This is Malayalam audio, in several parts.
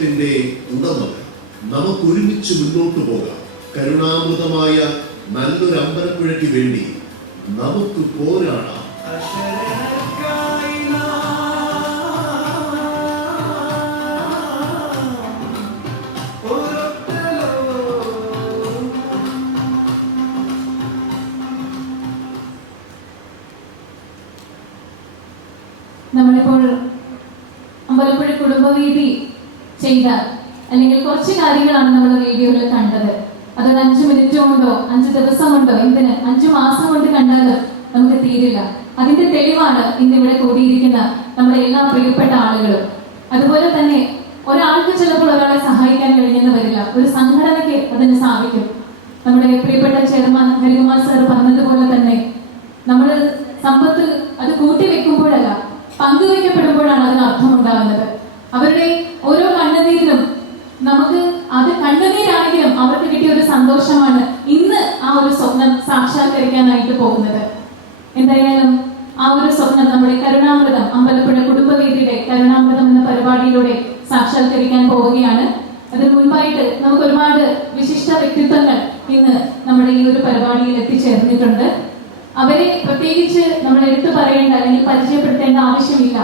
ഉടമകൾ നമുക്ക് ഒരുമിച്ച് മുന്നോട്ട് പോകാം. കരുണാമൃതമായ നല്ലൊരു അമ്പലപ്പുഴയ്ക്ക് വേണ്ടി നമുക്ക് പോരാടാം. നമ്മളിപ്പോൾ അമ്പലപ്പുഴ കുടുംബവേദി ചെയ്ത അല്ലെങ്കിൽ കുറച്ച് കാര്യങ്ങളാണ് നമ്മൾ വീഡിയോയിൽ കണ്ടത്. അതൊരു 5 മിനിറ്റ് കൊണ്ടോ 5 ദിവസം കൊണ്ടോ എന്തിന് 5 മാസം കൊണ്ട് കണ്ടാലും നമുക്ക് തീരില്ല. അതിന്റെ തെളിവാണ് ഇന്നിവിടെ കൂടിയിരിക്കുന്ന നമ്മുടെ എല്ലാ പ്രിയപ്പെട്ട ആളുകളും. അതുപോലെ തന്നെ ഒരാൾക്ക് ചിലപ്പോൾ ഒരാളെ സഹായിക്കാൻ കഴിഞ്ഞെന്ന് വരില്ല, ഒരു സംഘടനയ്ക്ക് അതിന് സാധിക്കും. നമ്മുടെ പ്രിയപ്പെട്ട ചെയർമാൻ ഹരികുമാർ സാർ പറഞ്ഞതുപോലെ തന്നെ നമ്മൾ സമ്പത്ത് അത് കൂട്ടിവെക്കുമ്പോഴല്ല, പങ്കുവെക്കപ്പെടുമ്പോഴാണ് അതിന് അർത്ഥമുണ്ടാകുന്നത്. അവരുടെ ഓരോ കണ്ണുനീരിലും നമുക്ക് അത് കണ്ണുനീരാണെങ്കിലും അവർക്ക് കിട്ടിയ ഒരു സന്തോഷമാണ് ഇന്ന് ആ ഒരു സ്വപ്നം സാക്ഷാത്കരിക്കാനായിട്ട് പോകുന്നത്. എന്തായാലും ആ ഒരു സ്വപ്നം നമ്മുടെ കരുണാമൃതം അമ്പലപ്പുഴ കുടുംബവേദിയുടെ കരുണാമൃതം എന്ന പരിപാടിയിലൂടെ സാക്ഷാത്കരിക്കാൻ പോവുകയാണ്. അതിന് മുൻപായിട്ട് നമുക്ക് ഒരുപാട് വിശിഷ്ട വ്യക്തിത്വങ്ങൾ ഇന്ന് നമ്മുടെ ഈ ഒരു പരിപാടിയിൽ എത്തിച്ചേർന്നിട്ടുണ്ട്. അവരെ പ്രത്യേകിച്ച് നമ്മൾ എടുത്തു പറയേണ്ട അല്ലെങ്കിൽ പരിചയപ്പെടുത്തേണ്ട ആവശ്യമില്ല.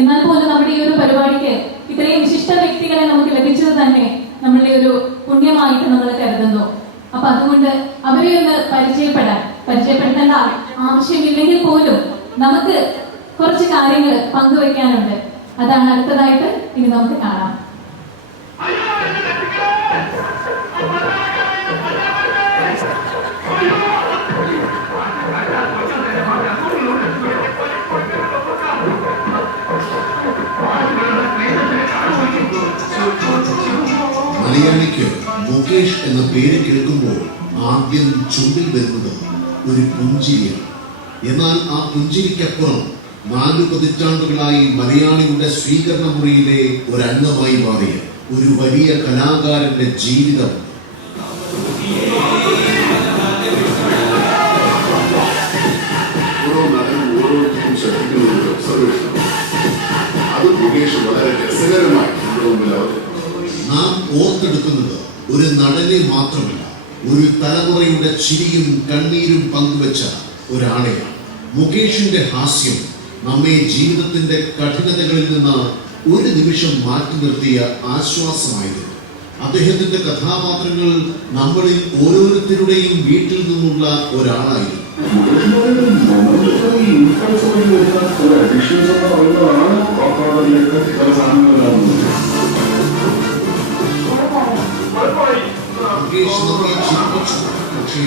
എന്നാൽ പോലും നമ്മുടെ ഈ ഒരു പരിപാടിക്ക് ഇത്രയും വിശിഷ്ട വ്യക്തികളെ നമുക്ക് ലഭിച്ചത് തന്നെ നമ്മളുടെ ഒരു പുണ്യമായിട്ട് നമ്മൾ കരുതുന്നു. അപ്പൊ അതുകൊണ്ട് അവരെ ഒന്ന് പരിചയപ്പെടുത്തേണ്ട ആവശ്യമില്ലെങ്കിൽ പോലും നമുക്ക് കുറച്ച് കാര്യങ്ങൾ പങ്കുവെക്കാനുണ്ട്. അതാണ് അടുത്തതായിട്ട് ഇനി നമുക്ക് കാണാം. മലയാളിക്ക് മുകേഷ് എന്ന പേര് കേൾക്കുമ്പോൾ ആദ്യം ചുണ്ടിൽ വരുന്നത് ഒരു പുഞ്ചിരിയാണ്. എന്നാൽ ആ പുഞ്ചിരിക്കപ്പുറം 4 പതിറ്റാണ്ടുകളായി മലയാളിയുടെ സ്വീകരണ മുറിയിലെ ഒരു അംഗമായി മാറിയ ഒരു വലിയ കലാകാരന്റെ ജീവിതം. നാം ഓർത്തെടുക്കുന്നത് ഒരു നടനെ മാത്രമല്ല, ഒരു തലമുറയുടെ ചിരിയും കണ്ണീരും പങ്കുവെച്ച ഒരാളെയാണ്. മുകേഷിന്റെ ഹാസ്യം നമ്മെ ജീവിതത്തിന്റെ കഠിനതകളിൽ നിന്ന് ഒരു നിമിഷം മാറ്റി നിർത്തിയ ആശ്വാസമായിരുന്നു. അദ്ദേഹത്തിന്റെ കഥാപാത്രങ്ങൾ നമ്മളിൽ ഓരോരുത്തരുടെയും വീട്ടിൽ നിന്നുള്ള ഒരാളായിരുന്നു. മുകേഷ് നമ്മെ ചിരിപ്പിച്ചു, പക്ഷേ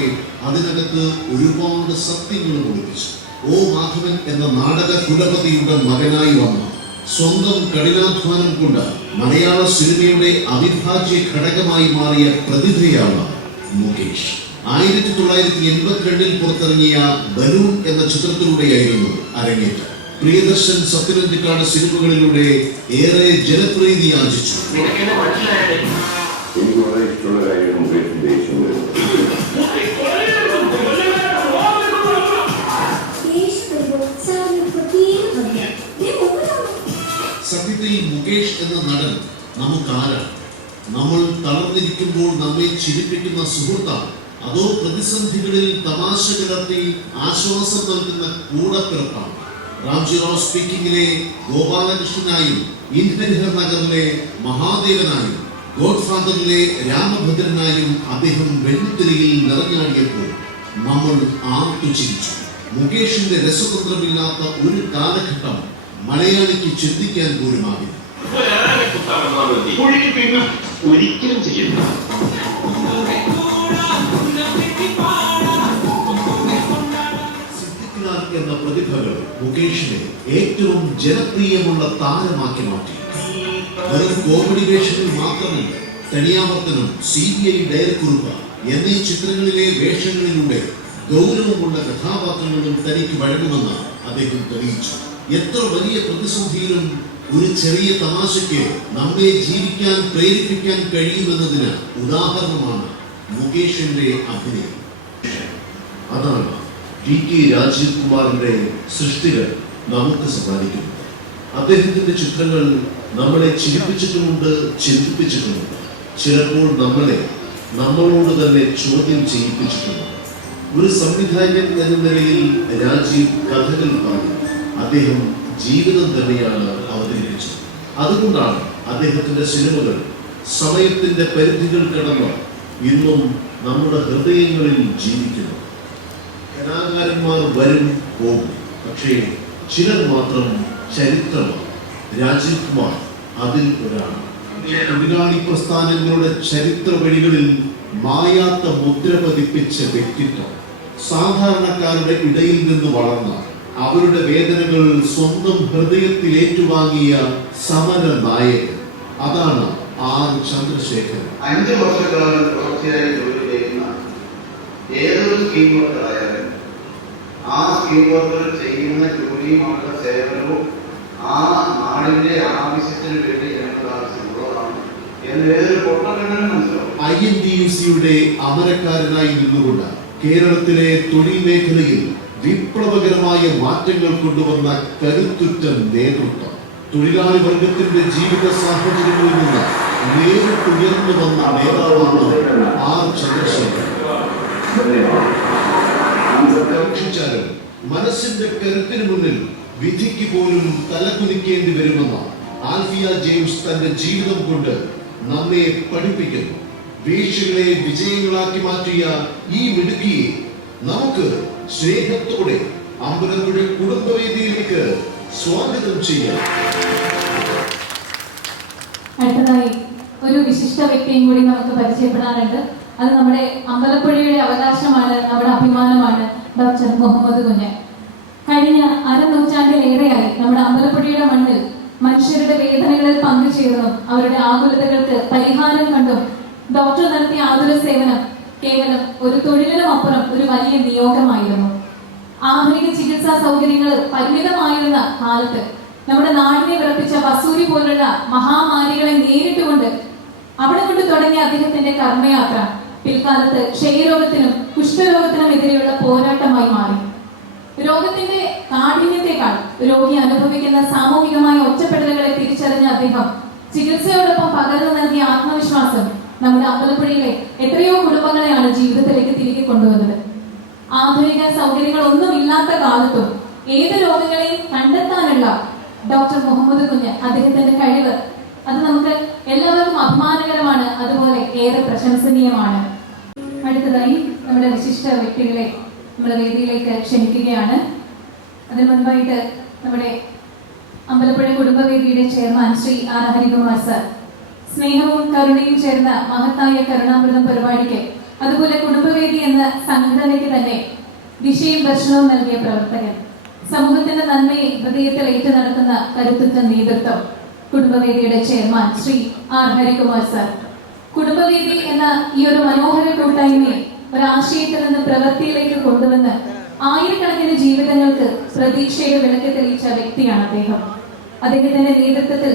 അതിനകത്ത് ഒരുപാട് സത്യങ്ങൾ ഒളിപ്പിച്ചു. ഓ മാധവൻ എന്ന നാടക കുലപതിയുടെ മകനായി വന്ന സ്വന്തം കഠിനാധ്വാനം കൊണ്ട് മലയാള സിനിമയുടെ അവിഭാജ്യ ഘടകമായി മാറിയ പ്രതിഭയാണ് മുകേഷ്. 1982 പുറത്തിറങ്ങിയ ബലൂൺ എന്ന ചിത്രത്തിലൂടെയായിരുന്നു അരങ്ങേറ്റം. പ്രിയദർശൻ, സത്യനന്ദിക്കാട് സിനിമകളിലൂടെ ഏറെ ജനപ്രീതി ആർജിച്ചു. സത്യത്തിൽ മുകേഷ് എന്ന നടൻ നമുക്കാരാണ്? നമ്മൾ തളർന്നിരിക്കുമ്പോൾ നമ്മെ ചിരിപ്പിക്കുന്ന സുഹൃത്താണ്, അതോ പ്രതിസന്ധികളിൽ തമാശ കലർത്തി ആശ്വാസം നൽകുന്ന കൂടപ്പിറപ്പാണ്? രാംജി റാവ് സ്പീക്കിങ്ങിലെ ഗോപാലകൃഷ്ണനായും ഇൻഹരിഹർ നഗറിലെ മഹാദേവനായും ഗോഡ് ഫാദറിലെ രാമഭദ്രനായും അദ്ദേഹം വെള്ളിത്തിരയിൽ നിറഞ്ഞാടിയപ്പോൾ നമ്മൾ ആർത്തു ചിരിച്ചു. മുകേഷിന്റെ രസതന്ത്രമില്ലാത്ത ഒരു കാലഘട്ടം മലയാളിക്ക് ചിന്തിക്കാൻ പോലുമാകില്ല. എന്ന പ്രതിഭകൾ മുകേഷിനെ ഏറ്റവും ജനപ്രിയമുള്ള താരമാക്കി മാറ്റി. വെറും കോമഡി വേഷങ്ങൾ മാത്രമല്ല, തനിയാവർത്തനം, CBI ഡയറിക്കുറിപ്പ് എന്നീ ചിത്രങ്ങളിലെ വേഷങ്ങളിലൂടെ ഗൗരവമുള്ള കഥാപാത്രങ്ങളും തനിക്ക് വഴങ്ങുമെന്ന് അദ്ദേഹം തെളിയിച്ചു. എത്ര വലിയ പ്രതിസന്ധിയിലും ഒരു ചെറിയ തമാശയ്ക്ക് നമ്മെ ജീവിക്കാൻ പ്രേരിപ്പിക്കാൻ കഴിയുമെന്നതിന് ഉദാഹരണമാണ് മുകേഷിന്റെ അഭിനയം. അതാണ് DK രാജീവ് കുമാറിന്റെ സൃഷ്ടികൾ നമുക്ക് സമ്മാനിക്കുന്നത്. അദ്ദേഹത്തിന്റെ ചിത്രങ്ങൾ നമ്മളെ ചിരിപ്പിച്ചിട്ടുമുണ്ട്, ചിന്തിപ്പിച്ചിട്ടുമുണ്ട്. ചിലപ്പോൾ നമ്മളോട് തന്നെ ചോദ്യം ചെയ്യിപ്പിച്ചിട്ടുണ്ട്. ഒരു സംവിധായകൻ എന്ന നിലയിൽ രാജീവ് കഥകൾ പറഞ്ഞു. അദ്ദേഹം ജീവിതം തന്നെയാണ് അവതരിപ്പിച്ചത്. അതുകൊണ്ടാണ് അദ്ദേഹത്തിന്റെ സിനിമകൾ സമയത്തിന്റെ പരിധികൾ കടന്ന് ഇന്നും നമ്മുടെ ഹൃദയങ്ങളിൽ ജീവിക്കുന്നു. കലാകാരന്മാർ വരും പോകും, പക്ഷേ ചിലർ മാത്രം ചരിത്രമാണ്. രാജീവ് കുമാർ അതിൽ ഒരാളാണ്. തൊഴിലാളി പ്രസ്ഥാനങ്ങളുടെ ചരിത്ര വഴികളിൽ മായാത്ത മുദ്ര പതിപ്പിച്ച വ്യക്തിത്വം. സാധാരണക്കാരുടെ ഇടയിൽ നിന്ന് വളർന്ന, അവരുടെ വേദനകൾ സ്വന്തം ഹൃദയത്തിൽ ഏറ്റുവാങ്ങിയ സമര നായകൻ. അതാണ് ആർ ചന്ദ്രശേഖരൻ. 5 വർഷക്കാലം തുടർച്ചയായി ജോലി ചെയ്യുന്ന ഏതൊരു സ്കീം വർക്കറായാലും ആ സ്കീം വർക്കർ ചെയ്യുന്ന ജോലിയും അവരുടെ സേവനവും ആ നാടിന്റെ ആവശ്യത്തിന് വേണ്ടി ജനങ്ങളുടെ ആവശ്യമുള്ളതാണ് എന്ന് ഏതൊരു പൊട്ടക്കണ്ണനും മനസ്സിലാവും. INTUC-യുടെ അമരക്കാരനായി നിന്നുകൊണ്ട് കേരളത്തിലെ തൊഴിൽ മേഖലയിൽ വിപ്ലവകരമായ മാറ്റങ്ങൾ കൊണ്ടുവന്ന കരുത്തുറ്റ നേതൃത്വം. തൊഴിലാളി വർഗത്തിന്റെ ജീവിത സാഹചര്യങ്ങളിൽ നിന്ന് നേരിട്ടുയർന്നു വന്ന നേതാവാണ് ആർ ചന്ദ്രശേഖരൻ. ാലും മനസ്സിന്റെ കരുത്തിന് മുന്നിൽ വിധിക്ക് പോലും തലകുനിക്കേണ്ടി വരുമെന്ന് ആൽഫിയ ജെയിംസ് തന്റെ ജീവിതം കൊണ്ട് നമ്മെ പഠിപ്പിക്കുന്നു. വീഴ്ചകളെ വിജയങ്ങളാക്കി മാറ്റിയ ഈ മിടുക്കിയെ നമുക്ക് സ്നേഹത്തോടെ അമ്പലപ്പുഴ കുടുംബവേദിയിലേക്ക് സ്വാഗതം ചെയ്യാം. അടുത്തതായി ഒരു വിശിഷ്ട വ്യക്തിയും കൂടി നമുക്ക് പരിചയപ്പെടാറുണ്ട്. അത് നമ്മുടെ അമ്പലപ്പുഴയുടെ അവകാശമാണ്, നമ്മുടെ അഭിമാനമാണ്, ഡോക്ടർ മുഹമ്മദ് കുഞ്ഞ്. കഴിഞ്ഞ അരനൂറ്റാണ്ടിലേറെയായി നമ്മുടെ അമ്പലപ്പുഴയുടെ മണ്ണിൽ മനുഷ്യരുടെ വേദനകളിൽ പങ്കുചേർന്നും അവരുടെ ആകുലതകൾക്ക് പരിഹാരം കണ്ടും ഡോക്ടർ നടത്തിയ ആതുര സേവനം കേവലം ഒരു തൊഴിലിനും അപ്പുറം ഒരു വലിയ നിയോഗമായിരുന്നു. ആധുനിക ചികിത്സാ സൗകര്യങ്ങൾ പരിമിതമായിരുന്ന കാലത്ത് നമ്മുടെ നാടിനെ വിറപ്പിച്ച വസൂരി പോലുള്ള മഹാമാരികളെ നേരിട്ടുകൊണ്ട് അവിടെ കൊണ്ട് തുടങ്ങിയ അദ്ദേഹത്തിന്റെ കർമ്മയാത്ര പിൽക്കാലത്ത് ക്ഷയരോഗത്തിനും കുഷ്ഠരോഗത്തിനും എതിരെയുള്ള പോരാട്ടമായി മാറി. രോഗത്തിന്റെ കാഠിന്യത്തെക്കാൾ രോഗി അനുഭവിക്കുന്ന സാമൂഹികമായ ഒറ്റപ്പെടലുകളെ തിരിച്ചറിഞ്ഞ അദ്ദേഹം ചികിത്സയോടൊപ്പം പകർന്നു നൽകിയ ആത്മവിശ്വാസം നമ്മുടെ അമ്പലപ്പുഴയിലെ എത്രയോ കുടുംബങ്ങളെയാണ് ജീവിതത്തിലേക്ക് തിരികെ കൊണ്ടുവന്നത്. ആധുനിക സൗകര്യങ്ങളൊന്നും ഇല്ലാത്ത കാലത്തും ഏത് രോഗങ്ങളെയും കണ്ടെത്താനുള്ള ഡോക്ടർ മുഹമ്മദ് കുഞ്ഞ് അദ്ദേഹത്തിന്റെ കഴിവ് അത് നമുക്ക് എല്ലാവർക്കും അഭിമാനകരമാണ്, അതുപോലെ ഏറെ പ്രശംസനീയമാണ്. അടുത്തതായി നമ്മുടെ വിശിഷ്ട വ്യക്തികളെ നമ്മുടെ വേദിയിലേക്ക് ക്ഷണിക്കുകയാണ്. അതിനു മുൻപായിട്ട് നമ്മുടെ അമ്പലപ്പുഴ കുടുംബവേദിയുടെ chairman Shri R Harikumar sir, സ്നേഹവും കരുണയും ചേർന്ന മഹത്തായ കരുണാമൃതം പരിപാടിക്ക്, അതുപോലെ കുടുംബവേദി എന്ന സംഘടനയ്ക്ക് തന്നെ ദിശയും ദർശനവും നൽകിയ പ്രവർത്തകൻ, സമൂഹത്തിന്റെ നന്മയെ ഹൃദയത്തിൽ ഏറ്റു നടത്തുന്ന കരുത്തുറ്റ നേതൃത്വം, കുടുംബവേദിയുടെ chairman Shri R Harikumar sir. Kudumbavedi എന്ന ഈ ഒരു മനോഹര കൂട്ടായ്മയെ ഒരാശയത്തിൽ നിന്ന് പ്രവൃത്തിയിലേക്ക് കൊണ്ടുവന്ന് ആയിരക്കണക്കിന് ജീവിതങ്ങൾക്ക് പ്രതീക്ഷയുടെ വിളക്ക് തെളിയിച്ച വ്യക്തിയാണ് അദ്ദേഹം. അദ്ദേഹത്തിന്റെ നേതൃത്വത്തിൽ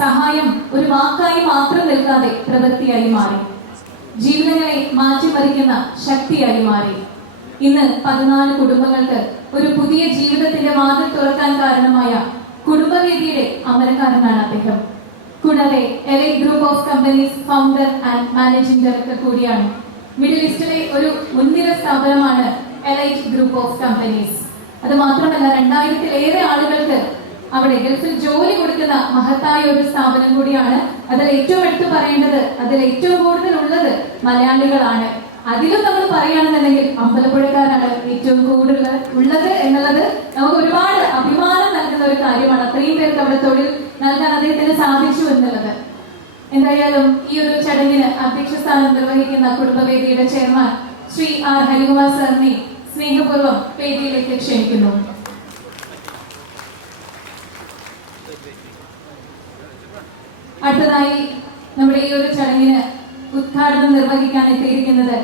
സഹായം ഒരു വാക്കായി മാത്രം നിൽക്കാതെ പ്രവൃത്തിയായി മാറി, ജീവിതങ്ങളെ മാറ്റിമറിക്കുന്ന ശക്തിയായി മാറി. ഇന്ന് 14 കുടുംബങ്ങൾക്ക് ഒരു പുതിയ ജീവിതത്തിന്റെ വാതിൽ തുറക്കാൻ കാരണമായ കുടുംബവേദിയുടെ അമരക്കാരനാണ് അദ്ദേഹം. കൂടാതെ elite group of companies founder and managing director കൂടിയാണ്. മിഡിൽ ഈസ്റ്റിലെ ഒരു മുൻനിര സ്ഥാപനമാണ് എലൈറ്റ് ഗ്രൂപ്പ് ഓഫ് കമ്പനീസ്. അത് മാത്രമല്ല 2000-ലേറെ ആളുകൾക്ക് അവിടെ ഗൾഫിൽ ജോലി കൊടുക്കുന്ന മഹത്തായ ഒരു സ്ഥാപനം കൂടിയാണ്. അതിൽ ഏറ്റവും എടുത്തു പറയേണ്ടത്, അതിൽ ഏറ്റവും കൂടുതൽ ഉള്ളത് മലയാളികളാണ്. അതിലും നമ്മൾ പറയുകയാണെന്നുണ്ടെങ്കിൽ അമ്പലപ്പുഴക്കാരാണ് ഏറ്റവും കൂടുതൽ ഉള്ളത് എന്നുള്ളത് നമുക്ക് ഒരുപാട് അഭിമാനം നൽകുന്ന ഒരു കാര്യമാണ്. അത്രയും പേർക്ക് അവിടെ തൊഴിൽ നൽകാൻ അദ്ദേഹത്തിന് സാധിച്ചു എന്നുള്ളത്. എന്തായാലും ഈ ഒരു ചടങ്ങിന് അധ്യക്ഷ സ്ഥാനം നിർവഹിക്കുന്ന കുടുംബവേദിയുടെ ചെയർമാൻ ശ്രീ ആർ ഹരികുമാർ സാറിനെ സ്നേഹപൂർവ്വം വേദിയിലേക്ക് ക്ഷണിക്കുന്നു. അടുത്തതായി നമ്മുടെ ഈ ഒരു ചടങ്ങിന് ഉദ്ഘാടനം നിർവഹിക്കാൻ എത്തിയിരിക്കുന്നത്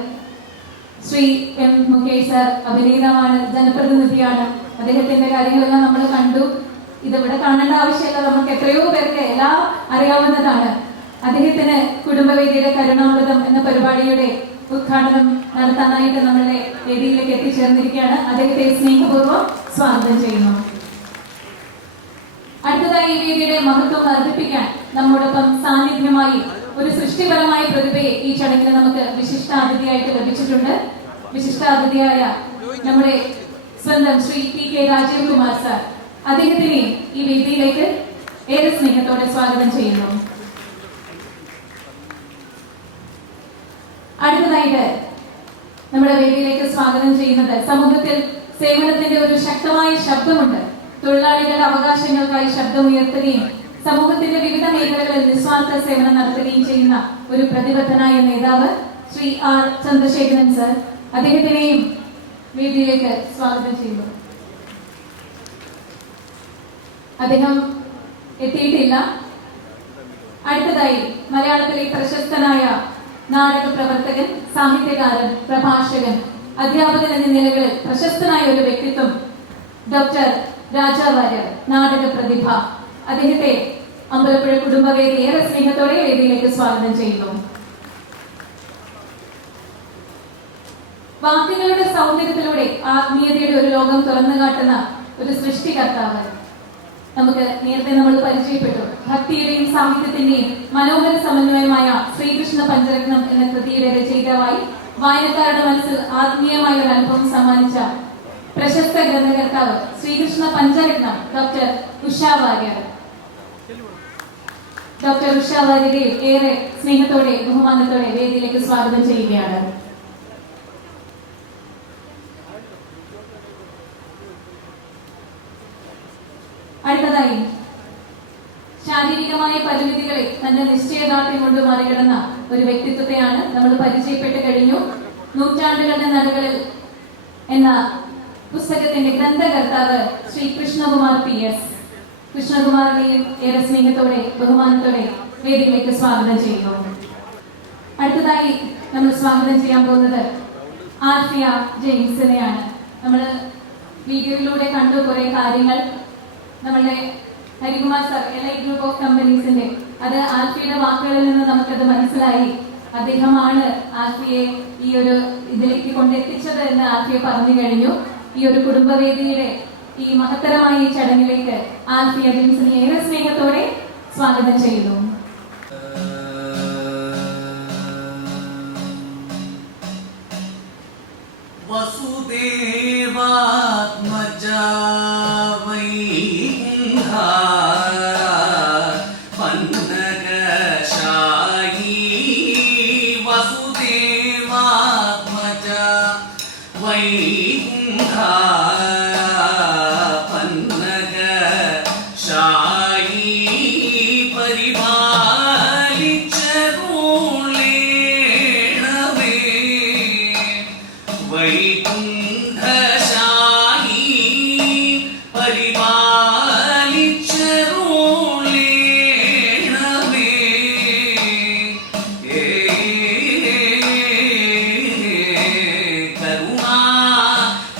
ശ്രീ എം മുകേഷ് സാർ. അഭിനേതാവാണ്, ജനപ്രതിനിധിയാണ്. അദ്ദേഹത്തിന്റെ കാര്യങ്ങളെല്ലാം നമ്മൾ കണ്ടു. ഇതിവിടെ കാണേണ്ട ആവശ്യമില്ല, നമുക്ക് എത്രയോ പേർക്ക് എല്ലാം അറിയാവുന്നതാണ്. അദ്ദേഹത്തിന് കുടുംബവേദിയുടെ കരുണാമൃതം എന്ന പരിപാടിയുടെ ഉദ്ഘാടനം നടത്താനായിട്ട് നമ്മളെ വേദിയിലേക്ക് എത്തിച്ചേർന്നിരിക്കുകയാണ്. അദ്ദേഹത്തെ സ്നേഹപൂർവ്വം സ്വാഗതം ചെയ്യുന്നു. അടുത്തതായി ഈ വേദിയുടെ മഹത്വം വർദ്ധിപ്പിക്കാൻ നമ്മോടൊപ്പം സാന്നിധ്യമായി ഒരു സൃഷ്ടിപരമായ പ്രതിഭയെ ഈ ചടങ്ങിൽ നമുക്ക് വിശിഷ്ടാതിഥിയായിട്ട് ലഭിച്ചിട്ടുണ്ട്. വിശിഷ്ടാതിഥിയായ നമ്മുടെ സ്വന്തം Shri T K Rajeev Kumar sir, അദ്ദേഹത്തിനെ ഈ വേദിയിലേക്ക് ഏറെ സ്നേഹത്തോടെ സ്വാഗതം ചെയ്യുന്നു. അടുത്തതായിട്ട് നമ്മുടെ വേദിയിലേക്ക് സ്വാഗതം ചെയ്യുന്നത് സമൂഹത്തിൽ സേവനത്തിന്റെ ഒരു ശക്തമായ ശബ്ദമുണ്ട്. തൊഴിലാളികളുടെ അവകാശങ്ങൾക്കായി ശബ്ദമുയർത്തുകയും സമൂഹത്തിന്റെ വിവിധ മേഖലകളിൽ നിസ്വാർത്ഥ സേവനം നടത്തുകയും ചെയ്യുന്ന ഒരു പ്രതിബദ്ധനായ നേതാവ് ശ്രീ ആർ ചന്ദ്രശേഖരൻ സർ, അദ്ദേഹത്തിനെയും വേദിയിലേക്ക് സ്വാഗതം ചെയ്യുന്നു. അദ്ദേഹം എത്തിയിട്ടില്ല. അടുത്തതായി മലയാളത്തിലെ പ്രശസ്തനായ നാടക പ്രവർത്തകൻ, സാഹിത്യകാരൻ, പ്രഭാഷകൻ, അധ്യാപകൻ എന്നീ നിലകളിൽ പ്രശസ്തനായ ഒരു വ്യക്തിത്വം ഡോക്ടർ രാജാ വാര്യർ, നാടക പ്രതിഭ. അദ്ദേഹത്തെ അമ്പലപ്പുഴ കുടുംബവേദി ഏറെ സ്നേഹത്തോടെ വേദിയിലേക്ക് സ്വാഗതം ചെയ്യുന്നു. വാക്കുകളുടെ സൗന്ദര്യത്തിലൂടെ ആത്മീയതയുടെ ഒരു ലോകം തുറന്നു കാട്ടുന്ന ഒരു സൃഷ്ടികർത്താവ് നമുക്ക് നേരത്തെ നമ്മൾ പരിചയപ്പെട്ടു. ഭക്തിയുടെയും സാഹിത്യത്തിന്റെയും മനോഹര സമന്വയമായ ശ്രീകൃഷ്ണ പഞ്ചരത്നം എന്ന കൃതിയുടെ രചയിതാവായി വായനക്കാരുടെ മനസ്സിൽ ആത്മീയമായ ഒരു അനുഭവം സമ്മാനിച്ച പ്രശസ്ത ഗ്രന്ഥകർത്താവ് ശ്രീകൃഷ്ണ പഞ്ചരത്നം ഡോക്ടർ ഉഷാ വാര്യർ. ഡോക്ടർ ഉഷാ വാര്യരെ ഏറെ സ്നേഹത്തോടെ ബഹുമാനത്തോടെ വേദിയിലേക്ക് സ്വാഗതം ചെയ്യുകയാണ്. അടുത്തതായി ശാരീരികമായ പരിമിതികളെ തന്റെ നിശ്ചയദാർഢ്യം കൊണ്ട് മറികടന്ന ഒരു വ്യക്തിത്വത്തെയാണ് നമ്മൾ പരിചയപ്പെട്ട് കഴിഞ്ഞു. നൂറ്റാണ്ടുകളുടെ നടുകളിൽ എന്ന പുസ്തകത്തിന്റെ ഗ്രന്ഥകർത്താവ് ശ്രീ കൃഷ്ണകുമാർ PS. കൃഷ്ണകുമാറിനെയും ഏറെ സ്നേഹത്തോടെ ബഹുമാനത്തോടെ വേദിയിലേക്ക് സ്വാഗതം ചെയ്യുന്നു. അടുത്തതായി നമ്മൾ സ്വാഗതം ചെയ്യാൻ പോകുന്നത് ആൽഫിയ ജെയിംസിനെയാണ്. നമ്മൾ വീഡിയോയിലൂടെ കണ്ടു കുറെ കാര്യങ്ങൾ. നമ്മളുടെ Harikumar sir, LI group of കമ്പനീസിന്റെ, അത് ആൽഫിയുടെ വാക്കുകളിൽ നിന്ന് നമുക്കത് മനസ്സിലായി. അദ്ദേഹമാണ് ആൽഫിയെ ഈ ഒരു ഇതിലേക്ക് കൊണ്ടെത്തിച്ചത് എന്ന് ആൽഫിയെ പറഞ്ഞു കഴിഞ്ഞു. ഈ ഒരു കുടുംബവേദിയുടെ ഈ മഹത്തരമായ ഈ ചടങ്ങിലേക്ക് ആൽഫിയ ജെയിംസിനെ ഏറെ സ്നേഹത്തോടെ സ്വാഗതം ചെയ്യുന്നു. വസുദേവാത്മജാ പന്നകശായീ വസുദേവാത്മജാ വൈകുണ്ഠാ പന്നകശായീ പരിപാലിച്ചരുളേണമേ വൈകുണ്ഠശായീ പരിപാലിച്ചരുളേണമേ കരുണാ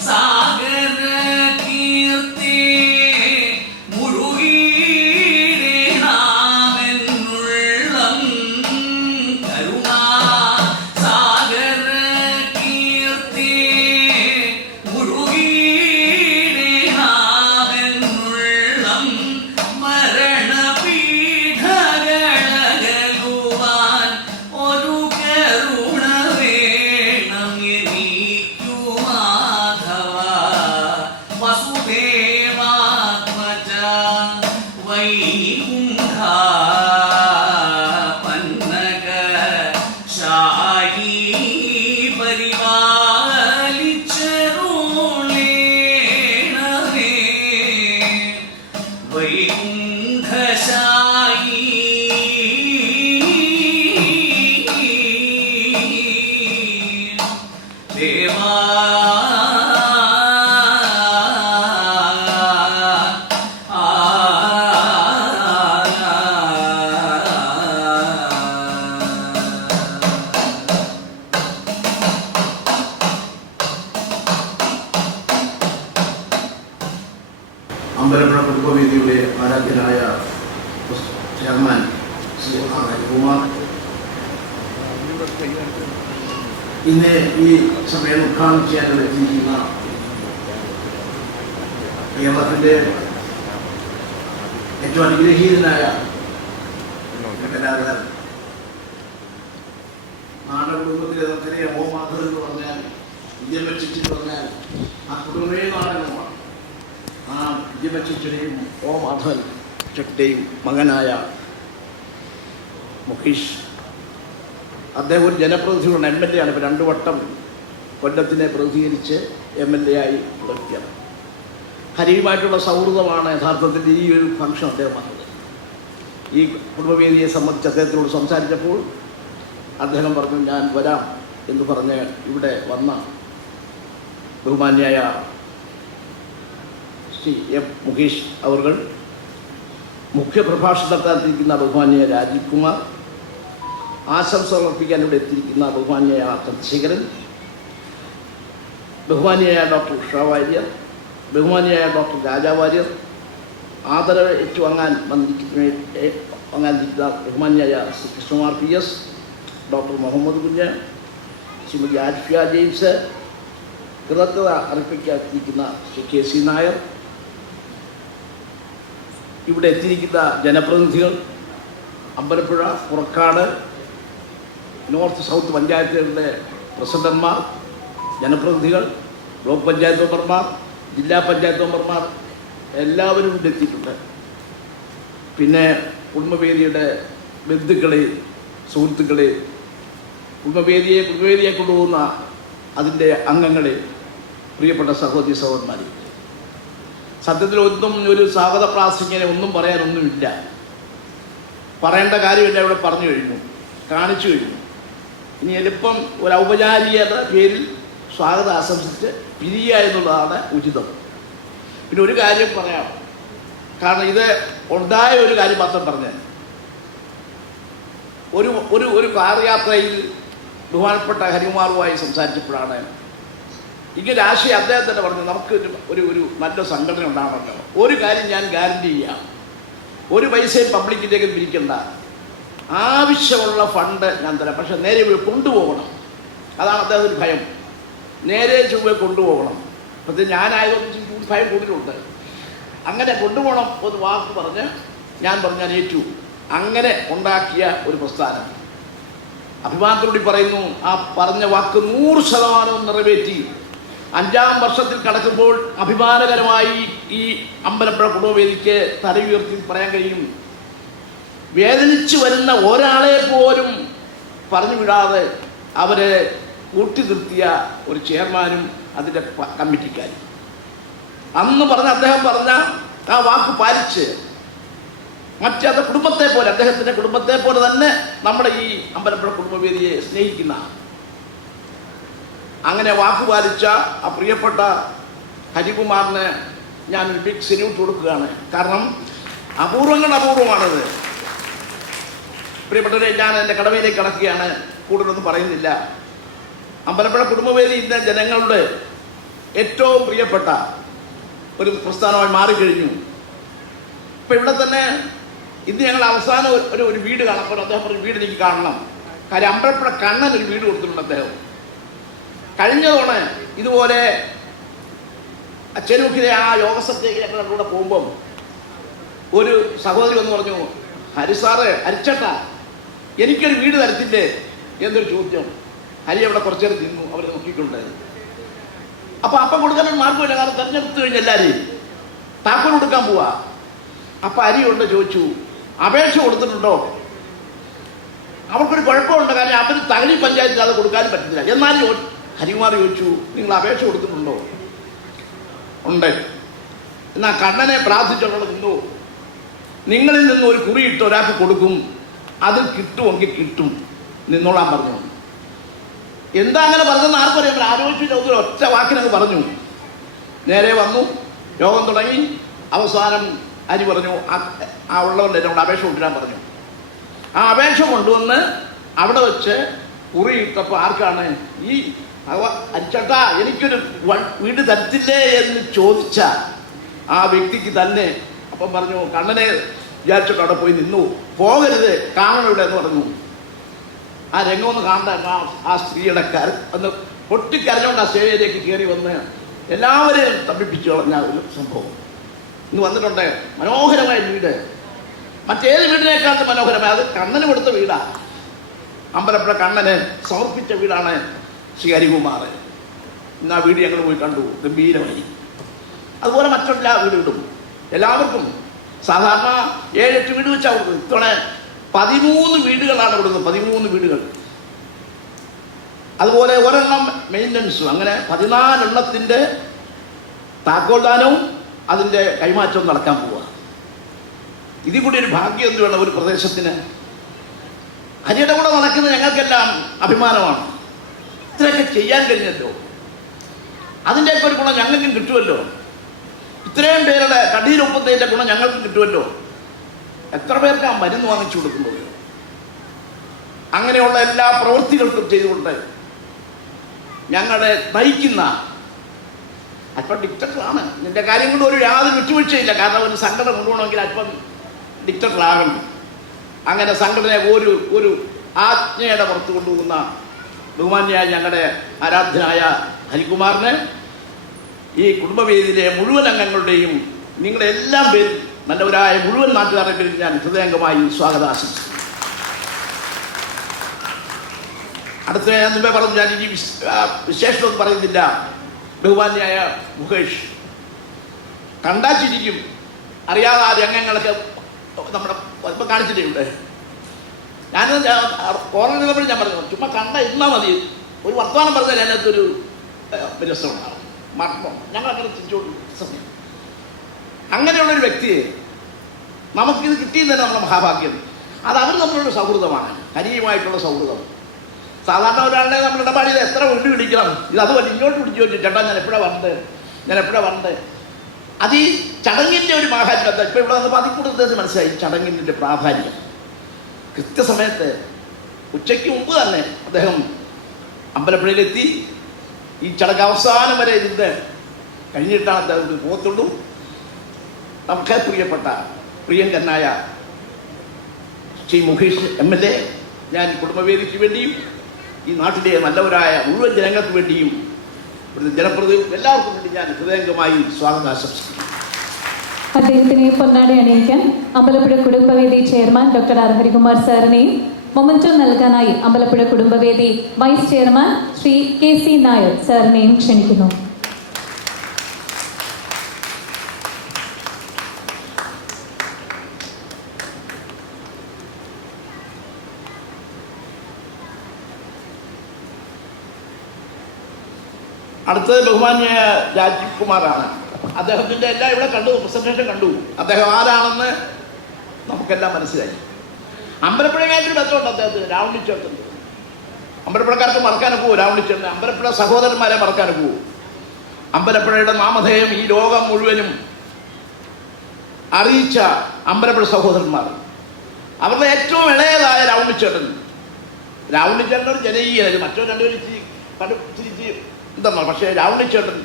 സാഗര കീർത്തി മുഴുകിടേണമെന്നുള്ളം കരുണാ സാഗര കീർത്തി മുഴുകിടേണമെന്നുള്ളം മരണപീഠകളകലുവാൻ ഒരു കരുണ വേണം എനിക്കു മാധവ വസുദേവാത്മജാ വൈകുണ്ഠാ പന്നകശായീ പരിപാലിച്ചരുളേണമേ വൈകുണ്ഠശായീ ദേവാ അമ്പലപ്പുഴ കുടുംബവേദിയുടെ ആരാധ്യനായ ചെയർമാൻ ശ്രീ ആർ ഹരികുമാർ, ഇന്ന് ഈ സമ്മേളനം ഉദ്ഘാടനം ചെയ്യാൻ എത്തിയിരിക്കുന്ന കേരളത്തിൻ്റെ ഏറ്റവും അനുഗ്രഹീതനായ കലാകാരൻ. നാടക കുടുംബത്തിലെ നമുക്കറിയാം, ഓ മാധവൻ എന്ന് പറഞ്ഞാൽ, വിജയമച്ചിച്ച് പറഞ്ഞാൽ ആ കുടുംബമേ നാടകമാണ്. ആ വിജയമച്ചിയുടെയും ഓ മാധവൻ ചെട്ടിയുടെയും മകനായ മുകേഷ്, അദ്ദേഹം ഒരു ജനപ്രതിനിധിയാണ്, MLA ആണ്. ഇപ്പോൾ 2 വട്ടം കൊല്ലത്തിനെ പ്രതിനിധീകരിച്ച് MLA ആയി വ്യക്തിയാണ്. ഹരിയുമായിട്ടുള്ള സൗഹൃദമാണ് യഥാർത്ഥത്തിൽ ഈ ഒരു ഫംഗ്ഷൻ അദ്ദേഹം വന്നത്. ഈ കുടുംബവേദിയെ സംബന്ധിച്ച് അദ്ദേഹത്തിനോട് സംസാരിച്ചപ്പോൾ അദ്ദേഹം പറഞ്ഞു, ഞാൻ വരാം എന്ന് പറഞ്ഞ് ഇവിടെ വന്ന ബഹുമാന്യായ ശ്രീ എം മുകേഷ് അവർ, മുഖ്യപ്രഭാഷണം നടത്താനിരിക്കുന്ന ബഹുമാന്യായ രാജീവ് കുമാർ, ആശംസ സമർപ്പിക്കാൻ ഇവിടെ എത്തിയിരിക്കുന്ന ബഹുമാന്യായ ചന്ദ്രശേഖരൻ, ബഹുമാന്യായ ഡോക്ടർ ഉഷ വാര്യർ, ബഹുമാന്യായ ഡോക്ടർ രാജാ വാര്യർ, ആദരവ് ഏറ്റുവാങ്ങാൻ വന്നിരിക്കുന്ന ബഹുമാന്യായ ശ്രീ കൃഷ്ണകുമാർ PS, ഡോക്ടർ മുഹമ്മദ് കുഞ്ഞ്, ശ്രീമതി ആൽഫിയ ജെയിംസ്, കൃതജ്ഞത അർപ്പിക്കാതിരിക്കുന്ന ശ്രീ KC നായർ, ഇവിടെ എത്തിയിരിക്കുന്ന ജനപ്രതിനിധികൾ, അമ്പലപ്പുഴ, പുറക്കാട്, നോർത്ത് സൗത്ത് പഞ്ചായത്തുകളുടെ പ്രസിഡന്റ്മാർ, ജനപ്രതിനിധികൾ, ബ്ലോക്ക് പഞ്ചായത്ത് മെമ്പർമാർ, ജില്ലാ പഞ്ചായത്ത് മെമ്പർമാർ എല്ലാവരും ഇവിടെ എത്തിയിട്ടുണ്ട്. പിന്നെ കുടുംബവേദിയുടെ ബന്ധുക്കളെ, സുഹൃത്തുക്കളെ, കുടുംബവേദിയെ കൊണ്ടുപോകുന്ന അതിൻ്റെ അംഗങ്ങളെ, പ്രിയപ്പെട്ട സഹോദരി സഹോദരന്മാരെ, സത്യത്തിൽ ഒരു സ്വാഗത പ്രാസംഗികനെ ഒന്നും പറയാനൊന്നുമില്ല. പറയേണ്ട കാര്യമില്ല, ഇവിടെ പറഞ്ഞു കഴിഞ്ഞു, കാണിച്ചു കഴിഞ്ഞു. ഇനി എളുപ്പം ഒരു ഔപചാരികത പേരിൽ സ്വാഗതം ആശംസിച്ച് പിരിയുക എന്നുള്ളതാണ് ഉചിതം. പിന്നെ ഒരു കാര്യം പറയാം, കാരണം ഇത് ഉണ്ടായ ഒരു കാര്യം മാത്രം പറഞ്ഞാൽ, ഒരു കാർ യാത്രയിൽ ബഹുമാനപ്പെട്ട ഹരികുമാറുമായി സംസാരിച്ചപ്പോഴാണ് ഇങ്ങനെ രാഷ്ട്രീയ അദ്ദേഹം തന്നെ പറഞ്ഞു, നമുക്ക് ഒരു നല്ല സംഘടന ഉണ്ടാവണമല്ലോ. ഒരു കാര്യം ഞാൻ ഗ്യാരണ്ടി ചെയ്യാം, ഒരു പൈസയും പബ്ലിക്കിലേക്ക് പിരിക്കണ്ട, ആവശ്യമുള്ള ഫണ്ട് ഞാൻ തരാം, പക്ഷെ നേരെ കൊണ്ടുപോകണം. അതാണ് അദ്ദേഹത്തിന് ഭയം, നേരെ ചൊവ്വെ കൊണ്ടുപോകണം. പ്രത്യേകം ഞാനായതുകൊണ്ട് ഭയം കൂടുതലുണ്ട്. അങ്ങനെ കൊണ്ടുപോകണം ഒരു വാക്ക് പറഞ്ഞ് ഞാൻ ഏറ്റു. അങ്ങനെ ഉണ്ടാക്കിയ ഒരു പ്രസ്ഥാനം, അഭിമാനത്തോടെ പറയുന്നു, ആ പറഞ്ഞ വാക്ക് 100% നിറവേറ്റി 5ാം വർഷത്തിൽ കടക്കുമ്പോൾ അഭിമാനകരമായി ഈ അമ്പലപ്പുഴ കുടുംബവേദിക്ക് തല ഉയർത്തി പറയാൻ കഴിയും, വേദനിച്ചു വരുന്ന ഒരാളെ പോലും പറഞ്ഞു വിടാതെ അവരെ കൂട്ടി നിർത്തിയ ഒരു ചെയർമാനും അതിൻ്റെ കമ്മിറ്റിക്കാരും. അന്ന് അദ്ദേഹം പറഞ്ഞ ആ വാക്ക് പാലിച്ച് മറ്റേ കുടുംബത്തെ പോലെ, അദ്ദേഹത്തിൻ്റെ കുടുംബത്തെ പോലെ തന്നെ നമ്മുടെ ഈ അമ്പലപ്പുഴ കുടുംബവേദിയെ സ്നേഹിക്കുന്ന, അങ്ങനെ വാക്ക് പാലിച്ച ആ പ്രിയപ്പെട്ട ഹരികുമാറിന് ഞാൻ ഒരു ബിഗ് സല്യൂട്ട് കൊടുക്കുകയാണ്. കാരണം അപൂർവമാണത്. പ്രിയപ്പെട്ടവരെ, ഞാൻ എൻ്റെ കടമയിലേക്ക് കടക്കുകയാണ്, കൂടുതലൊന്നും പറയുന്നില്ല. അമ്പലപ്പുഴ കുടുംബവേദി ഇന്ന് ജനങ്ങളുടെ ഏറ്റവും പ്രിയപ്പെട്ട ഒരു പ്രസ്ഥാനമായി മാറിക്കഴിഞ്ഞു. ഇപ്പം ഇവിടെ തന്നെ ഇന്ന് ഞങ്ങൾ അവസാനം ഒരു വീട് കാണപ്പോൾ അദ്ദേഹം പറഞ്ഞു, വീട് എനിക്ക് കാണണം. കാര്യം അമ്പലപ്പുഴ കണ്ണൻ ഒരു വീട് കൊടുത്തിട്ടുണ്ട് അദ്ദേഹം. കഴിഞ്ഞ തവണ ഇതുപോലെ ചെരുക്കിലെ ആ യോഗസത്തേക്ക് കൂടെ പോകുമ്പം ഒരു സഹോദരി വന്ന് പറഞ്ഞു, ഹരിച്ചേട്ടാ എനിക്കൊരു വീട് തരത്തില്ലേ എന്നൊരു ചോദ്യം. ഹരി അവിടെ കുറച്ചു നേരം നിന്നു, അവർ നോക്കിക്കൊണ്ടായിരുന്നു. അപ്പം കൊടുക്കാൻ മാർഗമില്ല, കാരണം തെരഞ്ഞെടുത്ത് കഴിഞ്ഞ എല്ലാവരെയും താക്കോൽ കൊടുക്കാൻ പോവാ. അപ്പം ഹരി കൊണ്ട് ചോദിച്ചു, അപേക്ഷ കൊടുത്തിട്ടുണ്ടോ? അവർക്കൊരു കുഴപ്പമുണ്ട്, കാരണം അവർ തകഴി പഞ്ചായത്തിൽ അത് കൊടുക്കാനും പറ്റത്തില്ല. എന്നാലും ഹരികുമാർ ചോദിച്ചു, നിങ്ങൾ അപേക്ഷ കൊടുത്തിട്ടുണ്ടോ? ഉണ്ട്. എന്നാൽ കണ്ണനെ പ്രാർത്ഥിച്ചുള്ളത് നിന്നു, നിങ്ങളിൽ നിന്ന് ഒരു കുറിയിട്ട് ഒരാൾക്ക് കൊടുക്കും, അത് കിട്ടുമെങ്കിൽ കിട്ടും, നിന്നോളാൻ പറഞ്ഞു. എന്താ അങ്ങനെ പറഞ്ഞെന്ന് ആർക്കറിയാം, ആലോചിച്ചിട്ട് ഒറ്റ വാക്കിനത് പറഞ്ഞു. നേരെ വന്നു, യോഗം തുടങ്ങി. അവസാനം ഹരി പറഞ്ഞു, ആ ഉള്ളവരുടെ എന്നോട് അപേക്ഷ കൊണ്ടുവരാൻ പറഞ്ഞു. ആ അപേക്ഷ കൊണ്ടുവന്ന് അവിടെ വെച്ച് കുറിയിട്ടപ്പോൾ ആർക്കാണ് ഈ ഹരിച്ചേട്ടാ എനിക്കൊരു വീട് തരത്തില്ലേ എന്ന് ചോദിച്ച ആ വ്യക്തിക്ക് തന്നെ. അപ്പം പറഞ്ഞു, കണ്ണനെ വിചാരിച്ചിട്ട് അവിടെ പോയി നിന്നു, പോകരുത്, കാണണം ഇവിടെ എന്ന് പറഞ്ഞു. ആ രംഗം ഒന്ന് കാണണ്ട. ആ സ്ത്രീയുടെ ഒന്ന് പൊട്ടിക്കരഞ്ഞോണ്ട് ആ സ്റ്റേജിലേക്ക് കയറി വന്ന് എല്ലാവരെയും തമ്മിപ്പിച്ചു കളഞ്ഞ ഒരു സംഭവം ഇന്ന് വന്നിട്ടുണ്ട്. മനോഹരമായ വീട്, മറ്റേത് വീടിനേക്കാളും മനോഹരമായി. അത് കണ്ണന് കൊടുത്ത വീടാണ്. അമ്പലപ്പുഴ കണ്ണന് സമർപ്പിച്ച വീടാണ് ശ്രീ ഹരികുമാർ. ഇന്ന് ആ വീട് ഞങ്ങൾ പോയി കണ്ടു, ഗംഭീരമായി. അതുപോലെ മറ്റെല്ലാ വീടുകളും എല്ലാവർക്കും സാധാരണ 7-8 വീട് വെച്ചാൽ കൊടുക്കും. ഇത്തവണ 13 വീടുകളാണ് കൊടുക്കുന്നത്, 13 വീടുകൾ. അതുപോലെ ഒരെണ്ണം മെയിൻ്റനൻസും, അങ്ങനെ 14 എണ്ണത്തിൻ്റെ താക്കോൽദാനവും അതിൻ്റെ കൈമാറ്റവും നടക്കാൻ പോവുക. ഇതിൽ കൂടി ഒരു ഭാഗ്യം എന്ത് വേണം ഒരു പ്രദേശത്തിന്? ഹരിയുടെ കൂടെ നടക്കുന്ന ഞങ്ങൾക്കെല്ലാം അഭിമാനമാണ്. ഇത്രയൊക്കെ ചെയ്യാൻ കഴിഞ്ഞല്ലോ, അതിൻ്റെയൊക്കെ ഒരു ഗുണം ഞങ്ങൾക്കും കിട്ടുമല്ലോ. ഇത്രയും പേരുടെ കടീരൊപ്പത്തിൻ്റെ ഗുണം ഞങ്ങൾക്കും കിട്ടുമല്ലോ. എത്ര പേർക്ക് ആ മരുന്ന് വാങ്ങിച്ചു കൊടുക്കുന്നത്? അങ്ങനെയുള്ള എല്ലാ പ്രവൃത്തികൾക്കും ചെയ്തുകൊണ്ട് ഞങ്ങളെ നയിക്കുന്ന അല്പം ഡിക്റ്ററാണ്. ഇതിൻ്റെ കാര്യം കൊണ്ട് ഒരു യാതൊരു വിട്ടുവീഴ്ചയില്ല. കാരണം ഒരു സംഘടന കൊണ്ടുപോകണമെങ്കിൽ അല്പം ഡിക്റ്ററാകണം. അങ്ങനെ സംഘടനയെ ഒരു ആജ്ഞയുടെ പുറത്ത് കൊണ്ടുപോകുന്ന ബഹുമാന്യായ ഞങ്ങളുടെ ആരാധ്യനായ ഹരികുമാറിന് ഈ കുടുംബവേദിയിലെ മുഴുവൻ അംഗങ്ങളുടെയും നിങ്ങളുടെ എല്ലാം പേരും നല്ലവരായ മുഴുവൻ നാട്ടുകാരുടെ പേരിൽ ഞാൻ ഹൃദയംഗമായി സ്വാഗതം ആശംസിക്കുന്നു. അടുത്ത ഞാൻ മുമ്പേ പറഞ്ഞു, ഞാൻ ഇനി വിശേഷമൊന്നും പറയുന്നില്ല. ബഹുമാന്യായ മുകേഷ് കണ്ടാച്ചിരിക്കും, അറിയാതെ ആ രംഗങ്ങളൊക്കെ നമ്മുടെ ഇപ്പം കാണിച്ചിട്ടുണ്ട്. ഞാനത് ഓർമ്മ ഞാൻ പറഞ്ഞു, ചുമ്മാ കണ്ട ഇരുന്നാൽ മതി, ഒരു വർത്തമാനം പറഞ്ഞാൽ അതിനകത്തൊരു രസമുണ്ടാകും, മർമ്മം. ഞങ്ങളങ്ങനെ ചിരിച്ചോണ്ട് സമയം. അങ്ങനെയുള്ളൊരു വ്യക്തിയെ നമുക്കിത് കിട്ടിയത് തന്നെ നമ്മുടെ മഹാഭാഗ്യം. അത് അവർ തമ്മിലുള്ള സൗഹൃദമാണ്, ഹരിയുമായിട്ടുള്ള സൗഹൃദം. സാധാരണ ഒരാളുടെ നമ്മൾ ഇടപാടിയിൽ എത്ര ഉള്ളി പിടിക്കണം, ഇത് അതുപോലെ ഇങ്ങോട്ട് പിടിച്ചു വെച്ചു, ചേട്ടാ ഞാൻ എപ്പോഴാണ് വന്നത്. അത് ഈ ചടങ്ങിൻ്റെ ഒരു മാഹാത്മ്യത്തെ ഇപ്പം ഇവിടെ വന്നപ്പോൾ അതിൽ കൂടുതൽ മനസ്സിലായി ചടങ്ങിൻ്റെ പ്രാധാന്യം. കൃത്യസമയത്ത് ഉച്ചയ്ക്ക് മുമ്പ് തന്നെ അദ്ദേഹം അമ്പലപ്പുഴയിലെത്തി. ഈ ചടങ്ങ് അവസാനം വരെ ഇരുന്ന് കഴിഞ്ഞിട്ടാണ് അദ്ദേഹം പോകത്തുള്ളൂ. നമുക്ക് പ്രിയങ്കരനായ ശ്രീ മുകേഷ് MLA, ഞാൻ കുടുംബവേദിക്ക് വേണ്ടിയും ഈ നാട്ടിലെ നല്ലവരായ മുഴുവൻ ജനങ്ങൾക്ക് വേണ്ടിയും ജനപ്രതിനിധികൾ എല്ലാവർക്കും വേണ്ടി ഞാൻ ഹൃദയംഗമായി സ്വാഗതം ആശംസിക്കുന്നു. അദ്ദേഹത്തിനെ പൊന്നാടി അണിയിക്കാൻ Ambalappuzha Kudumbavedi chairman doctor R Harikumar സാറിനെയും മൊമെന്റോ നൽകാനായി Ambalappuzha Kudumbavedi vice chairman Shri KC Nair സാറിനെയും ക്ഷണിക്കുന്നു. അടുത്തത് ബഹുമാന്യ രാജീവ് കുമാറാണ്. അദ്ദേഹത്തിൻ്റെ എല്ലാം ഇവിടെ കണ്ടു, പ്രസന്റേഷൻ കണ്ടു. അദ്ദേഹം ആരാണെന്ന് നമുക്കെല്ലാം മനസ്സിലായി. അമ്പലപ്പുഴയായിട്ടൊരു ബന്ധമുണ്ട് അദ്ദേഹത്തിന്, രാവണിച്ചേട്ടൻ. അമ്പലപ്പുഴക്കാർക്ക് മറക്കാനൊക്കെ പോകും രാവണിച്ചേട്ടൻ. അമ്പലപ്പുഴ സഹോദരന്മാരെ മറക്കാനൊക്കെ പോകും. അമ്പലപ്പുഴയുടെ നാമധേയം ഈ ലോകം മുഴുവനും അറിയിച്ച അമ്പലപ്പുഴ സഹോദരന്മാർ, അവരുടെ ഏറ്റവും ഇളയതായ രാവണിച്ചേട്ടൻ ഒരു ജനകീയത. മറ്റോ രണ്ടുപേരും തിരിച്ച് എന്താണ്, പക്ഷേ രാവണിച്ചേട്ടൻ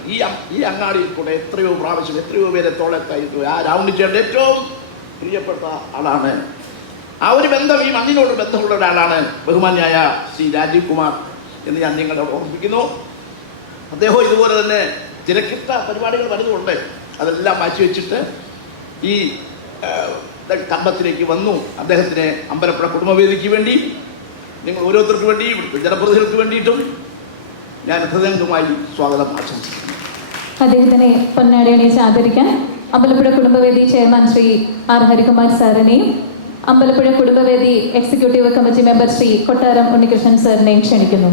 ഈ അങ്ങാടിയിൽ കൂടെ എത്രയോ പ്രാവശ്യം എത്രയോ പേരെ തോളെത്തായിരുന്നു. ആ രാവണിച്ചേട്ടൻ ഏറ്റവും പ്രിയപ്പെട്ട ആളാണ്. ആ ഒരു ബന്ധം, ഈ മണ്ണിനോട് ബന്ധമുള്ള ഒരാളാണ് ബഹുമാന്യായ ശ്രീ രാജീവ് കുമാർ എന്ന് ഞാൻ നിങ്ങളെ ഓർമ്മിപ്പിക്കുന്നു. അദ്ദേഹം ഇതുപോലെ തന്നെ തിരക്കിട്ട പരിപാടികൾ വരുന്നുണ്ട്, അതെല്ലാം മാറ്റിവെച്ചിട്ട് ഈ കമ്പത്തിലേക്ക് വന്നു. അദ്ദേഹത്തിന് അമ്പലപ്പുഴ കുടുംബവേദിക്ക് വേണ്ടി, നിങ്ങൾ ഓരോരുത്തർക്ക് വേണ്ടിയും ജനപ്രതിനിധികൾക്ക് വേണ്ടിയിട്ടും ഞാൻ ഹൃദയംഗമായി സ്വാഗതം ആശംസിക്കുന്നു. അദ്ദേഹത്തിനെ പൊന്നാടി അണിയിച്ച് ആദരിക്കാൻ അമ്പലപ്പുഴ കുടുംബവേദി ചെയർമാൻ ശ്രീ ആർ ഹരികുമാർ സാറിനെയും Ambalappuzha Kudumbavedi executive committee member Shri Kottaram Unnikrishnan സാറിനെയും ക്ഷണിക്കുന്നു.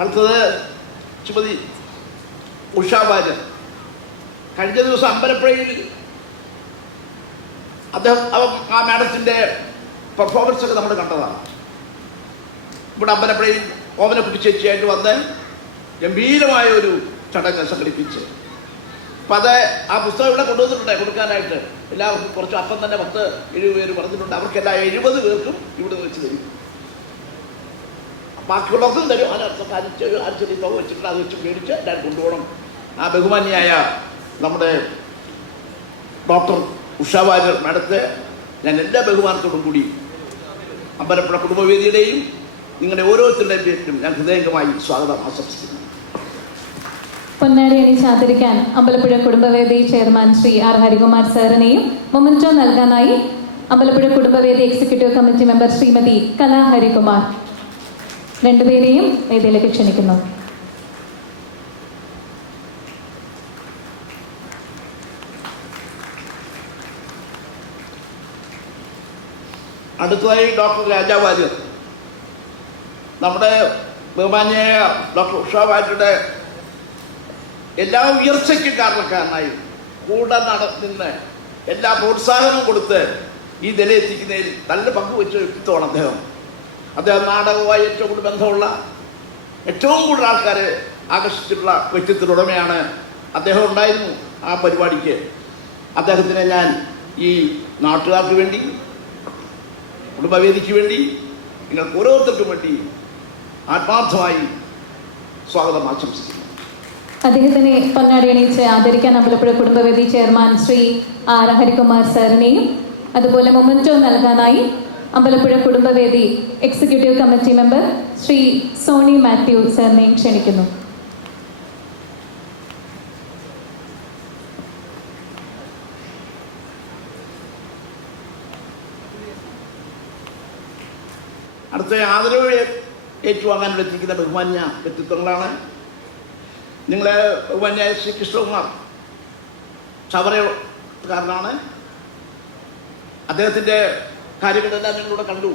അടുത്തത് ശ്രീമതി ഉഷാ വാര്യർ. കഴിഞ്ഞ ദിവസം അമ്പലപ്പുഴയിൽ അദ്ദേഹം ആ മാഡത്തിൻ്റെ പെർഫോമൻസ് ഒക്കെ നമ്മൾ കണ്ടതാണ്. ഇവിടെ അമ്പലപ്പുഴയിൽ ഓമനക്കുട്ടി ചേച്ചിയായിട്ട് വന്ന് ഗംഭീരമായ ഒരു ചടങ്ങ് സംഘടിപ്പിച്ച്. അപ്പം അത് ആ പുസ്തകം ഇവിടെ കൊണ്ടുവന്നിട്ടുണ്ട് കൊടുക്കാനായിട്ട്. എല്ലാവർക്കും കുറച്ച് അപ്പം തന്നെ 10-7 പേര് പറഞ്ഞിട്ടുണ്ട്. അവർക്കെല്ലാം 70 പേർക്കും ഇവിടെ വെച്ച് തരും. ബാക്കിയുള്ളവർക്കും തരും. അതിനകത്തൊക്കെ അരിച്ചൊരു തുക വെച്ചിട്ട് അത് വെച്ച് മേടിച്ച് എല്ലാവരും കൊണ്ടുപോകണം. ആ ബഹുമാന്യായ നമ്മുടെ ഡോക്ടർ ഉഷാ വാര്യർ മാഡത്തെ ഞാൻ എല്ലാ ബഹുമാനത്തോടും കൂടി അമ്പലപ്പുഴ കുടുംബവേദിയുടെയും നിങ്ങളുടെ ഓരോരുത്തരുടെയും പേരിലും ഞാൻ ഹൃദയംഗമായി സ്വാഗതം ആശംസിക്കുന്നു. പൊന്നാടി അണിയിച്ച് ആദരിക്കാൻ അമ്പലപ്പുഴ കുടുംബവേദി ചെയർമാൻ ശ്രീ ആർ ഹരികുമാർ സാറിനെയും മൊമെന്റോ നൽകാനായി Ambalappuzha Kudumbavedi executive committee member Shrimathi Kala Harikumar രണ്ടുപേരെയും വേദിയിലേക്ക് ക്ഷണിക്കുന്നു. അടുത്തതായി ഡോക്ടർ രാജാ വാര്യർ, നമ്മുടെ ബഹുമാന്യായ ഡോക്ടർ ഉഷ വാര്യരുടെ എല്ലാ ഉയർച്ചയ്ക്കും കാരണക്കാരനായി കൂടെ നിന്ന് എല്ലാ പ്രോത്സാഹനവും കൊടുത്ത് ഈ നിലയെത്തിക്കുന്നതിൽ നല്ല പങ്കുവെച്ച വ്യക്തിത്വമാണ് അദ്ദേഹം. നാടകവുമായി ഏറ്റവും കൂടുതൽ ബന്ധമുള്ള, ഏറ്റവും കൂടുതൽ ആൾക്കാരെ ആകർഷിച്ചിട്ടുള്ള വ്യക്തിത്വത്തിനുടമയാണ് അദ്ദേഹം. ഉണ്ടായിരുന്നു ആ പരിപാടിക്ക്. അദ്ദേഹത്തിനെ ഞാൻ ഈ നാട്ടുകാർക്ക് വേണ്ടി, കുടുംബവേദിക്ക് വേണ്ടി, നിങ്ങൾക്ക് ഓരോരുത്തർക്കും വേണ്ടി ആത്മാർത്ഥമായി സ്വാഗതം ആശംസിക്കുന്നു. അദ്ദേഹത്തിനെ പൊന്നാടി അണിയിച്ച് ആദരിക്കാൻ അമ്പലപ്പുഴ കുടുംബവേദി ചെയർമാൻ ശ്രീ ആർ ഹരികുമാർ സാറിനെയും അതുപോലെ മൊമെന്റോ നൽകാനായി Ambalappuzha Kudumbavedi executive committee member Shri Sony Mathew സാറിനെയും ക്ഷണിക്കുന്നു. അടുത്ത ആദരവ് ഏറ്റുവാങ്ങാൻ എത്തിക്കുന്ന ബഹുമാന്യ വ്യക്തിത്വങ്ങളാണ്. നിങ്ങളെ ബഹുമാന്യായ ശ്രീ കൃഷ്ണകുമാർ ചവറക്കാരനാണ്. അദ്ദേഹത്തിൻ്റെ കാര്യങ്ങളെല്ലാം നിങ്ങളിവിടെ കണ്ടു.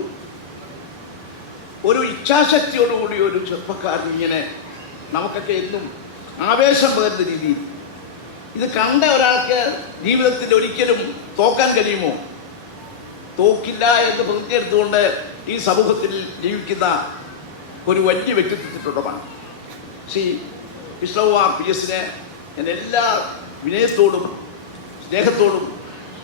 ഒരു ഇച്ഛാശക്തിയോടുകൂടി ഒരു ചെറുപ്പക്കാരൻ ഇങ്ങനെ നമുക്കൊക്കെ എന്നും ആവേശം പകരുന്ന രീതിയിൽ ഇത് കണ്ട ഒരാൾക്ക് ജീവിതത്തിൽ ഒരിക്കലും തോക്കാൻ കഴിയുമോ? തോക്കില്ല എന്ന് പ്രതിജ്ഞയെടുത്തുകൊണ്ട് ഈ സമൂഹത്തിൽ ജീവിക്കുന്ന ഒരു വലിയ വ്യക്തിത്വത്തിലുള്ളതാണ് ശ്രീ കൃഷ്ണകുമാർ PS-നെ ഞാൻ എല്ലാ വിനയത്തോടും സ്നേഹത്തോടും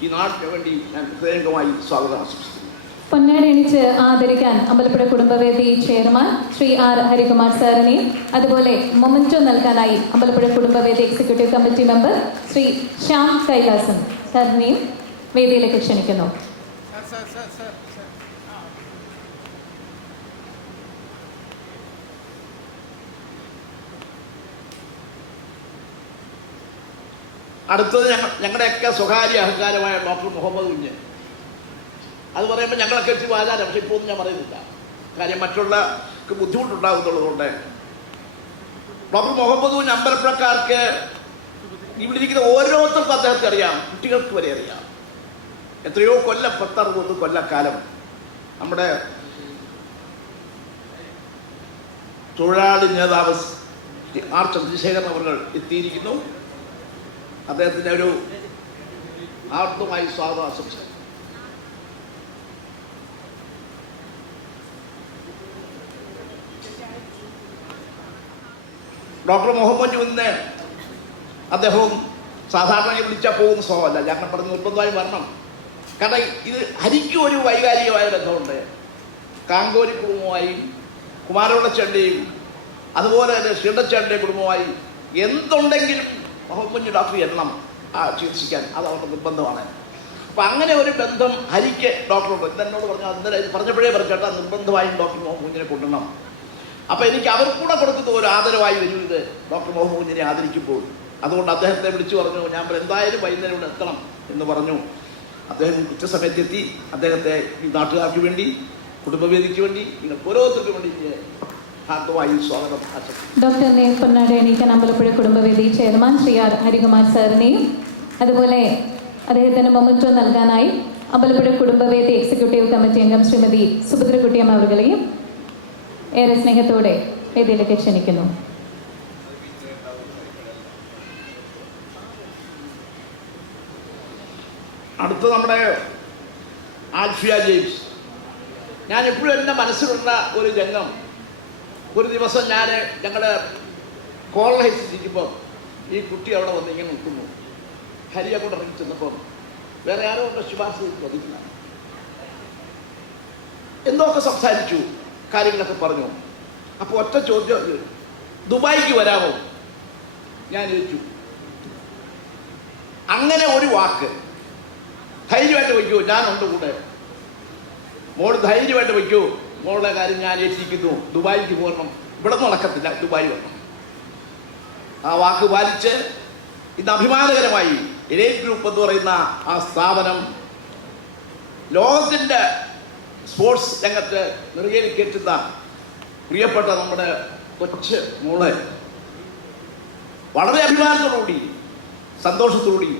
ഈ നാടിന് വേണ്ടി ഞാൻ ഹൃദയംഗമായി സ്വാഗതം ആശംസിക്കുന്നു. പൊന്നാടി അണിയിച്ച് ആദരിക്കാൻ അമ്പലപ്പുഴ കുടുംബവേദി ചെയർമാൻ ശ്രീ ആർ ഹരികുമാർ സാറിനെയും അതുപോലെ മൊമെന്റോ നൽകാനായി Ambalappuzha Kudumbavedi executive committee member Shri Shyam Kailasan സാറിനെയും വേദിയിലേക്ക് ക്ഷണിക്കുന്നു. അടുത്തത് ഞങ്ങളുടെയൊക്കെ സ്വകാര്യ അഹങ്കാരമായ ഡോക്ടർ മുഹമ്മദ് കുഞ്ഞ്. അത് പറയുമ്പോൾ ഞങ്ങളൊക്കെ വെച്ച് വാചാരം, പക്ഷെ ഇപ്പോൾ ഒന്നും ഞാൻ പറയുന്നില്ല. കാര്യം മറ്റുള്ളവർക്ക് ബുദ്ധിമുട്ടുണ്ടാകുന്നുള്ളതുകൊണ്ട്. ഡോക്ടർ മുഹമ്മദ് കുഞ്ഞ് അമ്പലപ്പുഴക്കാർക്ക്, ഇവിടെ ഇരിക്കുന്ന ഓരോരുത്തർക്കും അദ്ദേഹത്തെ അറിയാം, കുട്ടികൾക്ക് വരെ അറിയാം. എത്രയോ കൊല്ലം, 10-60 കൊല്ലക്കാലം നമ്മുടെ തൊഴിലാളി നേതാവ് ആർ ചന്ദ്രശേഖരൻ അവർ എത്തിയിരിക്കുന്നു. അദ്ദേഹത്തിൻ്റെ ഒരു ആർത്തുമായി സ്വാഗതം ആശംസിക്കുന്നു. ഡോക്ടർ മുഹമ്മദ് കുഞ്ഞ് അദ്ദേഹവും സാധാരണ വിളിച്ചാൽ പോകുന്ന സ്വഭാവമല്ല. ഞാൻ പറഞ്ഞ് നിർബന്ധമായി വരണം. കാരണം ഇത് ഹരിക്കും ഒരു വൈകാരികമായ ബന്ധമുണ്ട്. കാങ്കോരി കുടുംബവുമായും കുമാരവളച്ചേട്ടൻ്റെയും അതുപോലെ തന്നെ ശ്രീണ്ടച്ചേട്ടൻ്റെ കുടുംബവുമായി എന്തുണ്ടെങ്കിലും മുഹമ്മദ് ഡോക്ടർ എണ്ണം ചികിത്സിക്കാൻ അത് അവർക്ക് നിർബന്ധമാണ്. അപ്പം അങ്ങനെ ഒരു ബന്ധം ഹരിക്ക് ഡോക്ടറുണ്ട്. ഇതെന്നോട് പറഞ്ഞു, അന്നേരം പറഞ്ഞപ്പോഴേ പറഞ്ഞേട്ടാ നിർബന്ധമായും ഡോക്ടർ മുഹമ്മദ് കുഞ്ഞിനെ കൊണ്ടുവരണം. അപ്പം എനിക്ക് അവർക്കൂടെ കൊടുക്കുന്ന ഒരു ആദരവായി വരും ഇത് ഡോക്ടർ മുഹമ്മദ് കുഞ്ഞിനെ ആദരിക്കുമ്പോൾ. അതുകൊണ്ട് അദ്ദേഹത്തെ വിളിച്ചു പറഞ്ഞു, ഞാൻ എന്തായാലും വൈകുന്നേരം ഇവിടെ എത്തണം എന്ന് പറഞ്ഞു. അദ്ദേഹം കൃത്യസമയത്തെത്തി. അദ്ദേഹത്തെ ഈ നാട്ടുകാർക്ക് വേണ്ടി, കുടുംബവേദിക്ക് വേണ്ടി, നിങ്ങൾക്ക് ഓരോരുത്തർക്കും വേണ്ടി ഹാർദമായി സ്വാഗതം ആശംസിക്കുന്നു. ഡോക്ടറിനെ പൊന്നാടി അണിയിക്കാൻ അമ്പലപ്പുഴ കുടുംബവേദി ചെയർമാൻ ശ്രീ ആർ ഹരികുമാർ സാറിനെയും അതുപോലെ അദ്ദേഹത്തിന് മൊമെന്റോ നൽകാനായി അമ്പലപ്പുഴ കുടുംബവേദി എക്സിക്യൂട്ടീവ് കമ്മിറ്റി അംഗം ശ്രീമതി സുഭദ്രകുട്ടിയമ്മ അവர்களെയും ഏറെ സ്നേഹത്തോടെ വേദിയിലേക്ക് ക്ഷണിക്കുന്നു. അടുത്ത നമ്മുടെ ആൽഫിയ ജെയിംസ്. ഞാൻ എപ്പോഴും എൻ്റെ മനസ്സിലുള്ള ഒരു രംഗം, ഒരു ദിവസം ഞാൻ ഞങ്ങളുടെ കോളേജിലിരിക്കുമ്പോൾ ഈ കുട്ടി അവിടെ വന്ന് ഇങ്ങനെ നിൽക്കുന്നു. ഹരിയെ കൊണ്ട് ഇറങ്ങി ചെന്നപ്പം വേറെ ആരോ ഒക്കെ ശുപാർശ വന്നിട്ടില്ല. എന്തൊക്കെ സംസാരിച്ചു, കാര്യങ്ങളൊക്കെ പറഞ്ഞു. അപ്പോൾ ഒറ്റ ചോദ്യം, ദുബായിക്ക് വരാമോ? ഞാൻ ചോദിച്ചു. അങ്ങനെ ഒരു വാക്ക് ധൈര്യമായിട്ട് വയ്ക്കൂ, ഞാനുണ്ട് കൂടെ. മോൾ ധൈര്യമായിട്ട് വയ്ക്കൂ, മോളുടെ കാര്യം ഞാൻ ഏറ്റിരിക്കുന്നു. ദുബായിക്ക് പോകണം, ഇവിടെ നടക്കത്തില്ല, ദുബായ് വരണം. ആ വാക്ക് പാലിച്ച് ഇന്ന് അഭിമാനകരമായി എലൈറ്റ് ഗ്രൂപ്പ് എന്ന് പറയുന്ന ആ സ്ഥാപനം ലോകത്തിൻ്റെ സ്പോർട്സ് രംഗത്ത് നിറയേലിക്കേറ്റുന്ന പ്രിയപ്പെട്ട നമ്മുടെ കൊച്ചു മോളെ വളരെ അഭിമാനത്തോടുകൂടി സന്തോഷത്തോടുകൂടി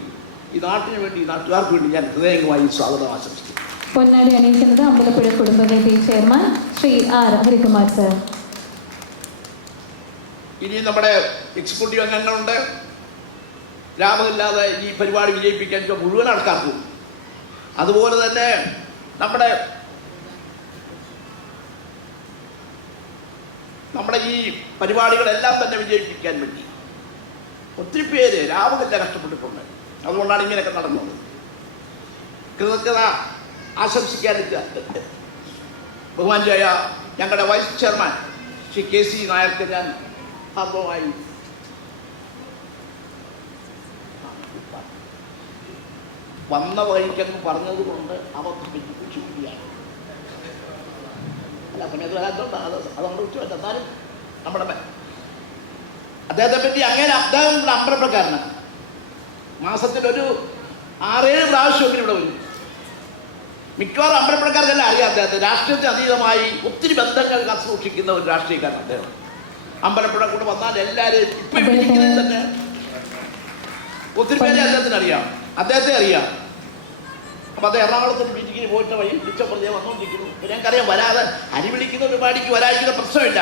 ഈ നാട്ടിന് വേണ്ടി നാട്ടുകാർക്ക് വേണ്ടി ഞാൻ ഹൃദയംഗമായി സ്വാഗതം ആശംസിക്കുന്നു. പൊന്നാടി അണിയിക്കുന്നത് Ambalappuzha Kudumbavedi chairman Shri R Harikumar sir. ഇനി നമ്മുടെ എക്സിക്യൂട്ടീവ് അംഗങ്ങളുണ്ട്. ലാഭമില്ലാതെ ഈ പരിപാടി വിജയിപ്പിക്കാൻ മുഴുവൻ ആൾക്കാർക്കും, അതുപോലെ തന്നെ നമ്മുടെ ഈ പരിപാടികളെല്ലാം തന്നെ വിജയിപ്പിക്കാൻ വേണ്ടി ഒത്തിരി പേര് ലാഭമില്ല കഷ്ടപ്പെട്ടിട്ടുണ്ട്. അതുകൊണ്ടാണ് ഇങ്ങനെയൊക്കെ നടന്നത്. കൃതജ്ഞത ആശംസിക്കാൻ ബഹുമാനിയായ ഞങ്ങളുടെ വൈസ് ചെയർമാൻ ശ്രീ KC നായർക്ക് ഞാൻ ഹാർദവമായി വന്ന വഴിക്കങ്ങ് പറഞ്ഞത് കൊണ്ട് അബദ്ധം ചുറ്റിയാണ്. അല്ല, സമയത്ത് വരാത്തോണ്ട് അതുകൊണ്ട് ഉച്ച എന്നാലും നമ്മുടെ അദ്ദേഹത്തെ പറ്റി അങ്ങനെ അദ്ദേഹം ഇവിടെ അമ്പലപ്രക്കാരനാണ്. മാസത്തിലൊരു 6-7 പ്രാവശ്യമെങ്കിലും ഇവിടെ വരും. മിക്കവാറും അമ്പലപ്രക്കാർക്കെല്ലാം അറിയാം അദ്ദേഹത്തെ. രാഷ്ട്രീയത്തിന് അതീതമായി ഒത്തിരി ബന്ധങ്ങൾ കാത്തുസൂക്ഷിക്കുന്ന ഒരു രാഷ്ട്രീയക്കാരൻ അദ്ദേഹം. അമ്പലപ്പുഴ കൂടെ വന്നാൽ എല്ലാവരും ഇപ്പം ഇവിടെ ഇരിക്കുന്നത് തന്നെ ഒത്തിരി പേരെ അദ്ദേഹത്തിന് അറിയാം, അദ്ദേഹത്തെ അറിയാം. അപ്പം അത് എറണാകുളത്ത് മീറ്റിങ്ങിന് പോയിട്ട് വഴി വിളിച്ചപ്പോൾ വന്നുകൊണ്ടിരിക്കുന്നു. ഞങ്ങൾക്കറിയാം, വരാതെ അരി വിളിക്കുന്ന ഒരു പാടിക്ക് വരാതിരിക്കുന്ന പ്രശ്നമില്ല.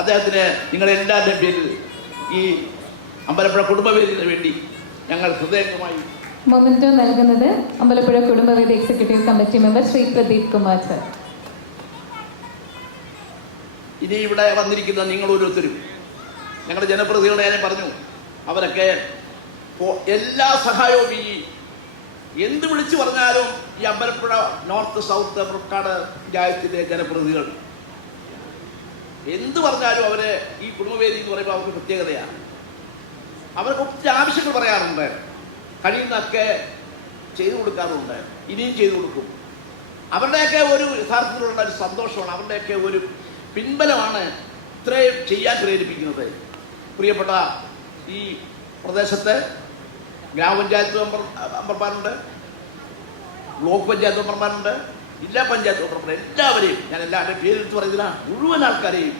അദ്ദേഹത്തിന് നിങ്ങളെല്ലാവരുടെയും പേരിൽ ഈ അമ്പലപ്പുഴ കുടുംബവേദിന് വേണ്ടി ഞങ്ങൾ ഹൃദയംഗമായി മൊമെന്റോ നൽകുന്നത് Ambalappuzha Kudumbavedi executive committee member Shri Pradeep Kumar sir. ഇനി ഇവിടെ വന്നിരിക്കുന്ന നിങ്ങൾ ഓരോരുത്തരും ഞങ്ങളുടെ ജനപ്രതിനിധികളെ ഞാൻ പറഞ്ഞു, അവരൊക്കെ എല്ലാ സഹായവും ഈ എന്ത് വിളിച്ചു പറഞ്ഞാലും ഈ അമ്പലപ്പുഴ നോർത്ത് സൗത്ത് മുക്കാട് പഞ്ചായത്തിലെ ജനപ്രതിനിധികൾ എന്ത് പറഞ്ഞാലും അവരെ ഈ കുടുംബവേദി എന്ന് പറയുമ്പോൾ അവർക്ക് പ്രത്യേകതയാണ്. അവർക്ക് ഒത്തിരി ആവശ്യങ്ങൾ പറയാറുണ്ട്, കഴിയുന്നതൊക്കെ ചെയ്തു കൊടുക്കാറുണ്ട്, ഇനിയും ചെയ്തു കൊടുക്കും. അവരുടെയൊക്കെ ഒരു യഥാർത്ഥത്തിലുള്ള ഒരു സന്തോഷമാണ്, അവരുടെയൊക്കെ ഒരു പിൻബലമാണ് ഇത്രയും ചെയ്യാൻ പ്രേരിപ്പിക്കുന്നത്. പ്രിയപ്പെട്ട ഈ പ്രദേശത്തെ ഗ്രാമപഞ്ചായത്ത് മെമ്പർമാരുണ്ട്, ബ്ലോക്ക് പഞ്ചായത്ത് മെമ്പർമാരുണ്ട്, ജില്ലാ പഞ്ചായത്ത് മെമ്പർമാർ, എല്ലാവരെയും ഞാൻ എല്ലാവരുടെയും പേരെടുത്ത് പറയുന്നില്ല, മുഴുവൻ ആൾക്കാരെയും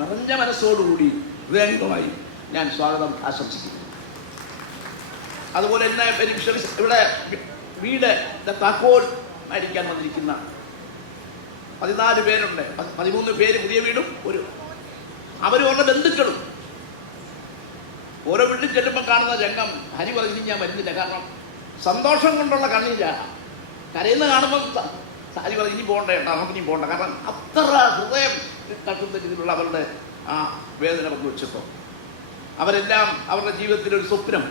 നിറഞ്ഞ മനസ്സോടുകൂടി ഹൃദയംഗമായി ഞാൻ സ്വാഗതം ആശംസിക്കുന്നു. അതുപോലെ തന്നെ ഇവിടെ വീട് താക്കോൽ മേടിക്കാൻ വന്നിരിക്കുന്ന 14 പേരുണ്ട്. 13 പേര് പുതിയ വീടും അവരും അവരുടെ ബന്ധുക്കളും. ഓരോ വീട്ടിൽ ചെല്ലുമ്പോൾ കാണുന്ന രംഗം ഹരി പറഞ്ഞ് ഞാൻ വരുന്നില്ല, കാരണം സന്തോഷം കൊണ്ടുള്ള കണ്ണീര. കരയുന്ന കാണുമ്പോൾ ഹരി പറഞ്ഞ് ഇനി പോകണ്ട കേട്ടോ, നമുക്ക് ഇനി പോകണ്ട, കാരണം അത്ര ഹൃദയം തട്ടുന്ന രീതിയിലുള്ള അവരുടെ ആ വേദന പങ്കുവെച്ചപ്പോൾ അവരെല്ലാം അവരുടെ ജീവിതത്തിലൊരു സ്വപ്നം,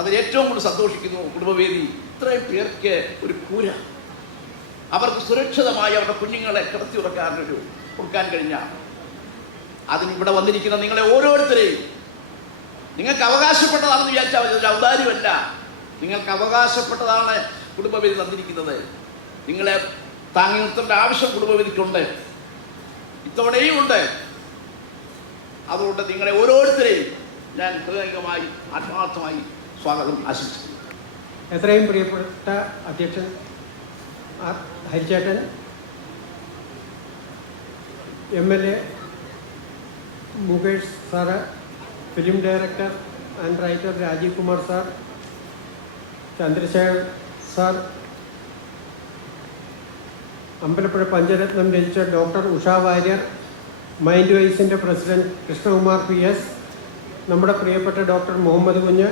അതിൽ ഏറ്റവും കൂടുതൽ സന്തോഷിക്കുന്നു. കുടുംബവേദി ഇത്രയും പേർക്ക് ഒരു കൂര, അവർക്ക് സുരക്ഷിതമായി അവരുടെ കുഞ്ഞുങ്ങളെ കിടത്തി കൊടുക്കാൻ കഴിഞ്ഞാൽ അതിനിവിടെ വന്നിരിക്കുന്ന നിങ്ങളെ ഓരോരുത്തരെയും നിങ്ങൾക്ക് അവകാശപ്പെട്ടതാണെന്ന് വിചാരിച്ചാൽ ഒരു ഔദാര്യമല്ല, നിങ്ങൾക്ക് അവകാശപ്പെട്ടതാണ് കുടുംബവേദി തന്നിരിക്കുന്നത്. നിങ്ങളെ താങ്ങി നിർത്തേണ്ട ആവശ്യം കുടുംബവേദിക്കുണ്ട്, ഇത്തവണയും ഉണ്ട്. അതുകൊണ്ട് നിങ്ങളെ ഓരോരുത്തരെയും ഞാൻ ഹൃദയംഗമായി ആത്മാർത്ഥമായി സ്വാഗതം ആശംസിക്കുന്നു. എത്രയും പ്രിയപ്പെട്ട അധ്യക്ഷൻ ഹരിച്ചേട്ടൻ, MLA Mukesh sir, film director and writer Rajeev Kumar sir, Chandrasekhar sir, Ambalappuzha Pancharatnam രചിച്ച ഡോക്ടർ ഉഷ വാര്യർ, മൈൻഡ് വൈസിൻ്റെ പ്രസിഡന്റ് കൃഷ്ണകുമാർ PS, നമ്മുടെ പ്രിയപ്പെട്ട ഡോക്ടർ മുഹമ്മദ് കുഞ്ഞ്,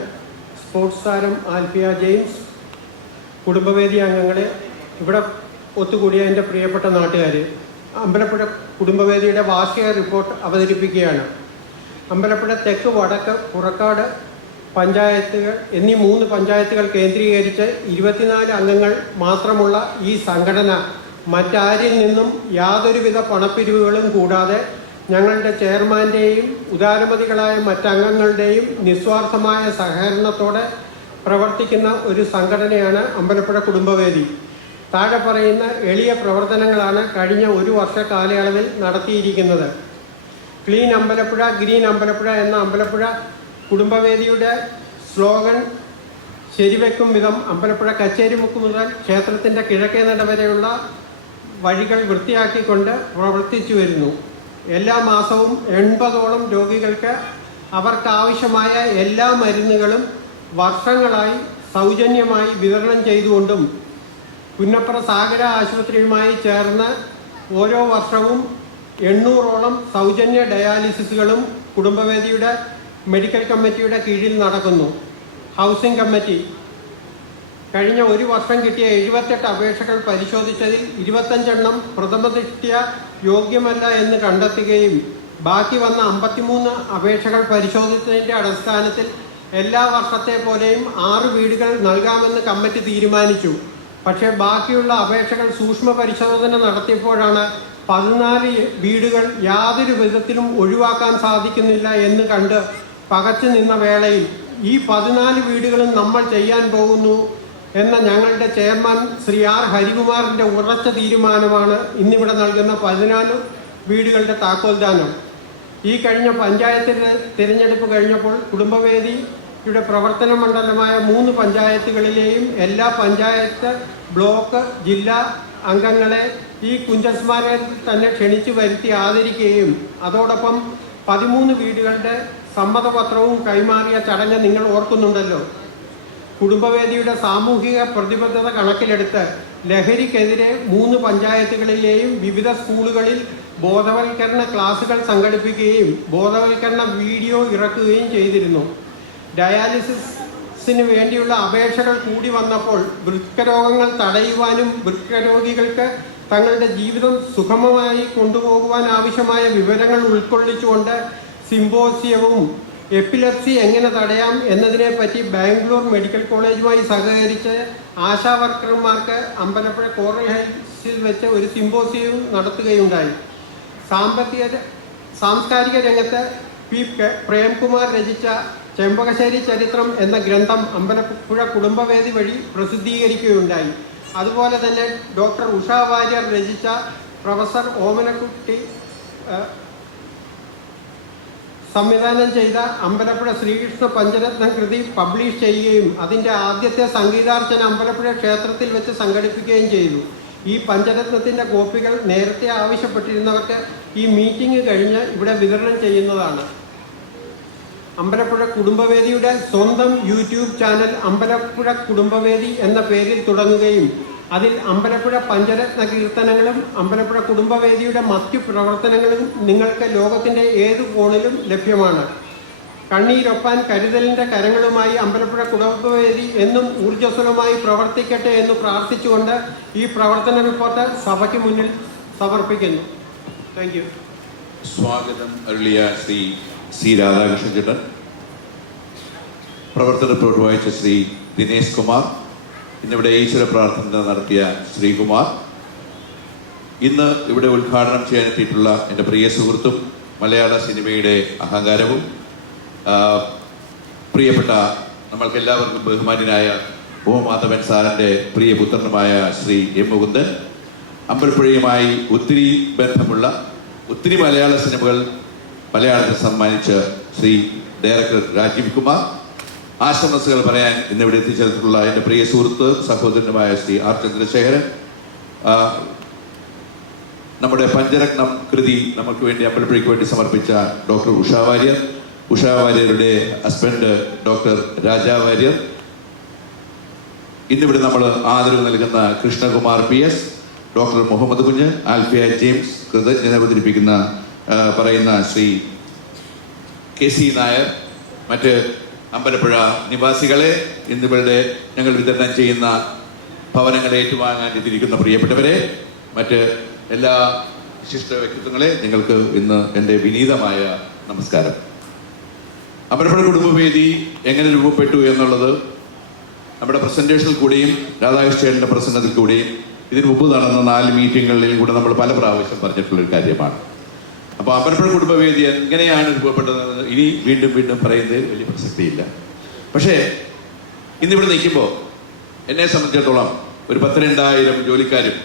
സ്പോർട്സ് താരം ആൽഫിയ ജെയിംസ്, കുടുംബവേദി അംഗങ്ങളെ, ഇവിടെ ഒത്തുകൂടിയ എൻ്റെ പ്രിയപ്പെട്ട നാട്ടുകാർ, അമ്പലപ്പുഴ കുടുംബവേദിയുടെ വാർഷിക റിപ്പോർട്ട് അവതരിപ്പിക്കുകയാണ്. അമ്പലപ്പുഴ തെക്ക്, വടക്ക്, പുറക്കാട് പഞ്ചായത്തുകൾ എന്നീ 3 പഞ്ചായത്തുകൾ കേന്ദ്രീകരിച്ച് 24 അംഗങ്ങൾ മാത്രമുള്ള ഈ സംഘടന മറ്റാരിൽ നിന്നും യാതൊരുവിധ പണപ്പിരിവുകളും കൂടാതെ ഞങ്ങളുടെ ചെയർമാൻ്റെയും ഉദാരമതികളായ മറ്റംഗങ്ങളുടെയും നിസ്വാർത്ഥമായ സഹകരണത്തോടെ പ്രവർത്തിക്കുന്ന ഒരു സംഘടനയാണ് അമ്പലപ്പുഴ കുടുംബവേദി. താഴെ പറയുന്ന എളിയ പ്രവർത്തനങ്ങളാണ് കഴിഞ്ഞ 1 വർഷ കാലയളവിൽ നടത്തിയിരിക്കുന്നത്. ക്ലീൻ അമ്പലപ്പുഴ ഗ്രീൻ അമ്പലപ്പുഴ എന്ന അമ്പലപ്പുഴ കുടുംബവേദിയുടെ സ്ലോഗൻ ശരിവെക്കും വിധം അമ്പലപ്പുഴ കച്ചേരിമുക്ക് മുതൽ ക്ഷേത്രത്തിൻ്റെ കിഴക്കേ നട വരെയുള്ള വഴികൾ വൃത്തിയാക്കിക്കൊണ്ട് പ്രവർത്തിച്ചു വരുന്നു. എല്ലാ മാസവും 80ഓളം രോഗികൾക്ക് അവർക്കാവശ്യമായ എല്ലാ മരുന്നുകളും വർഷങ്ങളായി സൗജന്യമായി വിതരണം ചെയ്തുകൊണ്ടും പുന്നപ്ര സാഗര ആശുപത്രിയുമായി ചേർന്ന് ഓരോ വർഷവും 800ഓളം സൗജന്യ ഡയാലിസിസുകളും കുടുംബവേദിയുടെ മെഡിക്കൽ കമ്മിറ്റിയുടെ കീഴിൽ നടക്കുന്നു. ഹൗസിംഗ് കമ്മിറ്റി കഴിഞ്ഞ ഒരു വർഷം കിട്ടിയ 78 അപേക്ഷകൾ പരിശോധിച്ചതിൽ 25 പ്രഥമദൃഷ്ട്യാ യോഗ്യമല്ല എന്ന് കണ്ടെത്തുകയും ബാക്കി വന്ന 53 അപേക്ഷകൾ പരിശോധിച്ചതിൻ്റെ അടിസ്ഥാനത്തിൽ എല്ലാ വർഷത്തെ പോലെയും 6 വീടുകൾ നൽകാമെന്ന് കമ്മിറ്റി തീരുമാനിച്ചു. പക്ഷേ ബാക്കിയുള്ള അപേക്ഷകൾ സൂക്ഷ്മ പരിശോധന നടത്തിയപ്പോഴാണ് 14 വീടുകൾ യാതൊരു വിധത്തിലും ഒഴിവാക്കാൻ സാധിക്കുന്നില്ല എന്ന് കണ്ട് പകച്ചു നിന്ന വേളയിൽ ഈ 14 വീടുകളും നമ്മൾ ചെയ്യാൻ പോകുന്നു എന്ന ഞങ്ങളുടെ ചെയർമാൻ ശ്രീ ആർ ഹരികുമാറിൻ്റെ ഉറച്ച തീരുമാനമാണ് ഇന്നിവിടെ നൽകുന്ന 14 വീടുകളുടെ താക്കോൽദാനം. ഈ കഴിഞ്ഞ പഞ്ചായത്തിൻ്റെ തിരഞ്ഞെടുപ്പ് കഴിഞ്ഞപ്പോൾ കുടുംബവേദിയുടെ പ്രവർത്തന മണ്ഡലമായ 3 പഞ്ചായത്തുകളിലെയും എല്ലാ പഞ്ചായത്ത്, ബ്ലോക്ക്, ജില്ലാ അംഗങ്ങളെ ഈ കുഞ്ചസ്മാരകത്തിൽ തന്നെ ക്ഷണിച്ചു വരുത്തി ആദരിക്കുകയും അതോടൊപ്പം 13 വീടുകളുടെ സമ്മതപത്രവും കൈമാറിയ ചടങ്ങ് നിങ്ങൾ ഓർക്കുന്നുണ്ടല്ലോ. കുടുംബവേദിയുടെ സാമൂഹിക പ്രതിബദ്ധത കണക്കിലെടുത്ത് ലഹരിക്കെതിരെ 3 പഞ്ചായത്തുകളിലെയും വിവിധ സ്കൂളുകളിൽ ബോധവൽക്കരണ ക്ലാസുകൾ സംഘടിപ്പിക്കുകയും ബോധവൽക്കരണ വീഡിയോ ഇറക്കുകയും ചെയ്തിരുന്നു. ഡയാലിസിസിന് വേണ്ടിയുള്ള അപേക്ഷകൾ കൂടി വന്നപ്പോൾ വൃക്കരോഗങ്ങൾ തടയുവാനും വൃക്കരോഗികൾക്ക് തങ്ങളുടെ ജീവിതം സുഗമമായി കൊണ്ടുപോകുവാൻ ആവശ്യമായ വിവരങ്ങൾ ഉൾക്കൊള്ളിച്ചുകൊണ്ട് സിംപോസിയവും എപ്പിലെപ്സി എങ്ങനെ തടയാം എന്നതിനെപ്പറ്റി ബാംഗ്ലൂർ മെഡിക്കൽ കോളേജുമായി സഹകരിച്ച് ആശാ വർക്കർമാർക്ക് അമ്പലപ്പുഴ കോറൽ ഹൈസിൽ വെച്ച് ഒരു സിംപോസിയം നടത്തുകയുണ്ടായി. സാംസ്കാരിക രംഗത്ത് പി പ്രേംകുമാർ രചിച്ച ചെമ്പകശ്ശേരി ചരിത്രം എന്ന ഗ്രന്ഥം അമ്പലപ്പുഴ കുടുംബവേദി വഴി പ്രസിദ്ധീകരിക്കുകയുണ്ടായി. അതുപോലെ തന്നെ ഡോക്ടർ ഉഷ വാര്യർ രചിച്ച പ്രൊഫസർ ഓമനക്കുട്ടി സംവിധാനം ചെയ്ത അമ്പലപ്പുഴ ശ്രീകൃഷ്ണ പഞ്ചരത്നം കൃതി പബ്ലിഷ് ചെയ്യുകയും അതിൻ്റെ ആദ്യത്തെ സംഗീതാർച്ചന അമ്പലപ്പുഴ ക്ഷേത്രത്തിൽ വെച്ച് സംഘടിപ്പിക്കുകയും ചെയ്തു. ഈ പഞ്ചരത്നത്തിൻ്റെ കോപ്പികൾ നേരത്തെ ആവശ്യപ്പെട്ടിരുന്നവർക്ക് ഈ മീറ്റിംഗ് കഴിഞ്ഞ് ഇവിടെ വിതരണം ചെയ്യുന്നതാണ്. അമ്പലപ്പുഴ കുടുംബവേദിയുടെ സ്വന്തം യൂട്യൂബ് ചാനൽ അമ്പലപ്പുഴ കുടുംബവേദി എന്ന പേരിൽ തുടങ്ങുകയും അതിൽ അമ്പലപ്പുഴ പഞ്ചരത്ന കീർത്തനങ്ങളും അമ്പലപ്പുഴ കുടുംബവേദിയുടെ മറ്റു പ്രവർത്തനങ്ങളും നിങ്ങൾക്ക് ലോകത്തിൻ്റെ ഏത് കോണിലും ലഭ്യമാണ്. കണ്ണീരൊപ്പാൻ കരുതലിൻ്റെ കരങ്ങളുമായി അമ്പലപ്പുഴ കുടുംബവേദി എന്നും ഊർജ്ജസ്വലമായി പ്രവർത്തിക്കട്ടെ എന്ന് പ്രാർത്ഥിച്ചുകൊണ്ട് ഈ പ്രവർത്തന റിപ്പോർട്ട് സഭയ്ക്ക് മുന്നിൽ സമർപ്പിക്കുന്നു. Thank you. സ്വാഗതം അരുളിയ ശ്രീ സി രാധാകൃഷ്ണൻ ചേട്ടൻ, പ്രവർത്തന റിപ്പോർട്ട് വായിച്ച ശ്രീ ദിനേശ് കുമാർ, ഇന്നിവിടെ ഈശ്വര പ്രാർത്ഥന നടത്തിയ ശ്രീകുമാർ, ഇന്ന് ഇവിടെ ഉദ്ഘാടനം ചെയ്യാനെത്തിയിട്ടുള്ള എൻ്റെ പ്രിയ സുഹൃത്തും മലയാള സിനിമയുടെ അഹങ്കാരവും പ്രിയപ്പെട്ട നമ്മൾക്ക് എല്ലാവർക്കും ബഹുമാന്യനായ ഓമാധവൻ സാറിൻ്റെ പ്രിയ പുത്രനുമായ ശ്രീ എം മുകുന്ദൻ, അമ്പലപ്പുഴയുമായി ഒത്തിരി ബന്ധമുള്ള ഒത്തിരി മലയാള സിനിമകൾ മലയാളത്തിൽ സമ്മാനിച്ച ശ്രീ ഡയറക്ടർ രാജീവ് കുമാർ, ആശംസകൾ പറയാൻ ഇന്നിവിടെ എത്തിച്ചേർന്നിട്ടുള്ള എൻ്റെ പ്രിയ സുഹൃത്ത് സഹോദരനുമായ ശ്രീ ആർ ചന്ദ്രശേഖരൻ, നമ്മുടെ പഞ്ചരത്നം കൃതി നമുക്ക് വേണ്ടി അമ്പലപ്പുഴയ്ക്ക് വേണ്ടി സമർപ്പിച്ച ഡോക്ടർ ഉഷ വാര്യർ, ഉഷ വാര്യരുടെ ഹസ്ബൻഡ് ഡോക്ടർ രാജാ വാര്യർ, ഇന്നിവിടെ നമ്മൾ ആദരവ് നൽകുന്ന കൃഷ്ണകുമാർ PS, ഡോക്ടർ മുഹമ്മദ് കുഞ്ഞ്, ആൽഫിയ ജെയിംസ്, കൃതജ്ഞത അവതരിപ്പിക്കുന്ന പറയുന്ന ശ്രീ KC നായർ, മറ്റ് അമ്പലപ്പുഴ നിവാസികളെ, ഇന്നിവരുടെ ഞങ്ങൾ വിതരണം ചെയ്യുന്ന ഭവനങ്ങളെ ഏറ്റുവാങ്ങാൻ എത്തിയിരിക്കുന്ന പ്രിയപ്പെട്ടവരെ, മറ്റ് എല്ലാ വിശിഷ്ട വ്യക്തിത്വങ്ങളെ, നിങ്ങൾക്ക് ഇന്ന് എൻ്റെ വിനീതമായ നമസ്കാരം. അമ്പലപ്പുഴ കുടുംബവേദി എങ്ങനെ രൂപപ്പെട്ടു എന്നുള്ളത് നമ്മുടെ പ്രസന്റേഷനിൽ കൂടിയും രാധാകൃഷ്ണന്റെ പ്രസംഗത്തിൽ കൂടിയും ഇതിനു മുമ്പ് നടന്ന 4 മീറ്റിങ്ങുകളിൽ കൂടെ നമ്മൾ പല പ്രാവശ്യം പറഞ്ഞിട്ടുള്ളൊരു കാര്യമാണ്. അപ്പോൾ അമ്പലപ്പുഴ കുടുംബവേദി എങ്ങനെയാണ് രൂപപ്പെട്ടതെന്ന് ഇനി വീണ്ടും വീണ്ടും പറയുന്നതിൽ വലിയ പ്രസക്തിയില്ല. പക്ഷേ ഇന്നിവിടെ നിൽക്കുമ്പോൾ എന്നെ സംബന്ധിച്ചിടത്തോളം ഒരു 12,000 ജോലിക്കാരും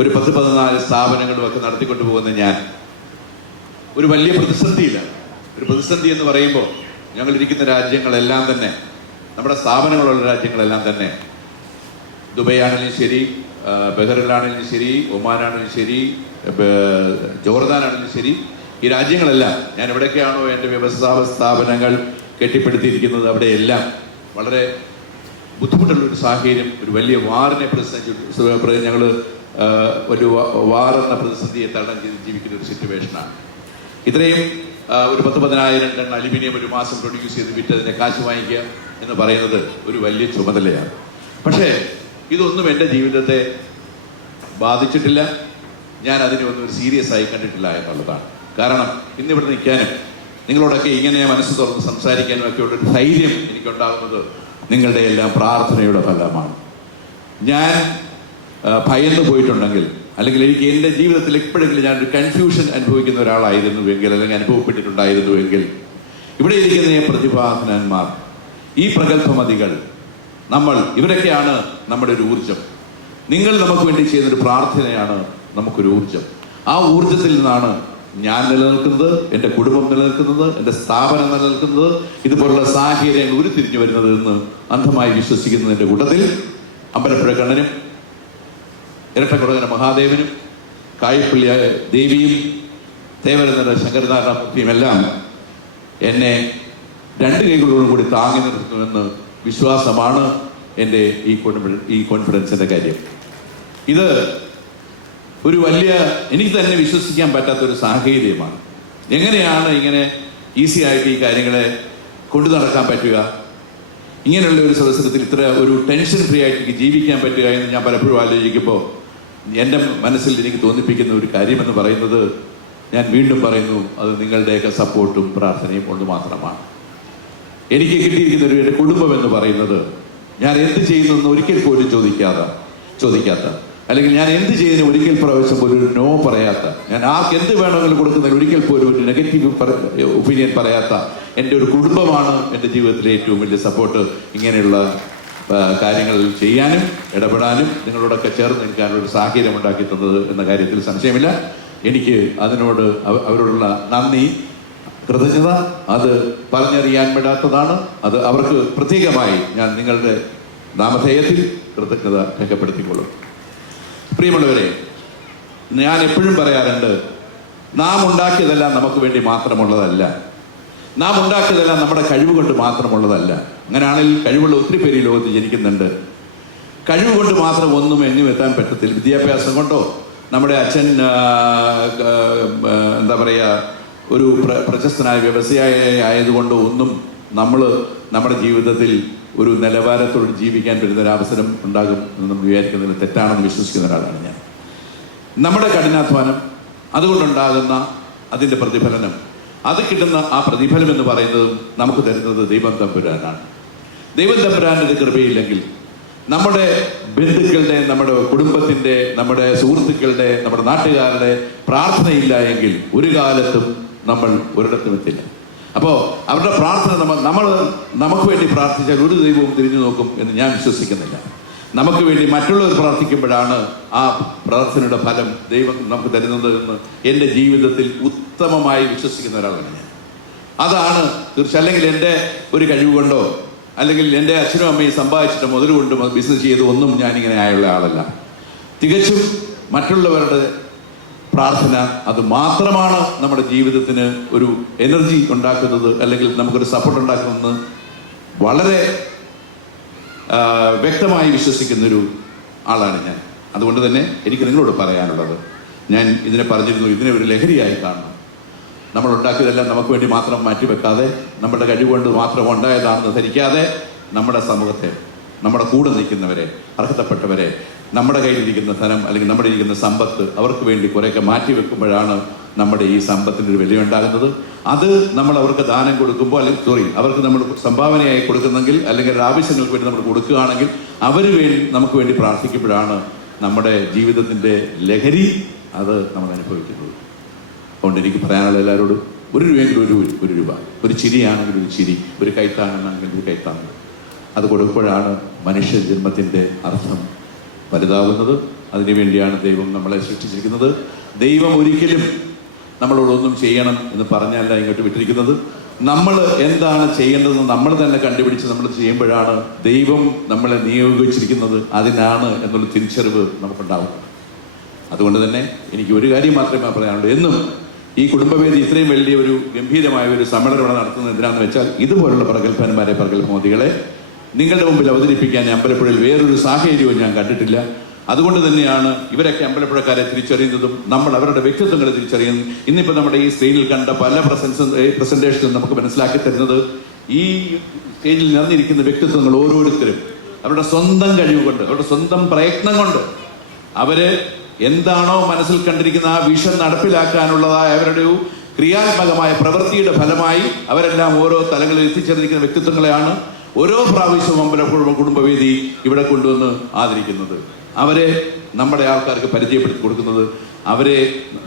ഒരു 10-14 സ്ഥാപനങ്ങളും ഒക്കെ നടത്തിക്കൊണ്ടു പോകുന്ന ഞാൻ ഒരു വലിയ പ്രതിസന്ധിയിലാണ്. ഒരു പ്രതിസന്ധി എന്ന് പറയുമ്പോൾ ഞങ്ങളിരിക്കുന്ന രാജ്യങ്ങളെല്ലാം തന്നെ, നമ്മുടെ സ്ഥാപനങ്ങളുള്ള രാജ്യങ്ങളെല്ലാം തന്നെ, ദുബായ് ആണെങ്കിലും ശരി, ബഹ്റിനാണെങ്കിലും ശരി, ഒമാനാണെങ്കിലും ശരി, ജോർദാനാണെങ്കിലും ശരി, ഈ രാജ്യങ്ങളെല്ലാം ഞാൻ എവിടെയൊക്കെയാണോ എൻ്റെ വ്യവസായ സ്ഥാപനങ്ങൾ കെട്ടിപ്പടുത്തിയിരിക്കുന്നത് അവിടെയെല്ലാം വളരെ ബുദ്ധിമുട്ടുള്ളൊരു സാഹചര്യം, ഒരു വലിയ വാറിനെ ഞങ്ങൾ ഒരു വാറെന്ന പ്രതിസന്ധിയെ തരണം ചെയ്ത് ജീവിക്കുന്ന ഒരു സിറ്റുവേഷനാണ്. ഇത്രയും ഒരു 10,000 ടൺ അലുമിനിയം ഒരു മാസം പ്രൊഡ്യൂസ് ചെയ്ത് വിറ്റതിൻ്റെ കാശ് വാങ്ങിക്കുക എന്ന് പറയുന്നത് ഒരു വലിയ ചുമതലയാണ്. പക്ഷേ ഇതൊന്നും എൻ്റെ ജീവിതത്തെ ബാധിച്ചിട്ടില്ല. ഞാൻ അതിനെ ഒന്നും ഒരു സീരിയസ് ആയി കണ്ടിട്ടില്ല എന്നുള്ളതാണ്. കാരണം ഇന്നിവിടെ നിൽക്കാനും നിങ്ങളോടൊക്കെ ഇങ്ങനെ മനസ്സ് തുറന്ന് സംസാരിക്കാനും ഒക്കെ ഉള്ളൊരു ധൈര്യം എനിക്കുണ്ടാകുന്നത് നിങ്ങളുടെ എല്ലാം പ്രാർത്ഥനയുടെ ഫലമാണ്. ഞാൻ ഭയന്ന് പോയിട്ടുണ്ടെങ്കിൽ, അല്ലെങ്കിൽ എനിക്ക് എൻ്റെ ജീവിതത്തിൽ എപ്പോഴെങ്കിലും ഞാനൊരു കൺഫ്യൂഷൻ അനുഭവിക്കുന്ന ഒരാളായിരുന്നുവെങ്കിൽ, അല്ലെങ്കിൽ അനുഭവപ്പെട്ടിട്ടുണ്ടായിരുന്നുവെങ്കിൽ, ഇവിടെ ഇരിക്കുന്ന ഈ പ്രതിഭാധനന്മാർ, ഈ പ്രഗത്ഭമതികൾ, ഇവരൊക്കെയാണ് നമ്മുടെ ഒരു ഊർജം. നിങ്ങൾ നമുക്ക് വേണ്ടി ചെയ്യുന്നൊരു പ്രാർത്ഥനയാണ് നമുക്കൊരു ഊർജം. ആ ഊർജത്തിൽ നിന്നാണ് ഞാൻ നിലനിൽക്കുന്നത്, എൻ്റെ കുടുംബം നിലനിൽക്കുന്നത്, എൻ്റെ സ്ഥാപനം നിലനിൽക്കുന്നത്, ഇതുപോലുള്ള സാഹചര്യങ്ങൾ ഉരുത്തിരിഞ്ഞു വരുന്നത് എന്ന് അന്ധമായി വിശ്വസിക്കുന്നതിൻ്റെ കൂട്ടത്തിൽ അമ്പലപ്പുഴ കണ്ണനും ഇരട്ടക്കുടകര മഹാദേവനും കായപ്പള്ളി ദേവിയും തേവരനന്ദ ശങ്കരനാരായണമൂർത്തിയും എല്ലാം എന്നെ 2 കൈകളോടും കൂടി താങ്ങി നിർത്തുമെന്ന് വിശ്വാസമാണ് എൻ്റെ ഈ കോൺഫിഡൻസിൻ്റെ കാര്യം. ഇത് ഒരു വലിയ, എനിക്ക് തന്നെ വിശ്വസിക്കാൻ പറ്റാത്തൊരു സാഹചര്യമാണ്. എങ്ങനെയാണ് ഇങ്ങനെ ഈസി ആയിട്ട് ഈ കാര്യങ്ങളെ കൊണ്ടു നടക്കാൻ പറ്റുക? ഇങ്ങനെയുള്ള ഒരു അവസരത്തിൽ ഇത്ര ഒരു ടെൻഷൻ ഫ്രീ ആയിട്ട് എനിക്ക് ജീവിക്കാൻ പറ്റുക എന്ന് ഞാൻ പലപ്പോഴും ആലോചിക്കുമ്പോൾ എൻ്റെ മനസ്സിൽ എനിക്ക് തോന്നിപ്പിക്കുന്ന ഒരു കാര്യമെന്ന് പറയുന്നത്, ഞാൻ വീണ്ടും പറയുന്നു, അത് നിങ്ങളുടെയൊക്കെ സപ്പോർട്ടും പ്രാർത്ഥനയും കൊണ്ട് മാത്രമാണ്. എനിക്ക് കിട്ടിയിരിക്കുന്ന ഒരു എൻ്റെ കുടുംബം എന്ന് പറയുന്നത്, ഞാൻ എന്ത് ചെയ്യുന്നു ഒരിക്കൽ പോലും ചോദിക്കാത്ത, അല്ലെങ്കിൽ ഞാൻ എന്ത് ചെയ്യുന്നതിന് ഒരിക്കൽ പ്രാവശ്യം പോലും ഒരു നോ പറയാത്ത, ഞാൻ ആർക്ക് എന്ത് വേണമെങ്കിലും കൊടുക്കുന്നതിന് ഒരിക്കൽ പോലും ഒരു നെഗറ്റീവ് ഒപ്പീനിയൻ പറയാത്ത എൻ്റെ ഒരു കുടുംബമാണ് എൻ്റെ ജീവിതത്തിലെ ഏറ്റവും വലിയ സപ്പോർട്ട്. ഇങ്ങനെയുള്ള കാര്യങ്ങളിൽ ചെയ്യാനും ഇടപെടാനും നിങ്ങളോടൊക്കെ ചേർന്ന് നിൽക്കാനുള്ള ഒരു സാഹചര്യം ഉണ്ടാക്കി തന്നത് എന്ന കാര്യത്തിൽ സംശയമില്ല. എനിക്ക് അതിനോട് അവരോടുള്ള നന്ദി, കൃതജ്ഞത അത് പറഞ്ഞറിയാൻ പെടാത്തതാണ്. അത് അവർക്ക് പ്രത്യേകമായി ഞാൻ നിങ്ങളുടെ നാമധേയത്തിൽ കൃതജ്ഞത രേഖപ്പെടുത്തിക്കൊള്ളും. പ്രിയമുള്ളവരെ, ഞാൻ എപ്പോഴും പറയാറുണ്ട്, നാം ഉണ്ടാക്കിയതെല്ലാം നമുക്ക് വേണ്ടി മാത്രമുള്ളതല്ല. നാം ഉണ്ടാക്കിയതെല്ലാം നമ്മുടെ കഴിവ് കൊണ്ട് മാത്രമുള്ളതല്ല. അങ്ങനെയാണെങ്കിൽ കഴിവുള്ള ഒത്തിരി പേര് ഈ ലോകത്ത് ജനിക്കുന്നുണ്ട്. കഴിവ് കൊണ്ട് മാത്രം ഒന്നും എങ്ങും എത്താൻ പറ്റത്തില്ല. വിദ്യാഭ്യാസം കൊണ്ടോ, നമ്മുടെ അച്ഛൻ എന്താ പറയുക, ഒരു പ്രശസ്തനായ വ്യവസായി ആയതുകൊണ്ടോ ഒന്നും നമ്മുടെ ജീവിതത്തിൽ ഒരു നിലവാരത്തോട് ജീവിക്കാൻ പറ്റുന്ന ഒരു അവസരം ഉണ്ടാകും എന്ന് നമ്മൾ വിചാരിക്കുന്നതിന് തെറ്റാണെന്ന് വിശ്വസിക്കുന്ന ഒരാളാണ് ഞാൻ. നമ്മുടെ കഠിനാധ്വാനം, അതുകൊണ്ടുണ്ടാകുന്ന അതിൻ്റെ പ്രതിഫലനം, അത് കിട്ടുന്ന ആ പ്രതിഫലം എന്ന് പറയുന്നതും നമുക്ക് തരുന്നത് ദൈവം തമ്പുരാനാണ്. ദൈവം തമ്പുരാൻ്റെ കൃപയില്ലെങ്കിൽ, നമ്മുടെ ബന്ധുക്കളുടെ, നമ്മുടെ കുടുംബത്തിൻ്റെ, നമ്മുടെ സുഹൃത്തുക്കളുടെ, നമ്മുടെ നാട്ടുകാരുടെ പ്രാർത്ഥനയില്ല എങ്കിൽ ഒരു കാലത്തും നമ്മൾ ഒരിടത്തും എത്തില്ല. അപ്പോൾ അവരുടെ പ്രാർത്ഥന നമുക്ക് വേണ്ടി പ്രാർത്ഥിച്ചാൽ ഒരു ദൈവവും തിരിഞ്ഞു നോക്കും എന്ന് ഞാൻ വിശ്വസിക്കുന്നില്ല. നമുക്ക് വേണ്ടി മറ്റുള്ളവർ പ്രാർത്ഥിക്കുമ്പോഴാണ് ആ പ്രാർത്ഥനയുടെ ഫലം ദൈവം നമുക്ക് തരുന്നത് എന്ന് എൻ്റെ ജീവിതത്തിൽ ഉത്തമമായി വിശ്വസിക്കുന്ന ഒരാളാണ് ഞാൻ. അതാണ് തീർച്ചയായും. അല്ലെങ്കിൽ എൻ്റെ ഒരു കഴിവ് കൊണ്ടോ, അല്ലെങ്കിൽ എൻ്റെ അച്ഛനും അമ്മയും സമ്പാദിച്ചിട്ട് മുതൽ കൊണ്ടും ബിസിനസ് ചെയ്ത് ഒന്നും ഞാനിങ്ങനെ ആയുള്ള ആളല്ല. തികച്ചും മറ്റുള്ളവരുടെ പ്രാർത്ഥന, അത് മാത്രമാണ് നമ്മുടെ ജീവിതത്തിന് ഒരു എനർജി ഉണ്ടാക്കുന്നത്, അല്ലെങ്കിൽ നമുക്കൊരു സപ്പോർട്ട് ഉണ്ടാക്കുന്നതെന്ന് വളരെ വ്യക്തമായി വിശ്വസിക്കുന്നൊരു ആളാണ് ഞാൻ. അതുകൊണ്ട് തന്നെ എനിക്ക് നിങ്ങളോട് പറയാനുള്ളത്, ഞാൻ ഇതിനെ പറഞ്ഞിരുന്നു, ഇതിനെ ഒരു ലഹരിയായി കാണണം. നമ്മൾ ഉണ്ടാക്കിയതെല്ലാം നമുക്ക് വേണ്ടി മാത്രം മാറ്റിവെക്കാതെ, നമ്മുടെ കഴിവുകൊണ്ട് മാത്രം ഉണ്ടായതാണെന്ന് ധരിക്കാതെ, നമ്മുടെ സമൂഹത്തെ, നമ്മുടെ കൂടെ നിൽക്കുന്നവരെ, അർഹതപ്പെട്ടവരെ, നമ്മുടെ കയ്യിലിരിക്കുന്ന ധനം അല്ലെങ്കിൽ നമ്മുടെ ഇരിക്കുന്ന സമ്പത്ത് അവർക്ക് വേണ്ടി കുറേയൊക്കെ മാറ്റിവെക്കുമ്പോഴാണ് നമ്മുടെ ഈ സമ്പത്തിൻ്റെ ഒരു വില ഉണ്ടാകുന്നത്. അത് നമ്മൾ അവർക്ക് ദാനം കൊടുക്കുമ്പോൾ, അല്ലെങ്കിൽ അവർക്ക് നമ്മൾ സംഭാവനയായി കൊടുക്കുന്നെങ്കിൽ, അല്ലെങ്കിൽ ആവശ്യങ്ങൾക്ക് വേണ്ടി നമ്മൾ കൊടുക്കുകയാണെങ്കിൽ, നമുക്ക് വേണ്ടി പ്രാർത്ഥിക്കുമ്പോഴാണ് നമ്മുടെ ജീവിതത്തിൻ്റെ ലഹരി അത് നമ്മൾ അനുഭവിക്കുന്നത്. അതുകൊണ്ട് എനിക്ക് പറയാനുള്ള എല്ലാവരോടും, ഒരു രൂപയെങ്കിലും ഒരു രൂപ, ഒരു ചിരിയാണെങ്കിൽ ഒരു ചിരി, ഒരു കൈത്താങ്ങാണെങ്കിൽ ഒരു കൈത്താങ്ങ്, അത് കൊടുക്കുമ്പോഴാണ് മനുഷ്യ ജന്മത്തിൻ്റെ അർത്ഥം വലുതാവുന്നത്. അതിനുവേണ്ടിയാണ് ദൈവം നമ്മളെ സൃഷ്ടിച്ചിരിക്കുന്നത്. ദൈവം ഒരിക്കലും നമ്മളോടൊന്നും ചെയ്യണം എന്ന് പറഞ്ഞല്ല ഇങ്ങോട്ട് വിട്ടിരിക്കുന്നത്. നമ്മൾ എന്താണ് ചെയ്യേണ്ടതെന്ന് നമ്മൾ തന്നെ കണ്ടുപിടിച്ച് നമ്മൾ ചെയ്യുമ്പോഴാണ് ദൈവം നമ്മളെ നിയോഗിച്ചിരിക്കുന്നത് അതിനാണ് എന്നുള്ള തിരിച്ചറിവ് നമുക്കുണ്ടാവും. അതുകൊണ്ട് തന്നെ എനിക്ക് ഒരു കാര്യം മാത്രമേ പറയാനുള്ളൂ. എന്നും ഈ കുടുംബവേദി ഇത്രയും വലിയ ഒരു ഗംഭീരമായ ഒരു സമ്മേളനം നടത്തുന്നത് എന്തിനാണെന്ന് വെച്ചാൽ ഇതുപോലുള്ള പ്രഗത്ഭന്മാരെ പ്രഗത്ഭമതികളെ നിങ്ങളുടെ മുമ്പിൽ അവതരിപ്പിക്കാൻ അമ്പലപ്പുഴയിൽ വേറൊരു സാഹചര്യവും ഞാൻ കണ്ടിട്ടില്ല. അതുകൊണ്ട് തന്നെയാണ് ഇവരൊക്കെ അമ്പലപ്പുഴക്കാരെ തിരിച്ചറിയുന്നതും നമ്മൾ അവരുടെ വ്യക്തിത്വങ്ങളെ തിരിച്ചറിയുന്നതും. ഇന്നിപ്പോൾ നമ്മുടെ ഈ സ്ക്രീനിൽ കണ്ട പല പ്രസന്റേഷനും നമുക്ക് മനസ്സിലാക്കി തരുന്നത് ഈ സ്റ്റേജിൽ നിറഞ്ഞിരിക്കുന്ന വ്യക്തിത്വങ്ങൾ ഓരോരുത്തരും അവരുടെ സ്വന്തം കഴിവ് കൊണ്ട് അവരുടെ സ്വന്തം പ്രയത്നം കൊണ്ട് അവര് എന്താണോ മനസ്സിൽ കണ്ടിരിക്കുന്ന ആ വിഷൻ നടപ്പിലാക്കാനുള്ളതായ അവരുടെ ക്രിയാത്മകമായ പ്രവൃത്തിയുടെ ഫലമായി അവരെല്ലാം ഓരോ തലങ്ങളിൽ എത്തിച്ചേർന്നിരിക്കുന്ന വ്യക്തിത്വങ്ങളെയാണ് ഓരോ പ്രാവശ്യവും അമ്പലപ്പുഴ കുടുംബവേദി ഇവിടെ കൊണ്ടുവന്ന് ആദരിക്കുന്നത്. അവരെ നമ്മുടെ ആൾക്കാർക്ക് പരിചയപ്പെടുത്തി കൊടുക്കുന്നത്, അവരെ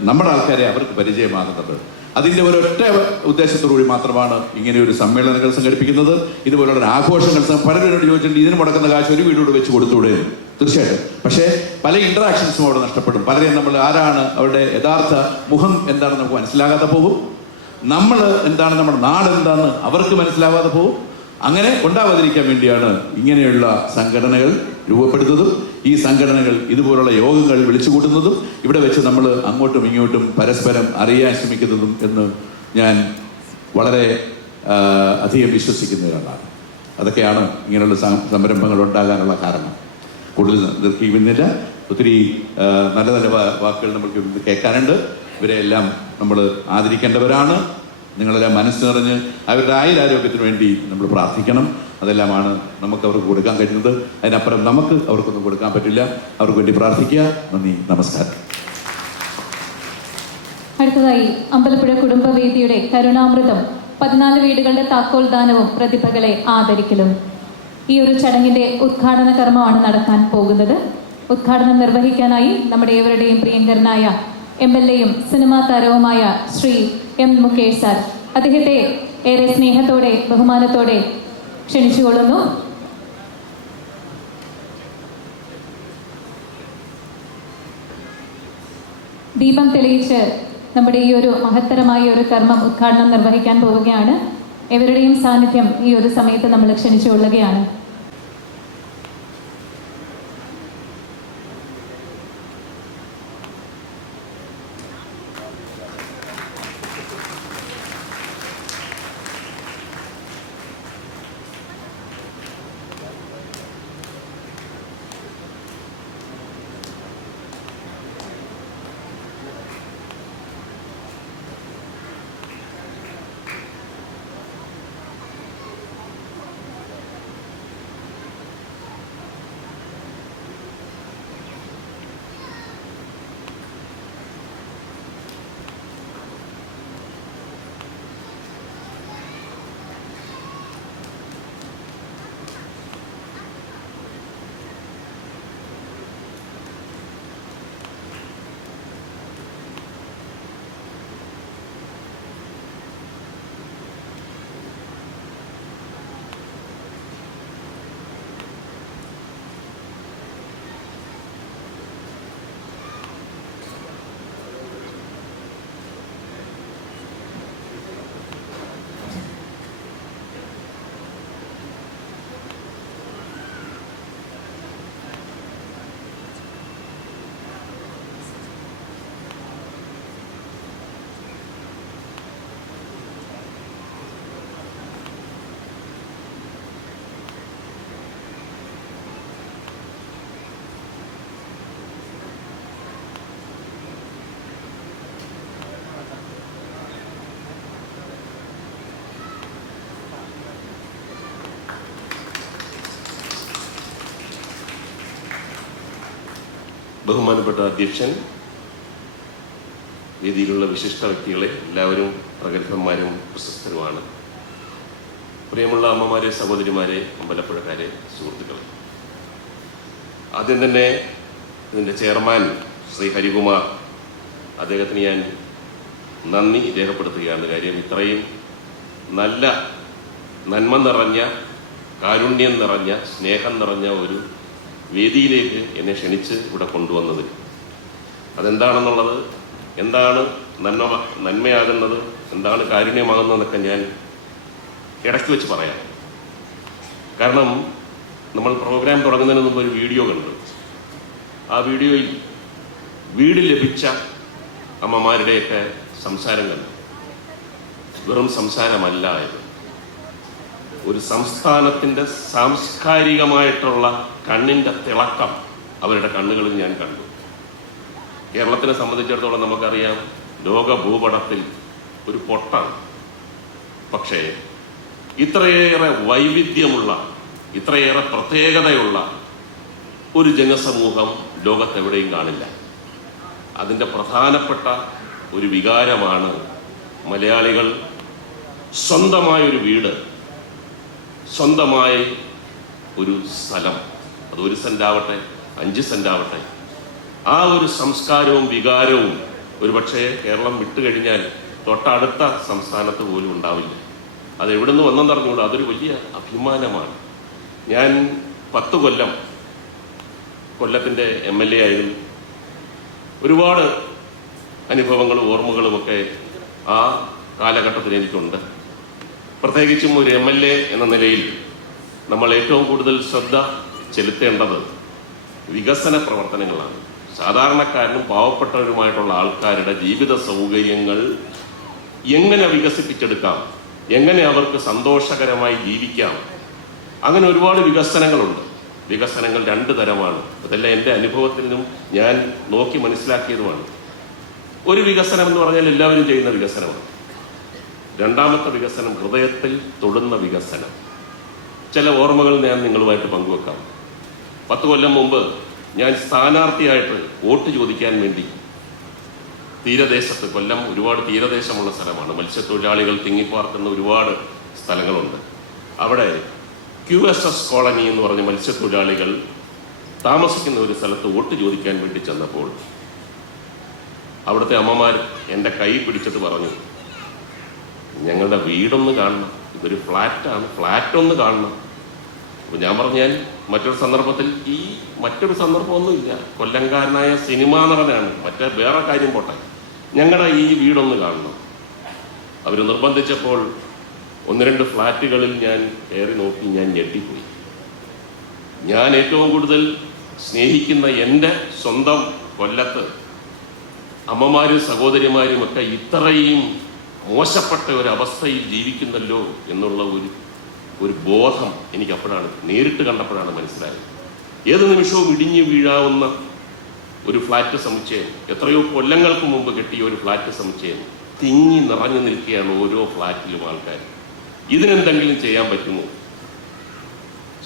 നമ്മുടെ ആൾക്കാരെ അവർക്ക് പരിചയമാകുന്നത്. അതിൻ്റെ ഒരൊറ്റ ഉദ്ദേശത്തോടുകൂടി മാത്രമാണ് ഇങ്ങനെ ഒരു സമ്മേളനങ്ങൾ സംഘടിപ്പിക്കുന്നത്, ഇതുപോലുള്ള ആഘോഷങ്ങൾ. പലരോട് ചോദിച്ചിട്ടുണ്ട് ഇതിന് മുടക്കുന്ന കാശ് ഒരു വീടോട് വെച്ച് കൊടുത്തുകൂടെ? തീർച്ചയായിട്ടും. പക്ഷേ പല ഇന്ററാക്ഷൻസും അവിടെ നഷ്ടപ്പെടും. പലരെയും നമ്മൾ ആരാണ്, അവരുടെ യഥാർത്ഥ മുഖം എന്താണെന്ന് നമുക്ക് മനസ്സിലാകാതെ പോകും. നമ്മൾ എന്താണ്, നമ്മുടെ നാട് എന്താണെന്ന് അവർക്ക് മനസ്സിലാകാതെ പോകും. അങ്ങനെ ഉണ്ടാവാതിരിക്കാൻ വേണ്ടിയാണ് ഇങ്ങനെയുള്ള സംഘടനകൾ രൂപപ്പെടുന്നതും ഈ സംഘടനകൾ ഇതുപോലുള്ള യോഗങ്ങൾ വിളിച്ചുകൂട്ടുന്നതും ഇവിടെ വെച്ച് നമ്മൾ അങ്ങോട്ടും ഇങ്ങോട്ടും പരസ്പരം അറിയാൻ ശ്രമിക്കുന്നതും എന്ന് ഞാൻ വളരെ അധികം വിശ്വസിക്കുന്ന ഒരാളാണ്. അതൊക്കെയാണ് ഇങ്ങനെയുള്ള സംരംഭങ്ങൾ ഉണ്ടാകാനുള്ള കാരണം. കൂടുതൽ ദീർഘിക്കുന്നില്ല. ഒത്തിരി നല്ല നല്ല വാക്കുകൾ നമുക്ക് കേൾക്കാനുണ്ട്. ഇവരെല്ലാം നമ്മൾ ആദരിക്കേണ്ടവരാണ്. നിങ്ങളെല്ലാം മനസ്സ് നിറഞ്ഞ് അവരുടെ ആയുരാരോഗ്യത്തിന് വേണ്ടി നമ്മൾ പ്രാർത്ഥിക്കണം. അതെല്ലാമാണ് നമുക്ക് അവർക്ക് കൊടുക്കാൻ കഴിയുന്നത്. അതിനപ്പുറം നമുക്ക് അവർക്കൊന്നും കൊടുക്കാൻ പറ്റില്ല. അവർക്ക് വേണ്ടി പ്രാർത്ഥിക്കുക. നന്ദി, നമസ്കാരം. അടുത്തതായി അമ്പലപ്പുഴ കുടുംബവേദിയുടെ കരുണാമൃതം 14 വീടുകളുടെ താക്കോൽ ദാനവും പ്രതിഭകളെ ആദരിക്കലും. ഈ ഒരു ചടങ്ങിന്റെ ഉദ്ഘാടന കർമ്മമാണ് നടക്കാൻ പോകുന്നത്. ഉദ്ഘാടനം നിർവഹിക്കാനായി നമ്മുടെ ഏവരുടെയും പ്രിയങ്കരനായ MLA-യും സിനിമാ താരവുമായ ശ്രീ M. മുകേഷ് സാർ, അദ്ദേഹത്തെ ഏറെ സ്നേഹത്തോടെ ബഹുമാനത്തോടെ ക്ഷണിച്ചുകൊള്ളുന്നു. ദീപം തെളിയിച്ച് നമ്മുടെ ഈ ഒരു മഹത്തരമായ ഒരു കർമ്മം ഉദ്ഘാടനം നിർവഹിക്കാൻ പോവുകയാണ്. എവരുടെയും സാന്നിധ്യം ഈ ഒരു സമയത്ത് നമ്മൾ ക്ഷണിച്ചുകൊള്ളുകയാണ്. ബഹുമാനപ്പെട്ട അധ്യക്ഷൻ, വേദിയിലുള്ള വിശിഷ്ട വ്യക്തികളെ, എല്ലാവരും പ്രഗത്ഭന്മാരും പ്രശസ്തരുമാണ്. പ്രിയമുള്ള അമ്മമാരെ, സഹോദരിമാരെ, അമ്പലപ്പുഴക്കാരെ, സുഹൃത്തുക്കളെ, ആദ്യം തന്നെ ഇതിൻ്റെ ചെയർമാൻ ശ്രീ ഹരികുമാർ, അദ്ദേഹത്തിന് ഞാൻ നന്ദി രേഖപ്പെടുത്തുകയാണ്. കാര്യം ഇത്രയും നല്ല നന്മ നിറഞ്ഞ, കാരുണ്യം നിറഞ്ഞ, സ്നേഹം നിറഞ്ഞ ഒരു വേദിയിലേക്ക് എന്നെ ക്ഷണിച്ച് ഇവിടെ കൊണ്ടുവന്നത്. അതെന്താണെന്നുള്ളത് എന്താണ് നന്മയാകുന്നത്, എന്താണ് കാരുണ്യമാകുന്നതെന്നൊക്കെ ഞാൻ ഇടയ്ക്ക് വെച്ച് പറയാം. കാരണം നമ്മൾ പ്രോഗ്രാം തുടങ്ങുന്നതിന് മുമ്പ് ഒരു വീഡിയോ കണ്ടു. ആ വീഡിയോയിൽ വീട് ലഭിച്ച അമ്മമാരുടെയൊക്കെ സംസാരം കണ്ടു. വെറും സംസാരമല്ല ഇത്. ഒരു സംസ്ഥാനത്തിൻ്റെ സാംസ്കാരികമായിട്ടുള്ള കണ്ണിൻ്റെ തിളക്കം അവരുടെ കണ്ണുകളിൽ ഞാൻ കണ്ടു. കേരളത്തിനെ സംബന്ധിച്ചിടത്തോളം നമുക്കറിയാം, ലോക ഭൂപടത്തിൽ ഒരു പൊട്ടാണ്. പക്ഷേ ഇത്രയേറെ വൈവിധ്യമുള്ള, ഇത്രയേറെ പ്രത്യേകതയുള്ള ഒരു ജനസമൂഹം ലോകത്തെവിടെയും കാണില്ല. അതിൻ്റെ പ്രധാനപ്പെട്ട ഒരു വികാരമാണ് മലയാളികൾ സ്വന്തമായൊരു വീട്, സ്വന്തമായി ഒരു സ്ഥലം, അത് 1 സെന്റ് ആവട്ടെ 5 സെന്റ് ആവട്ടെ, ആ ഒരു സംസ്കാരവും വികാരവും ഒരുപക്ഷെ കേരളം വിട്ടുകഴിഞ്ഞാൽ തൊട്ടടുത്ത സംസ്ഥാനത്ത് പോലും ഉണ്ടാവില്ല. അത് എവിടെ നിന്ന് വന്നെന്ന് അറിഞ്ഞുകൂടാ. അതൊരു വലിയ അഭിമാനമാണ്. ഞാൻ 10 കൊല്ലം കൊല്ലത്തിൻ്റെ MLA ആയിരുന്നു. ഒരുപാട് അനുഭവങ്ങളും ഓർമ്മകളുമൊക്കെ ആ കാലഘട്ടത്തിൽ എനിക്കുണ്ട്. പ്രത്യേകിച്ചും ഒരു MLA എന്ന നിലയിൽ നമ്മൾ ഏറ്റവും കൂടുതൽ ശ്രദ്ധ ചെലുത്തേണ്ടത് വികസന പ്രവർത്തനങ്ങളാണ്. സാധാരണക്കാരനും പാവപ്പെട്ടവരുമായിട്ടുള്ള ആൾക്കാരുടെ ജീവിത സൗകര്യങ്ങൾ എങ്ങനെ വികസിപ്പിച്ചെടുക്കാം, എങ്ങനെ അവർക്ക് സന്തോഷകരമായി ജീവിക്കാം. അങ്ങനെ ഒരുപാട് വികസനങ്ങളുണ്ട്. വികസനങ്ങൾ 2 തരമാണ്. അതെല്ലാം എൻ്റെ അനുഭവത്തിൽ നിന്നും ഞാൻ നോക്കി മനസ്സിലാക്കിയതുമാണ്. ഒരു വികസനം എന്ന് പറഞ്ഞാൽ എല്ലാവരും ചെയ്യുന്ന വികസനമാണ്. രണ്ടാമത്തെ വികസനം ഹൃദയത്തിൽ തൊടുന്ന വികസനം. ചില ഓർമ്മകൾ ഞാൻ നിങ്ങളുമായിട്ട് പങ്കുവെക്കാം. 10 കൊല്ലം മുമ്പ് ഞാൻ സ്ഥാനാർത്ഥിയായിട്ട് വോട്ട് ചോദിക്കാൻ വേണ്ടി തീരദേശത്ത്, കൊല്ലം ഒരുപാട് തീരദേശമുള്ള സ്ഥലമാണ്, മത്സ്യത്തൊഴിലാളികൾ തിങ്ങിപ്പാർക്കുന്ന ഒരുപാട് സ്ഥലങ്ങളുണ്ട്. അവിടെ QSS കോളനി എന്ന് പറഞ്ഞ മത്സ്യത്തൊഴിലാളികൾ താമസിക്കുന്ന ഒരു സ്ഥലത്ത് വോട്ട് ചോദിക്കാൻ വേണ്ടി ചെന്നപ്പോൾ അവിടുത്തെ അമ്മമാർ എൻ്റെ കൈ പിടിച്ചിട്ട് പറഞ്ഞു, ഞങ്ങളുടെ വീടൊന്ന് കാണണം, ഇതൊരു ഫ്ലാറ്റാണ്, ഫ്ലാറ്റ് ഒന്ന് കാണണം. അപ്പോൾ ഞാൻ പറഞ്ഞു, ഞാൻ മറ്റൊരു സന്ദർഭത്തിൽ, ഈ മറ്റൊരു സന്ദർഭമൊന്നുമില്ല, കൊല്ലംകാരനായ സിനിമാ നടനാണ്, മറ്റേ വേറെ കാര്യം പോട്ടെ, ഞങ്ങളുടെ ഈ വീടൊന്ന് കാണണം. അവർ നിർബന്ധിച്ചപ്പോൾ 1-2 ഫ്ലാറ്റുകളിൽ ഞാൻ കയറി നോക്കി. ഞാൻ ഞെട്ടിപ്പോയി. ഞാൻ ഏറ്റവും കൂടുതൽ സ്നേഹിക്കുന്ന എൻ്റെ സ്വന്തം കൊല്ലത്ത് അമ്മമാരും സഹോദരിമാരും ഒക്കെ ഇത്രയും മോശപ്പെട്ട ഒരവസ്ഥയിൽ ജീവിക്കുന്നല്ലോ എന്നുള്ള ഒരു ബോധം എനിക്ക് അപ്പോഴാണ്, നേരിട്ട് കണ്ടപ്പോഴാണ് മനസ്സിലായത്. ഏത് നിമിഷവും ഇടിഞ്ഞു വീഴാവുന്ന ഒരു ഫ്ലാറ്റ് സമുച്ചയം, എത്രയോ കൊല്ലങ്ങൾക്ക് മുമ്പ് കെട്ടിയ ഒരു ഫ്ലാറ്റ് സമുച്ചയം തിങ്ങി നിറഞ്ഞു നിൽക്കുകയാണ് ഓരോ ഫ്ലാറ്റിലും ആൾക്കാർ. ഇതിനെന്തെങ്കിലും ചെയ്യാൻ പറ്റുമോ?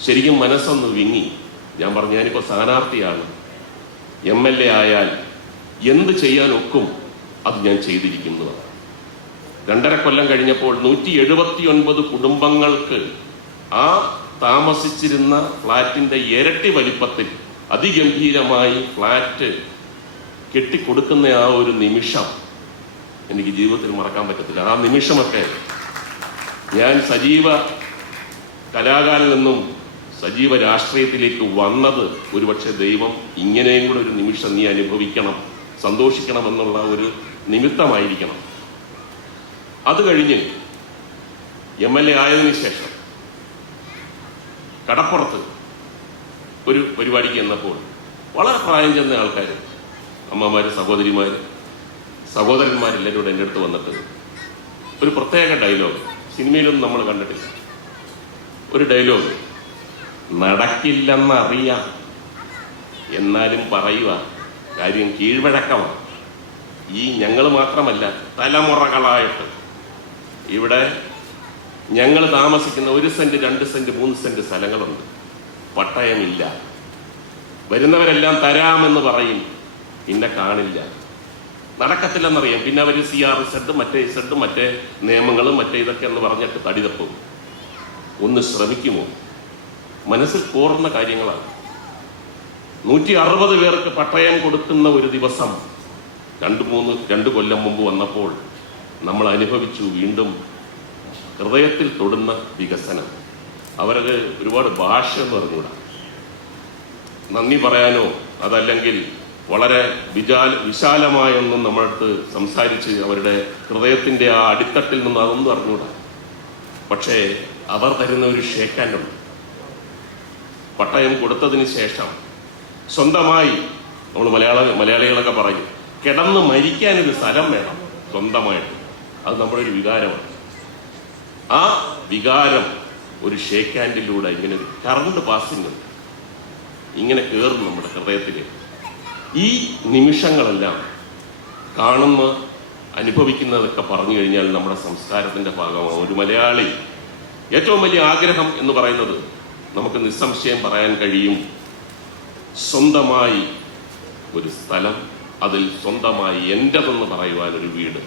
ശരിക്കും മനസ്സൊന്ന് വിങ്ങി. ഞാൻ പറഞ്ഞു, ഞാനിപ്പോൾ സ്ഥാനാർത്ഥിയാണ്, MLA ആയാൽ എന്ത് ചെയ്യാനൊക്കും അത് ഞാൻ ചെയ്തിരിക്കുന്നതാണ്. 2.5 കൊല്ലം കഴിഞ്ഞപ്പോൾ 179 കുടുംബങ്ങൾക്ക് ആ താമസിച്ചിരുന്ന ഫ്ലാറ്റിൻ്റെ ഇരട്ടി വലിപ്പത്തിൽ അതിഗംഭീരമായി ഫ്ലാറ്റ് കെട്ടിക്കൊടുക്കുന്ന ആ ഒരു നിമിഷം എനിക്ക് ജീവിതത്തിൽ മറക്കാൻ പറ്റത്തില്ല. ആ നിമിഷമൊക്കെ ഞാൻ സജീവ കലാകാരനിൽ നിന്നും സജീവ രാഷ്ട്രീയത്തിലേക്ക് വന്നത് ഒരുപക്ഷെ ദൈവം ഇങ്ങനെയും കൂടെ ഒരു നിമിഷം നീ അനുഭവിക്കണം, സന്തോഷിക്കണം എന്നുള്ള ഒരു നിമിത്തമായിരിക്കണം. അത് കഴിഞ്ഞ് MLA ആയതിനു ശേഷം കടപ്പുറത്ത് ഒരു പരിപാടിക്ക് എന്നപ്പോൾ വളരെ പ്രായം ചെന്ന ആൾക്കാർ, അമ്മമാർ, സഹോദരിമാർ, സഹോദരന്മാരെല്ലാവരും കൂടെ എൻ്റെ അടുത്ത് വന്നിട്ട് ഒരു പ്രത്യേക ഡയലോഗ്, സിനിമയിലൊന്നും നമ്മൾ കണ്ടിട്ടില്ല, ഒരു ഡയലോഗ്, നടക്കില്ലെന്നറിയാം എന്നാലും പറയുക, കാര്യം കീഴ്വഴക്കമാണ്. ഈ ഞങ്ങൾ മാത്രമല്ല, തലമുറകളായിട്ട് ഇവിടെ ഞങ്ങൾ താമസിക്കുന്ന 1 സെന്റ് 2 സെന്റ് 3 സെന്റ് സ്ഥലങ്ങളുണ്ട്, പട്ടയമില്ല. വരുന്നവരെല്ലാം തരാമെന്ന് പറയും, പിന്നെ കാണില്ല, നടക്കത്തില്ലെന്നറിയാം. പിന്നെ അവർ CRZ മറ്റേ നിയമങ്ങളും മറ്റേ ഇതൊക്കെ എന്ന് പറഞ്ഞിട്ട് തടി തപ്പും. ഒന്ന് ശ്രമിക്കുമോ? മനസ്സിൽ കോറുന്ന കാര്യങ്ങളാണ്. 160 പേർക്ക് പട്ടയം കൊടുക്കുന്ന ഒരു ദിവസം 2 കൊല്ലം മുമ്പ് വന്നപ്പോൾ നമ്മൾ അനുഭവിച്ചു വീണ്ടും ഹൃദയത്തിൽ തൊടുന്ന വികസനം. അവരത് ഒരുപാട് ഭാഷ എന്ന് പറഞ്ഞുകൂടാ, നന്ദി പറയാനോ അതല്ലെങ്കിൽ വളരെ വിശാലമായൊന്നും നമ്മളടുത്ത് സംസാരിച്ച് അവരുടെ ഹൃദയത്തിൻ്റെ ആ അടിത്തട്ടിൽ നിന്ന് അതൊന്നും അറിഞ്ഞൂടാ. പക്ഷേ അവർ തരുന്ന ഒരു ഷേക്ക് ഹാൻഡ് ഉണ്ട്. പട്ടയം കൊടുത്തതിന് ശേഷം സ്വന്തമായി നമ്മൾ മലയാളികളൊക്കെ പറയും, കിടന്ന് മരിക്കാനൊരു സ്ഥലം വേണം സ്വന്തമായിട്ട്. അത് നമ്മുടെ ഒരു വികാരമാണ്. ആ വികാരം ഒരു ഷേക്ക് ഹാൻഡിലൂടെ ഇങ്ങനെ കറണ്ട് പാസിംഗ് ഇങ്ങനെ കയറും നമ്മുടെ ഹൃദയത്തിലേക്ക്. ഈ നിമിഷങ്ങളെല്ലാം കാണുന്ന അനുഭവിക്കുന്നതൊക്കെ പറഞ്ഞു കഴിഞ്ഞാൽ നമ്മുടെ സംസ്കാരത്തിൻ്റെ ഭാഗമാണ്. ഒരു മലയാളി ഏറ്റവും വലിയ ആഗ്രഹം എന്ന് പറയുന്നത് നമുക്ക് നിസ്സംശയം പറയാൻ കഴിയും, സ്വന്തമായി ഒരു സ്ഥലം, അതിൽ സ്വന്തമായി എൻ്റെതെന്ന് പറയുവാൻ ഒരു വീട്.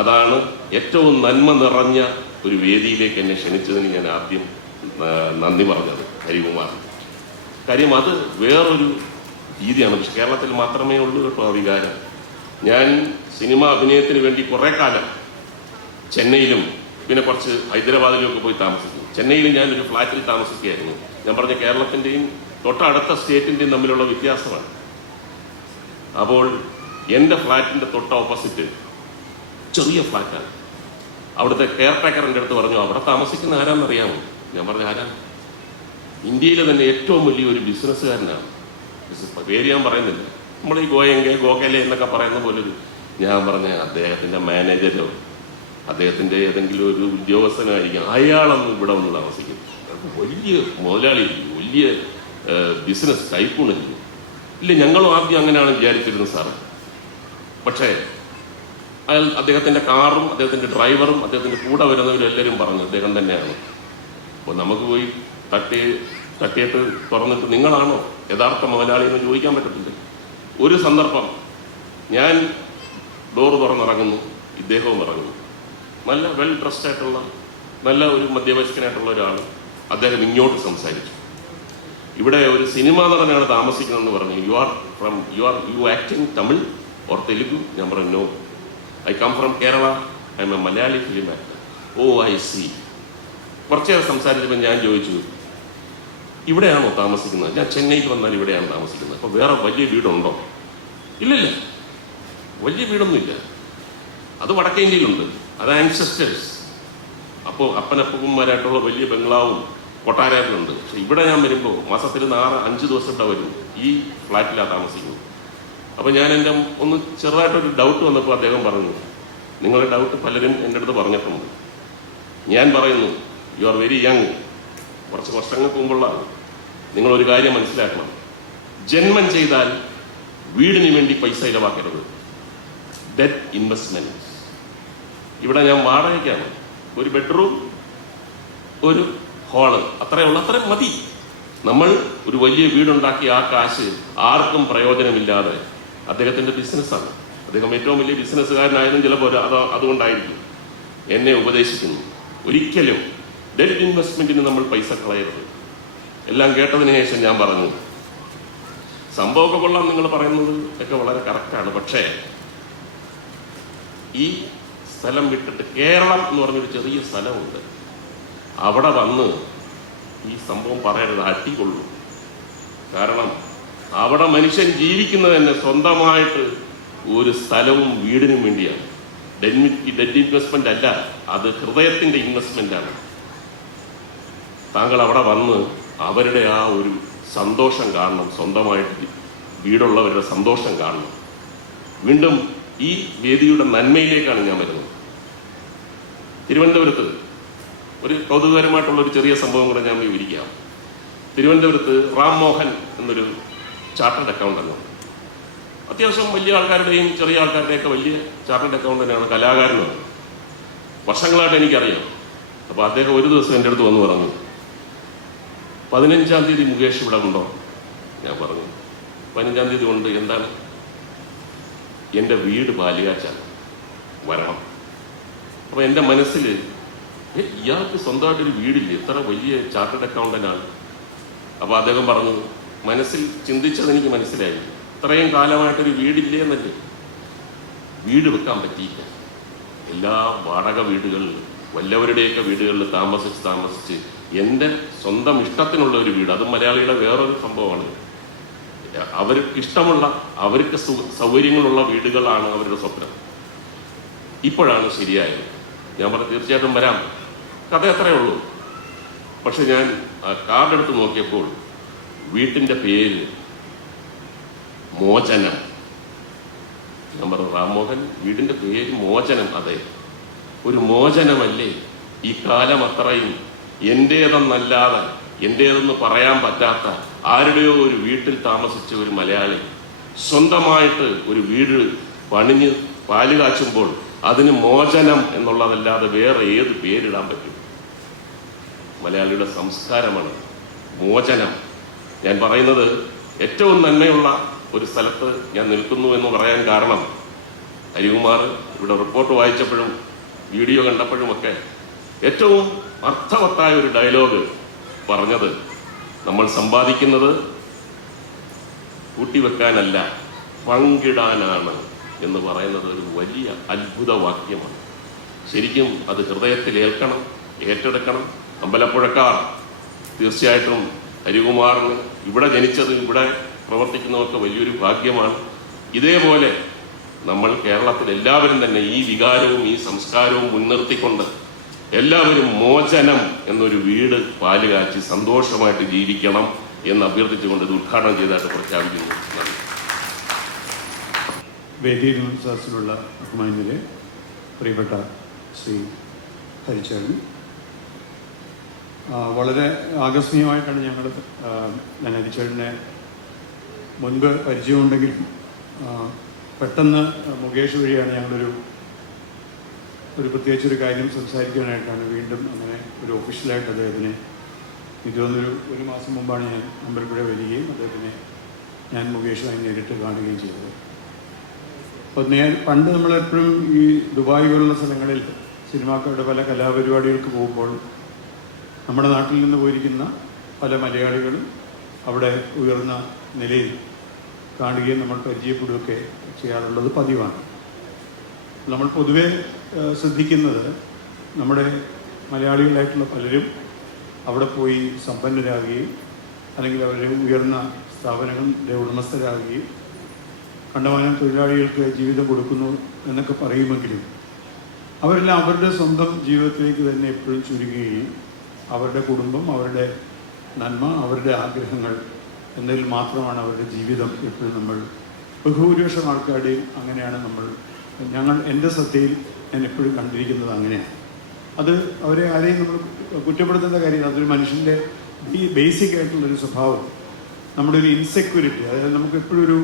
അതാണ് ഏറ്റവും നന്മ നിറഞ്ഞ ഒരു വേദിയിലേക്ക് എന്നെ ക്ഷണിച്ചതിന് ഞാൻ ആദ്യം നന്ദി പറഞ്ഞത് ഹരികുമാർ. കാര്യം അത് വേറൊരു രീതിയാണ്. പക്ഷെ കേരളത്തിൽ മാത്രമേ ഉള്ളൂ കേട്ടോ ആ വികാരം. ഞാൻ സിനിമ അഭിനയത്തിന് വേണ്ടി കുറേ കാലം ചെന്നൈയിലും പിന്നെ കുറച്ച് ഹൈദരാബാദിലും ഒക്കെ പോയി താമസിച്ചു. ചെന്നൈയിൽ ഞാനൊരു ഫ്ലാറ്റിൽ താമസിക്കുകയായിരുന്നു. ഞാൻ പറഞ്ഞ കേരളത്തിൻ്റെയും തൊട്ടടുത്ത സ്റ്റേറ്റിൻ്റെയും തമ്മിലുള്ള വ്യത്യാസമാണ്. അപ്പോൾ എൻ്റെ ഫ്ലാറ്റിൻ്റെ തൊട്ട ഓപ്പോസിറ്റ് ചെറിയ ഫ്ലാറ്റാണ്. അവിടുത്തെ കെയർ ടേക്കർ എൻ്റെ അടുത്ത് പറഞ്ഞു, അവിടെ താമസിക്കുന്ന ആരാന്നറിയാമോ? ഞാൻ പറഞ്ഞു, ആരാണ്? ഇന്ത്യയിലെ തന്നെ ഏറ്റവും വലിയ ഒരു ബിസിനസ്സുകാരനാണ്. പേര് ഞാൻ പറയുന്നില്ല, നമ്മൾ ഈ ഗോഖലെ എന്നൊക്കെ പറയുന്ന പോലൊരു. ഞാൻ പറഞ്ഞ അദ്ദേഹത്തിൻ്റെ മാനേജരോ അദ്ദേഹത്തിൻ്റെ ഏതെങ്കിലും ഒരു ഉദ്യോഗസ്ഥനായിരിക്കാം, അയാളൊന്നും ഇവിടെ ഒന്ന് താമസിക്കുന്നു. വലിയ മുതലാളി, വലിയ ബിസിനസ് ടൈപ്പൂണില്ല. ഇല്ല, ഞങ്ങളും ആദ്യം അങ്ങനെയാണ് വിചാരിച്ചിരുന്നത് സാറ്. പക്ഷേ അയാൾ അദ്ദേഹത്തിൻ്റെ കാറും അദ്ദേഹത്തിൻ്റെ ഡ്രൈവറും അദ്ദേഹത്തിൻ്റെ കൂടെ വരുന്നവരും എല്ലാവരും പറഞ്ഞു അദ്ദേഹം തന്നെയാണ്. അപ്പോൾ നമുക്ക് പോയി തട്ടിയിട്ട് തുറന്നിട്ട് നിങ്ങളാണോ യഥാർത്ഥ മുതലാളി എന്ന് ചോദിക്കാൻ പറ്റത്തില്ല. ഒരു സന്ദർഭം ഞാൻ ഡോറ് തുറന്നിറങ്ങുന്നു, ഇദ്ദേഹവും ഇറങ്ങുന്നു. നല്ല വെൽ ഡ്രസ്ഡ് ആയിട്ടുള്ള നല്ല ഒരു മധ്യവയസ്കനായിട്ടുള്ള ഒരാൾ. അദ്ദേഹം ഇങ്ങോട്ട് സംസാരിച്ചു, ഇവിടെ ഒരു സിനിമാ നടനാണ് താമസിക്കുന്നതെന്ന് പറഞ്ഞു. You acting Tamil or Telugu? ഞാൻ പറഞ്ഞു, no, I come from Kerala, I am a Malayali film actor. Oh, I see. കുറച്ചേറെ സംസാരിച്ചപ്പോൾ ഞാൻ ചോദിച്ചു, ഇവിടെയാണോ താമസിക്കുന്നത്? ഞാൻ ചെന്നൈക്ക് വന്നാൽ ഇവിടെയാണ് താമസിക്കുന്നത്. അപ്പോൾ വേറെ വലിയ വീടുണ്ടോ? ഇല്ലില്ല, വലിയ വീടൊന്നുമില്ല. അത് വടക്കേ ഇന്ത്യയിലുണ്ട്, അത് ആൻസസ്റ്റേഴ്സ്. അപ്പോൾ അപ്പനപ്പന്മാരായിട്ടുള്ള വലിയ ബംഗ്ലാവും കൊട്ടാരത്തിലുണ്ട്. പക്ഷെ ഇവിടെ ഞാൻ വരുമ്പോൾ മാസത്തിൽ 4-5 ദിവസം ഇവിടെ വരും. ഈ ഫ്ലാറ്റിലാണ് താമസിക്കുന്നത്. അപ്പോൾ ഞാൻ എൻ്റെ ഒന്ന് ചെറുതായിട്ടൊരു ഡൗട്ട് വന്നപ്പോൾ അദ്ദേഹം പറഞ്ഞു, നിങ്ങളുടെ ഡൗട്ട് പലരും എൻ്റെ അടുത്ത് പറഞ്ഞിട്ടുണ്ട്. ഞാൻ പറയുന്നു, യു ആർ വെരി യങ്, കുറച്ച് വർഷങ്ങൾക്ക് മുമ്പുള്ളതാണ്. നിങ്ങളൊരു കാര്യം മനസ്സിലാക്കണം, ജന്മം ചെയ്താൽ വീടിന് വേണ്ടി പൈസ ഇലവാക്കരുത്. Debt investment. ഇവിടെ ഞാൻ വാടകയ്ക്കാണ്, ഒരു ബെഡ്റൂം, ഒരു ഹാള്, അത്രയും മതി. നമ്മൾ ഒരു വലിയ വീടുണ്ടാക്കി ആ കാശ് ആർക്കും പ്രയോജനമില്ലാതെ, അദ്ദേഹത്തിൻ്റെ ബിസിനസ്സാണ്, അദ്ദേഹം ഏറ്റവും വലിയ ബിസിനസ്സുകാരനായതും ചിലപ്പോൾ അതുകൊണ്ടായിരിക്കും, എന്നെ ഉപദേശിക്കുന്നു, ഒരിക്കലും ഡെറ്റ് ഇൻവെസ്റ്റ്മെന്റിന് നമ്മൾ പൈസ കളയരുത്. എല്ലാം കേട്ടതിന് ശേഷം ഞാൻ പറഞ്ഞു, സംഭവമൊക്കെ കൊള്ളാം, നിങ്ങൾ പറയുന്നത് ഒക്കെ വളരെ കറക്റ്റാണ്. പക്ഷേ ഈ സ്ഥലം വിട്ടിട്ട് കേരളം എന്ന് പറഞ്ഞൊരു ചെറിയ സ്ഥലമുണ്ട്, അവിടെ വന്ന് ഈ സംഭവം പറയരുത്, അടികൊള്ളും. കാരണം അവിടെ മനുഷ്യൻ ജീവിക്കുന്നത് തന്നെ സ്വന്തമായിട്ട് ഒരു സ്ഥലവും വീടിനും വേണ്ടിയാണ്. ഡെറ്റ് ഇൻവെസ്റ്റ്മെന്റ് അല്ല, അത് ഹൃദയത്തിന്റെ ഇൻവെസ്റ്റ്മെന്റ് ആണ്. താങ്കൾ അവിടെ വന്ന് അവരുടെ ആ ഒരു സന്തോഷം കാണണം, സ്വന്തമായിട്ട് വീടുള്ളവരുടെ സന്തോഷം കാണണം. വീണ്ടും ഈ വേദിയുടെ നന്മയിലേക്കാണ് ഞാൻ വരുന്നത്. തിരുവനന്തപുരത്ത് ഒരു കൗതുകകരമായിട്ടുള്ള ഒരു ചെറിയ സംഭവം കൂടെ ഞാൻ വിവരിക്കാം. തിരുവനന്തപുരത്ത് റാം മോഹൻ എന്നൊരു ചാർട്ടേഡ് അക്കൗണ്ടന്റ്, അത്യാവശ്യം വലിയ ആൾക്കാരുടെയും ചെറിയ ആൾക്കാരുടെയൊക്കെ വലിയ ചാർട്ടേഡ് അക്കൗണ്ടന്റാണ്, കലാകാരനാണ്. വർഷങ്ങളായിട്ട് എനിക്കറിയാം. അപ്പോൾ അദ്ദേഹം ഒരു ദിവസം എൻ്റെ അടുത്ത് വന്ന് പറഞ്ഞു, 15-ാം തീയതി മുകേഷ് ഇവിടെ ഉണ്ടോ? ഞാൻ പറഞ്ഞു, 15-ാം തീയതി ഉണ്ട്. എന്താണ്? എൻ്റെ വീട് പാലിയാച്ചാൽ വരണം. അപ്പോൾ എൻ്റെ മനസ്സിൽ, ഇയാൾക്ക് സ്വന്തമായിട്ടൊരു വീടില്ലേ, ഇത്ര വലിയ ചാർട്ടേഡ് അക്കൗണ്ടൻ്റാണ്. അപ്പോൾ അദ്ദേഹം പറഞ്ഞു, മനസ്സിൽ ചിന്തിച്ചത് എനിക്ക് മനസ്സിലായി, ഇത്രയും കാലമായിട്ടൊരു വീടില്ലേ എന്നല്ലേ. വീട് വെക്കാൻ പറ്റിയില്ല. എല്ലാ വാടക വീടുകളിൽ, വല്ലവരുടെയൊക്കെ വീടുകളിൽ താമസിച്ച് എൻ്റെ സ്വന്തം ഇഷ്ടത്തിനുള്ള ഒരു വീട്, അതും മലയാളിയുടെ വേറൊരു സംഭവമാണ്. അവർക്ക് ഇഷ്ടമുള്ള, അവർക്ക് സൗകര്യങ്ങളുള്ള വീടുകളാണ് അവരുടെ സ്വപ്നം. ഇപ്പോഴാണ് ശരിയായത്. ഞാൻ പറഞ്ഞു തീർച്ചയായിട്ടും വരാം, കഥ അത്രയേ ഉള്ളൂ. പക്ഷെ ഞാൻ കാർഡ് എടുത്ത് നോക്കിയപ്പോൾ വീട്ടിൻ്റെ പേര് മോചനം. ഞാൻ പറഞ്ഞു റാംമോഹൻ, വീടിൻ്റെ പേര് മോചനം. അതെ, ഒരു മോചനമല്ലേ ഈ കാലം അത്രയും എൻ്റേതെന്നല്ലാതെ, എൻ്റേതെന്ന് പറയാൻ പറ്റാത്ത ആരുടെയോ ഒരു വീട്ടിൽ താമസിച്ച ഒരു മലയാളി സ്വന്തമായിട്ട് ഒരു വീട് പണിഞ്ഞ് പാല് കാച്ചുമ്പോൾ അതിന് മോചനം എന്നുള്ളതല്ലാതെ വേറെ ഏത് പേരിടാൻ പറ്റും? മലയാളിയുടെ സംസ്കാരമാണ് മോചനം. ഞാൻ പറയുന്നത് ഏറ്റവും നന്മയുള്ള ഒരു സ്ഥലത്ത് ഞാൻ നിൽക്കുന്നു എന്ന് പറയാൻ കാരണം, ഹരികുമാർ ഇവിടെ റിപ്പോർട്ട് വായിച്ചപ്പോഴും വീഡിയോ കണ്ടപ്പോഴുമൊക്കെ ഏറ്റവും അർത്ഥവത്തായ ഒരു ഡയലോഗ് പറഞ്ഞത്, നമ്മൾ സമ്പാദിക്കുന്നത് കൂട്ടിവെക്കാനല്ല പങ്കിടാനാണ് എന്ന് പറയുന്നത് ഒരു വലിയ അത്ഭുത വാക്യമാണ്. ശരിക്കും അത് ഹൃദയത്തിൽ ഏൽക്കണം, ഏറ്റെടുക്കണം. അമ്പലപ്പുഴക്കാർ തീർച്ചയായിട്ടും ഹരികുമാറിന് ഇവിടെ ജനിച്ചത്, ഇവിടെ പ്രവർത്തിക്കുന്നതൊക്കെ വലിയൊരു ഭാഗ്യമാണ്. ഇതേപോലെ നമ്മൾ കേരളത്തിൽ എല്ലാവരും തന്നെ ഈ വികാരവും ഈ സംസ്കാരവും മുൻനിർത്തിക്കൊണ്ട് എല്ലാവരും മോചനം എന്നൊരു വീട് പാല് കാച്ചി സന്തോഷമായിട്ട് ജീവിക്കണം എന്ന് അഭ്യർത്ഥിച്ചുകൊണ്ട് ഇത് ഉദ്ഘാടനം ചെയ്തതായിട്ട് പ്രഖ്യാപിക്കുന്നു. നന്ദി. വേദിയിൽ സദസ്സിലുള്ള ബഹുമാന്യരെ, പ്രിയപ്പെട്ട ശ്രീ ഹരിച്ചേട്ടൻ, വളരെ ആകസ്മികമായിട്ടാണ് ഞാൻ ഹരിച്ചേട്ടനെ മുൻപ് പരിചയമുണ്ടെങ്കിലും പെട്ടെന്ന് മുകേഷ് വഴിയാണ് ഞങ്ങളൊരു പ്രത്യേകിച്ചൊരു കാര്യം സംസാരിക്കാനായിട്ടാണ് വീണ്ടും അങ്ങനെ ഒരു ഒഫീഷ്യലായിട്ട് അദ്ദേഹത്തിനെ, ഒരു മാസം മുമ്പാണ് ഞാൻ അമ്പലപ്പുഴ വരികയും അദ്ദേഹത്തിനെ ഞാൻ മുകേഷുമായി നേരിട്ട് കാണുകയും ചെയ്തത്. അപ്പോൾ പണ്ട് നമ്മളെപ്പോഴും ഈ ദുബായ് പോലുള്ള സ്ഥലങ്ങളിൽ സിനിമാക്കാരുടെ പല കലാപരിപാടികൾക്ക് പോകുമ്പോൾ നമ്മുടെ നാട്ടിൽ നിന്ന് പോയിരിക്കുന്ന പല മലയാളികളും അവിടെ ഉയർന്ന നിലയിൽ കാണുകയും നമ്മൾ പരിചയപ്പെടുകയൊക്കെ ചെയ്യാറുള്ളത് പതിവാണ്. നമ്മൾ പൊതുവെ ശ്രദ്ധിക്കുന്നത് നമ്മുടെ മലയാളികളായിട്ടുള്ള പലരും അവിടെ പോയി സമ്പന്നരാകുകയും അല്ലെങ്കിൽ അവർ ഉയർന്ന സ്ഥാപനങ്ങളുടെ ഉടമസ്ഥരാകുകയും കണ്ടമാനം തൊഴിലാളികൾക്ക് ജീവിതം കൊടുക്കുന്നു എന്നൊക്കെ പറയുമെങ്കിലും അവരെല്ലാം അവരുടെ സ്വന്തം ജീവിതത്തിലേക്ക് തന്നെ എപ്പോഴും ചുരുങ്ങുകയും അവരുടെ കുടുംബം, അവരുടെ നന്മ, അവരുടെ ആഗ്രഹങ്ങൾ എന്നതിൽ മാത്രമാണ് അവരുടെ ജീവിതം എപ്പോഴും നമ്മൾ ബഹുഭൂരിപക്ഷം ആൾക്കാരുടെയും അങ്ങനെയാണ് എൻ്റെ ശ്രദ്ധയിൽ ഞാൻ എപ്പോഴും കണ്ടിരിക്കുന്നത് അങ്ങനെയാണ്. അത് അവരെ ആരെയും നമ്മൾ കുറ്റപ്പെടുത്തേണ്ട കാര്യമില്ല. അതൊരു മനുഷ്യൻ്റെ ബേസിക് ആയിട്ടുള്ളൊരു സ്വഭാവം, നമ്മുടെ ഒരു ഇൻസെക്യൂരിറ്റി, അതായത് നമുക്ക് എപ്പോഴും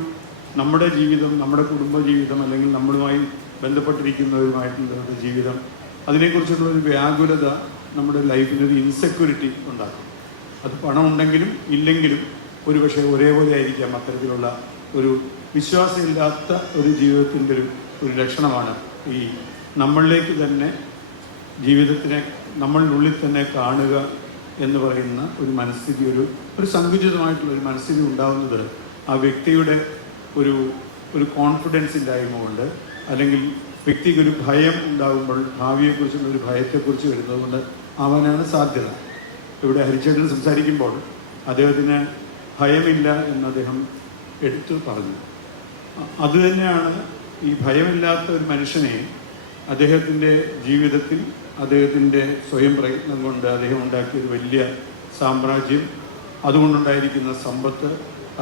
നമ്മുടെ ജീവിതം, നമ്മുടെ കുടുംബ ജീവിതം അല്ലെങ്കിൽ നമ്മളുമായി ബന്ധപ്പെട്ടിരിക്കുന്നവരുമായിട്ടുള്ള ഒരു ജീവിതം, അതിനെക്കുറിച്ചുള്ള ഒരു വ്യാകുലത നമ്മുടെ ലൈഫിലൊരു ഇൻസെക്യൂരിറ്റി ഉണ്ടാക്കും. അത് പണം ഉണ്ടെങ്കിലും ഇല്ലെങ്കിലും ഒരുപക്ഷെ ഒരേപോലെ ആയിരിക്കാം അത്തരത്തിലുള്ള ഒരു വിശ്വാസമില്ലാത്ത ഒരു ജീവിതത്തിൻ്റെ ഒരു ലക്ഷണമാണ് ഈ നമ്മളിലേക്ക് തന്നെ ജീവിതത്തിനെ നമ്മളിനുള്ളിൽ തന്നെ കാണുക എന്ന് പറയുന്ന ഒരു മനസ്ഥിതി, ഒരു സങ്കുചിതമായിട്ടുള്ളൊരു മനസ്ഥിതി ഉണ്ടാകുന്നത് ആ വ്യക്തിയുടെ ഒരു കോൺഫിഡൻസ് ഇല്ലായ്മ കൊണ്ട്, അല്ലെങ്കിൽ വ്യക്തിക്കൊരു ഭയം ഉണ്ടാകുമ്പോൾ ഭാവിയെക്കുറിച്ചുള്ള ഒരു ഭയത്തെക്കുറിച്ച് വരുന്നത് കൊണ്ട് ആവാനാണ് സാധ്യത. ഇവിടെ ഹരിച്ചേട്ടൻ സംസാരിക്കുമ്പോൾ അദ്ദേഹത്തിന് ഭയമില്ല എന്ന് അദ്ദേഹം എടുത്തു പറഞ്ഞു. അതുതന്നെയാണ് ഈ ഭയമില്ലാത്ത ഒരു മനുഷ്യനെ അദ്ദേഹത്തിൻ്റെ ജീവിതത്തിൽ അദ്ദേഹത്തിൻ്റെ സ്വയം പ്രയത്നം കൊണ്ട് അദ്ദേഹം ഉണ്ടാക്കിയൊരു വലിയ സാമ്രാജ്യം, അതുകൊണ്ടുണ്ടായിരിക്കുന്ന സമ്പത്ത്,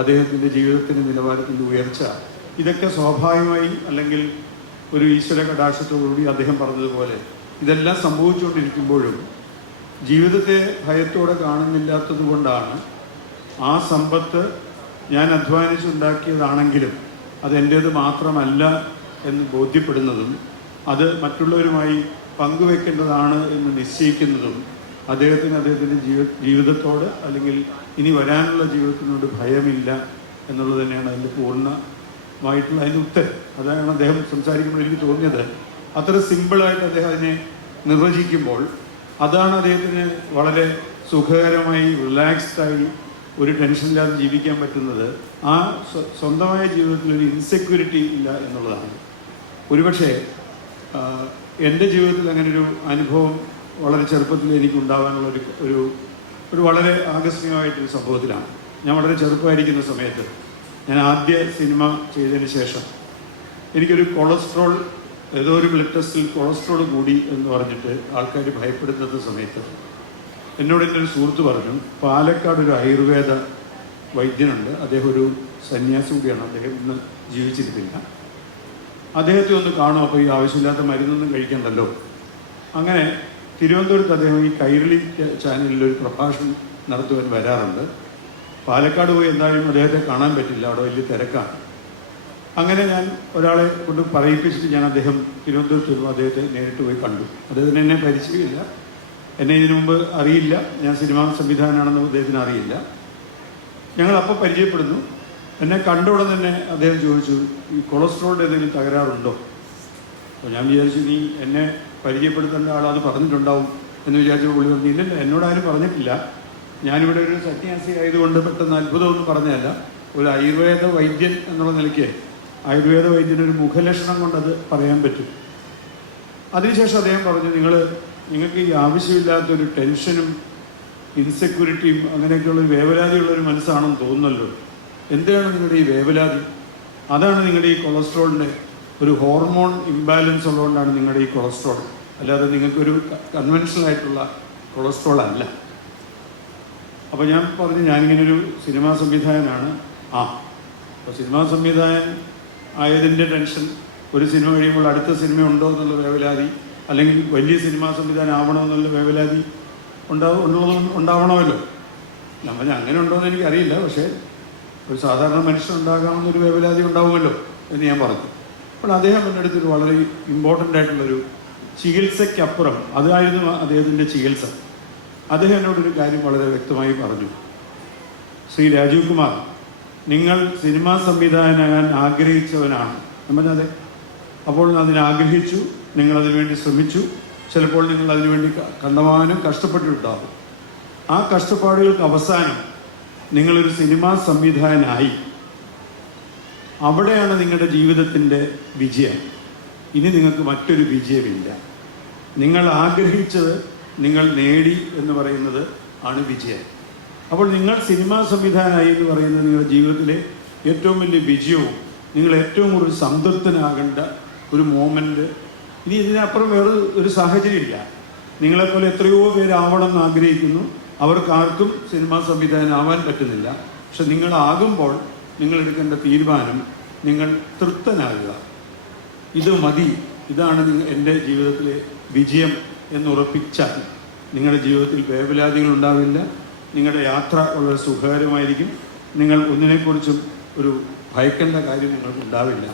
അദ്ദേഹത്തിൻ്റെ ജീവിതത്തിൻ്റെ നിലവാരത്തിൻ്റെ ഉയർച്ച, ഇതൊക്കെ സ്വാഭാവികമായി അല്ലെങ്കിൽ ഒരു ഈശ്വര കടാക്ഷത്തോടുകൂടി അദ്ദേഹം പറഞ്ഞതുപോലെ ഇതെല്ലാം സംഭവിച്ചുകൊണ്ടിരിക്കുമ്പോഴും ജീവിതത്തെ ഭയത്തോടെ കാണുന്നില്ലാത്തത് കൊണ്ടാണ് ആ സമ്പത്ത് ഞാൻ അധ്വാനിച്ചുണ്ടാക്കിയതാണെങ്കിലും അതെൻ്റേത് മാത്രമല്ല എന്ന് ബോധ്യപ്പെടുന്നതും അത് മറ്റുള്ളവരുമായി പങ്കുവെക്കേണ്ടതാണ് എന്ന് നിശ്ചയിക്കുന്നതും അദ്ദേഹത്തിൻ്റെ ജീവിതത്തോട് അല്ലെങ്കിൽ ഇനി വരാനുള്ള ജീവിതത്തിനോട് ഭയമില്ല എന്നുള്ളത് തന്നെയാണ് അതിൻ്റെ പൂർണ്ണമായിട്ടുള്ള അതിൻ്റെ ഉത്തരം. അതാണ് അദ്ദേഹം സംസാരിക്കുമ്പോൾ എനിക്ക് തോന്നിയത്. അത്ര സിമ്പിളായിട്ട് അദ്ദേഹം അതിനെ നിർവചിക്കുമ്പോൾ അതാണ് അദ്ദേഹത്തിന് വളരെ സുഖകരമായി റിലാക്സ്ഡായി ഒരു ടെൻഷനില്ലാതെ ജീവിക്കാൻ പറ്റുന്നത്. ആ സ്വന്തമായ ജീവിതത്തിൽ ഒരു ഇൻസെക്യൂരിറ്റി ഇല്ല എന്നുള്ളതാണ്. ഒരുപക്ഷെ എൻ്റെ ജീവിതത്തിൽ അങ്ങനൊരു അനുഭവം വളരെ ചെറുപ്പത്തിൽ എനിക്കുണ്ടാകാനുള്ള ഒരു വളരെ ആകസ്മികമായിട്ടൊരു സംഭവത്തിലാണ്. ഞാൻ വളരെ ചെറുപ്പമായിരിക്കുന്ന സമയത്ത് ഞാൻ ആദ്യ സിനിമ ചെയ്തതിന് ശേഷം എനിക്കൊരു കൊളസ്ട്രോൾ, ഏതോ ഒരു ബ്ലഡ് ടെസ്റ്റിൽ കൊളസ്ട്രോൾ കൂടി എന്ന് പറഞ്ഞിട്ട് ആൾക്കാർ ഭയപ്പെടുത്തുന്ന സമയത്ത് എന്നോട് എൻ്റെ ഒരു സുഹൃത്ത് പറഞ്ഞു, പാലക്കാട് ഒരു ആയുർവേദ വൈദ്യനുണ്ട്, അദ്ദേഹം ഒരു സന്യാസി കൂടിയാണ്, അദ്ദേഹം ഇന്ന് ജീവിച്ചിരിപ്പില്ല, അദ്ദേഹത്തെ ഒന്ന് കാണും, അപ്പോൾ ഈ ആവശ്യമില്ലാത്ത മരുന്നൊന്നും കഴിക്കണ്ടല്ലോ. അങ്ങനെ തിരുവനന്തപുരത്ത് അദ്ദേഹം ഈ കൈരളി ചാനലിൽ ഒരു പ്രഭാഷണം നടത്തുവാൻ വരാറുണ്ട്. പാലക്കാട് പോയി എന്തായാലും അദ്ദേഹത്തെ കാണാൻ പറ്റില്ല, അവിടെ വലിയ തിരക്കാണ്. അങ്ങനെ ഞാൻ ഒരാളെ കൊണ്ട് പറയിപ്പിച്ചിട്ട് ഞാൻ അദ്ദേഹം തിരുവനന്തപുരത്ത് വരുമ്പോൾ അദ്ദേഹത്തെ നേരിട്ട് പോയി കണ്ടു. അദ്ദേഹത്തിന് എന്നെ പരിചയമില്ല, എന്നെ ഇതിനു മുമ്പ് അറിയില്ല, ഞാൻ സിനിമാ സംവിധാനമാണെന്ന് അദ്ദേഹത്തിന് അറിയില്ല. ഞങ്ങളപ്പോൾ പരിചയപ്പെടുന്നു. എന്നെ കണ്ട ഉടൻ തന്നെ അദ്ദേഹം ചോദിച്ചു, ഈ കൊളസ്ട്രോളിൻ്റെ എന്തെങ്കിലും തകരാറുണ്ടോ? അപ്പോൾ ഞാൻ വിചാരിച്ചു നീ എന്നെ പരിചയപ്പെടുത്തേണ്ട ആൾ അത് പറഞ്ഞിട്ടുണ്ടാവും എന്ന് വിചാരിച്ചപ്പോൾ പുള്ളി പറഞ്ഞു, ഇല്ലല്ല, എന്നോടാരും പറഞ്ഞിട്ടില്ല, ഞാനിവിടെ ഒരു സന്യാസി ആയതുകൊണ്ട് പെട്ടെന്ന് അത്ഭുതമൊന്നും പറഞ്ഞതല്ല, ഒരു ആയുർവേദ വൈദ്യൻ എന്നുള്ള നിലയ്ക്ക് ആയുർവേദ വൈദ്യനൊരു മുഖലക്ഷണം കൊണ്ടത് പറയാൻ പറ്റും. അതിനുശേഷം അദ്ദേഹം പറഞ്ഞു, നിങ്ങൾക്ക് ഈ ആവശ്യമില്ലാത്തൊരു ടെൻഷനും ഇൻസെക്യൂരിറ്റിയും അങ്ങനെയൊക്കെയുള്ളൊരു വേവലാതിയുള്ളൊരു മനസ്സാണെന്ന് തോന്നുന്നല്ലോ, എന്താണ് നിങ്ങളുടെ ഈ വേവലാതി? അതാണ് നിങ്ങളുടെ ഈ കൊളസ്ട്രോളിൻ്റെ ഒരു ഹോർമോൺ ഇംബാലൻസ് ഉള്ളതുകൊണ്ടാണ് നിങ്ങളുടെ ഈ കൊളസ്ട്രോൾ, അല്ലാതെ നിങ്ങൾക്കൊരു കൺവെൻഷണൽ ആയിട്ടുള്ള കൊളസ്ട്രോൾ അല്ല. അപ്പോൾ ഞാൻ പറഞ്ഞു, ഞാനിങ്ങനൊരു സിനിമാ സംവിധായകനാണ്. അപ്പോൾ സിനിമാ സംവിധായകൻ ആയതിൻ്റെ ടെൻഷൻ, ഒരു സിനിമ കഴിയുമ്പോൾ അടുത്ത സിനിമ ഉണ്ടോ എന്നുള്ള വേവലാതി, അല്ലെങ്കിൽ വലിയ സിനിമാ സംവിധാനം ആവണമെന്നുള്ള വേവലാതി ഉണ്ടാവണമല്ലോ. നമ്മൾ അങ്ങനെ ഉണ്ടോയെന്ന് എനിക്കറിയില്ല, പക്ഷേ ഒരു സാധാരണ മനുഷ്യൻ ഉണ്ടാകാവുന്നൊരു വേവലാതി ഉണ്ടാവുമല്ലോ എന്ന് ഞാൻ പറഞ്ഞു. അപ്പോൾ അദ്ദേഹം എൻ്റെ അടുത്തൊരു വളരെ ഇമ്പോർട്ടൻ്റ് ആയിട്ടുള്ളൊരു ചികിത്സയ്ക്കപ്പുറം, അതായിരുന്നു അദ്ദേഹത്തിൻ്റെ ചികിത്സ. അദ്ദേഹം എന്നോടൊരു കാര്യം വളരെ വ്യക്തമായി പറഞ്ഞു, ശ്രീ രാജീവ് കുമാർ, നിങ്ങൾ സിനിമാ സംവിധായകനാകാൻ ആഗ്രഹിച്ചവനാണ്. നമ്മൾ അതെ, അപ്പോൾ അതിനാഗ്രഹിച്ചു, നിങ്ങളതിനുവേണ്ടി ശ്രമിച്ചു, ചിലപ്പോൾ നിങ്ങൾ അതിനുവേണ്ടി കണ്ടമാനം കഷ്ടപ്പെട്ടിട്ടുണ്ടാകും. ആ കഷ്ടപ്പാടുകൾക്ക് അവസാനം നിങ്ങളൊരു സിനിമാ സംവിധായകനായി. അവിടെയാണ് നിങ്ങളുടെ ജീവിതത്തിൻ്റെ വിജയം. ഇനി നിങ്ങൾക്ക് മറ്റൊരു വിജയമില്ല. നിങ്ങൾ ആഗ്രഹിച്ചത് നിങ്ങൾ നേടി എന്ന് പറയുന്നത് ആണ് വിജയം. അപ്പോൾ നിങ്ങൾ സിനിമാ സംവിധായകനായി എന്ന് പറയുന്നത് നിങ്ങളുടെ ജീവിതത്തിലെ ഏറ്റവും വലിയ വിജയവും നിങ്ങൾ ഏറ്റവും കൂടുതൽ സംതൃപ്തനാകേണ്ട ഒരു മോമെൻ്റ്. ഇനി ഇതിനപ്പുറം വേറെ ഒരു സാഹചര്യമില്ല. നിങ്ങളെപ്പോലെ എത്രയോ പേരാവണമെന്ന് ആഗ്രഹിക്കുന്നു, അവർക്കാർക്കും സിനിമാ സംവിധായകനാവാൻ പറ്റുന്നില്ല. പക്ഷെ നിങ്ങളാകുമ്പോൾ നിങ്ങളെടുക്കേണ്ട തീരുമാനം, നിങ്ങൾ തൃപ്തനാകുക, ഇത് മതി, ഇതാണ് എൻ്റെ ജീവിതത്തിലെ വിജയം എന്നുറപ്പിച്ചാൽ നിങ്ങളുടെ ജീവിതത്തിൽ വേവലാതികൾ ഉണ്ടാവില്ല, നിങ്ങളുടെ യാത്ര വളരെ സുഖകരമായിരിക്കും, നിങ്ങൾ ഒന്നിനെക്കുറിച്ചും ഒരു ഭയക്കേണ്ട കാര്യം നിങ്ങൾക്ക് ഉണ്ടാവില്ല.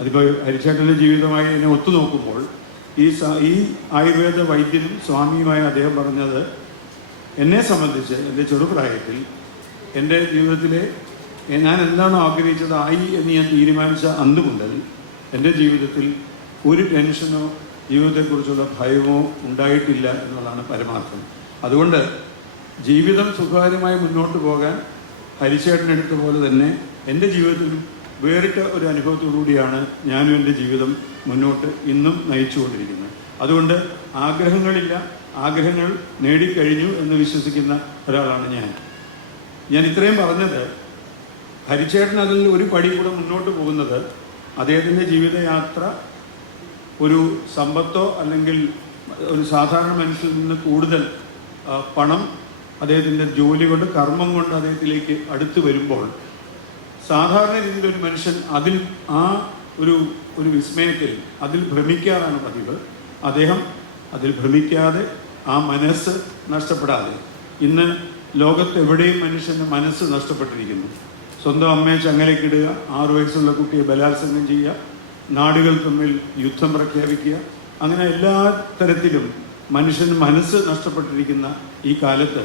അതിപ്പോൾ ഹരിച്ചേട്ടൻ്റെ ജീവിതമായി എന്നെ ഒത്തുനോക്കുമ്പോൾ ഈ ആയുർവേദ വൈദ്യനും സ്വാമിയുമായ അദ്ദേഹം പറഞ്ഞത്, എന്നെ സംബന്ധിച്ച് എൻ്റെ ചെറുപ്രായത്തിൽ എൻ്റെ ജീവിതത്തിലെ ഞാൻ എന്താണോ ആഗ്രഹിച്ചത് ആയി എന്ന് ഞാൻ തീരുമാനിച്ച അന്ന് മുതൽ എൻ്റെ ജീവിതത്തിൽ ഒരു ടെൻഷനോ ജീവിതത്തെക്കുറിച്ചുള്ള ഭയമോ ഉണ്ടായിട്ടില്ല എന്നുള്ളതാണ് പരമാർത്ഥം. അതുകൊണ്ട് ജീവിതം സുഖകരമായി മുന്നോട്ട് പോകാൻ ഹരിച്ചേട്ടനെടുത്ത പോലെ തന്നെ എൻ്റെ ജീവിതത്തിലും വേറിട്ട ഒരു അനുഭവത്തോടുകൂടിയാണ് ഞാനും എൻ്റെ ജീവിതം മുന്നോട്ട് ഇന്നും നയിച്ചുകൊണ്ടിരിക്കുന്നത്. അതുകൊണ്ട് ആഗ്രഹങ്ങളില്ല, ആഗ്രഹങ്ങൾ നേടിക്കഴിഞ്ഞു എന്ന് വിശ്വസിക്കുന്ന ഒരാളാണ് ഞാൻ ഇത്രയും പറഞ്ഞത്, ഹരിച്ചേട്ടൻ അതിൽ ഒരു പടി കൂടെ മുന്നോട്ട് പോകുന്നത് അദ്ദേഹത്തിൻ്റെ ജീവിതയാത്ര ഒരു സമ്പത്തോ അല്ലെങ്കിൽ ഒരു സാധാരണ മനുഷ്യരിൽ നിന്ന് കൂടുതൽ പണം അദ്ദേഹത്തിൻ്റെ ജോലി കൊണ്ട്, കർമ്മം കൊണ്ട് അദ്ദേഹത്തിലേക്ക് അടുത്ത് വരുമ്പോൾ സാധാരണ രീതിയിലൊരു മനുഷ്യൻ ഒരു വിസ്മയത്തിൽ അതിൽ ഭ്രമിക്കാറാണ് പതിവ്. അദ്ദേഹം അതിൽ ഭ്രമിക്കാതെ ആ മനസ്സ് നഷ്ടപ്പെടാതെ, ഇന്ന് ലോകത്തെവിടെയും മനുഷ്യൻ്റെ മനസ്സ് നഷ്ടപ്പെട്ടിരിക്കുന്നു. സ്വന്തം അമ്മയെ ചങ്ങലയ്ക്കിടുക, 6 വയസ്സുള്ള കുട്ടിയെ ബലാത്സംഗം ചെയ്യുക, നാടുകൾ തമ്മിൽ യുദ്ധം പ്രഖ്യാപിക്കുക, അങ്ങനെ എല്ലാ തരത്തിലും മനുഷ്യന് മനസ്സ് നഷ്ടപ്പെട്ടിരിക്കുന്ന ഈ കാലത്ത്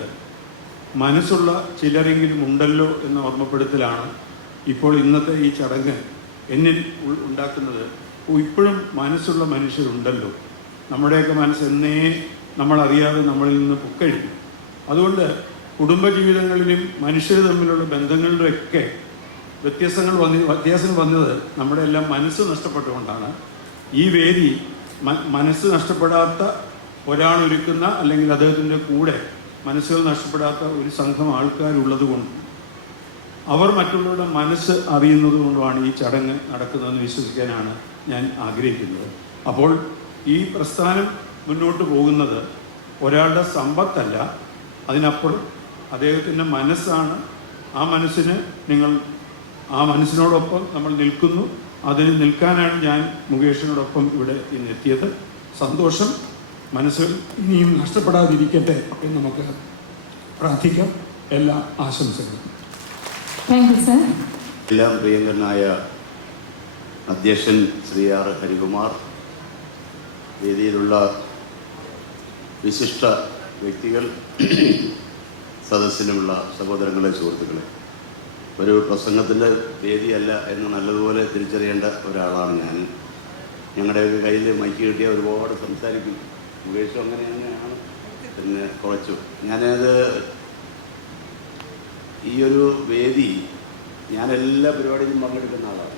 മനസ്സുള്ള ചിലരെങ്കിലും ഉണ്ടല്ലോ എന്ന ഓർമ്മപ്പെടുത്തലാണ് ഇപ്പോൾ ഇന്നത്തെ ഈ ചടങ്ങ് എന്നിൽ ഉണ്ടാക്കുന്നത്. ഇപ്പോഴും മനസ്സുള്ള മനുഷ്യരുണ്ടല്ലോ. നമ്മുടെയൊക്കെ മനസ്സ് എന്നേ നമ്മളറിയാതെ നമ്മളിൽ നിന്ന് പൊക്കഴിഞ്ഞു. അതുകൊണ്ട് കുടുംബജീവിതങ്ങളിലും മനുഷ്യർ തമ്മിലുള്ള ബന്ധങ്ങളിലൊക്കെ വ്യത്യാസങ്ങൾ വന്നത് നമ്മുടെ എല്ലാം മനസ്സ് നഷ്ടപ്പെട്ടുകൊണ്ടാണ്. ഈ വേദി മനസ്സ് നഷ്ടപ്പെടാത്ത ഒരാളൊരുക്കുന്ന, അല്ലെങ്കിൽ അദ്ദേഹത്തിൻ്റെ കൂടെ മനസ്സുകൾ നഷ്ടപ്പെടാത്ത ഒരു സംഘം ആൾക്കാരുള്ളത് കൊണ്ട് അവർ മറ്റുള്ളവരുടെ മനസ്സ് അറിയുന്നത് കൊണ്ടുമാണ് ഈ ചടങ്ങ് നടക്കുന്നതെന്ന് വിശ്വസിക്കാനാണ് ഞാൻ ആഗ്രഹിക്കുന്നത്. അപ്പോൾ ഈ പ്രസ്ഥാനം മുന്നോട്ട് പോകുന്നത് ഒരാളുടെ സമ്പത്തല്ല, അതിനപ്പുറം അദ്ദേഹത്തിൻ്റെ മനസ്സാണ്. ആ മനസ്സിനോടൊപ്പം നമ്മൾ നിൽക്കുന്നു. അതിന് നിൽക്കാനാണ് ഞാൻ മുകേഷിനോടൊപ്പം ഇവിടെ ഇന്ന് എത്തിയത്. സന്തോഷം. മനസ്സുകൾ ഇനിയും നഷ്ടപ്പെടാതിരിക്കട്ടെ എന്ന് നമുക്ക് പ്രാർത്ഥിക്കാം. എല്ലാ ആശംസകളും. Thank you sir. എല്ലാം പ്രിയങ്കരനായ അധ്യക്ഷൻ ശ്രീ ആർ ഹരികുമാർ, വേദിയിലുള്ള വിശിഷ്ട വ്യക്തികൾ, സദസ്സിലുമുള്ള സഹോദരങ്ങളെ, സുഹൃത്തുക്കളെ, ഒരു പ്രസംഗത്തിൻ്റെ വേദിയല്ല എന്ന് നല്ലതുപോലെ തിരിച്ചറിയേണ്ട ഒരാളാണ് ഞാൻ. ഞങ്ങളുടെയൊക്കെ കയ്യിൽ മൈക്ക് കിട്ടിയ ഒരുപാട് സംസാരിക്കും. മുകേഷും അങ്ങനെ തന്നെയാണ്. പിന്നെ കുറച്ചു ഞാനത് ഈ ഒരു വേദി, ഞാൻ എല്ലാ പരിപാടിയിലും പങ്കെടുക്കുന്ന ആളാണ്.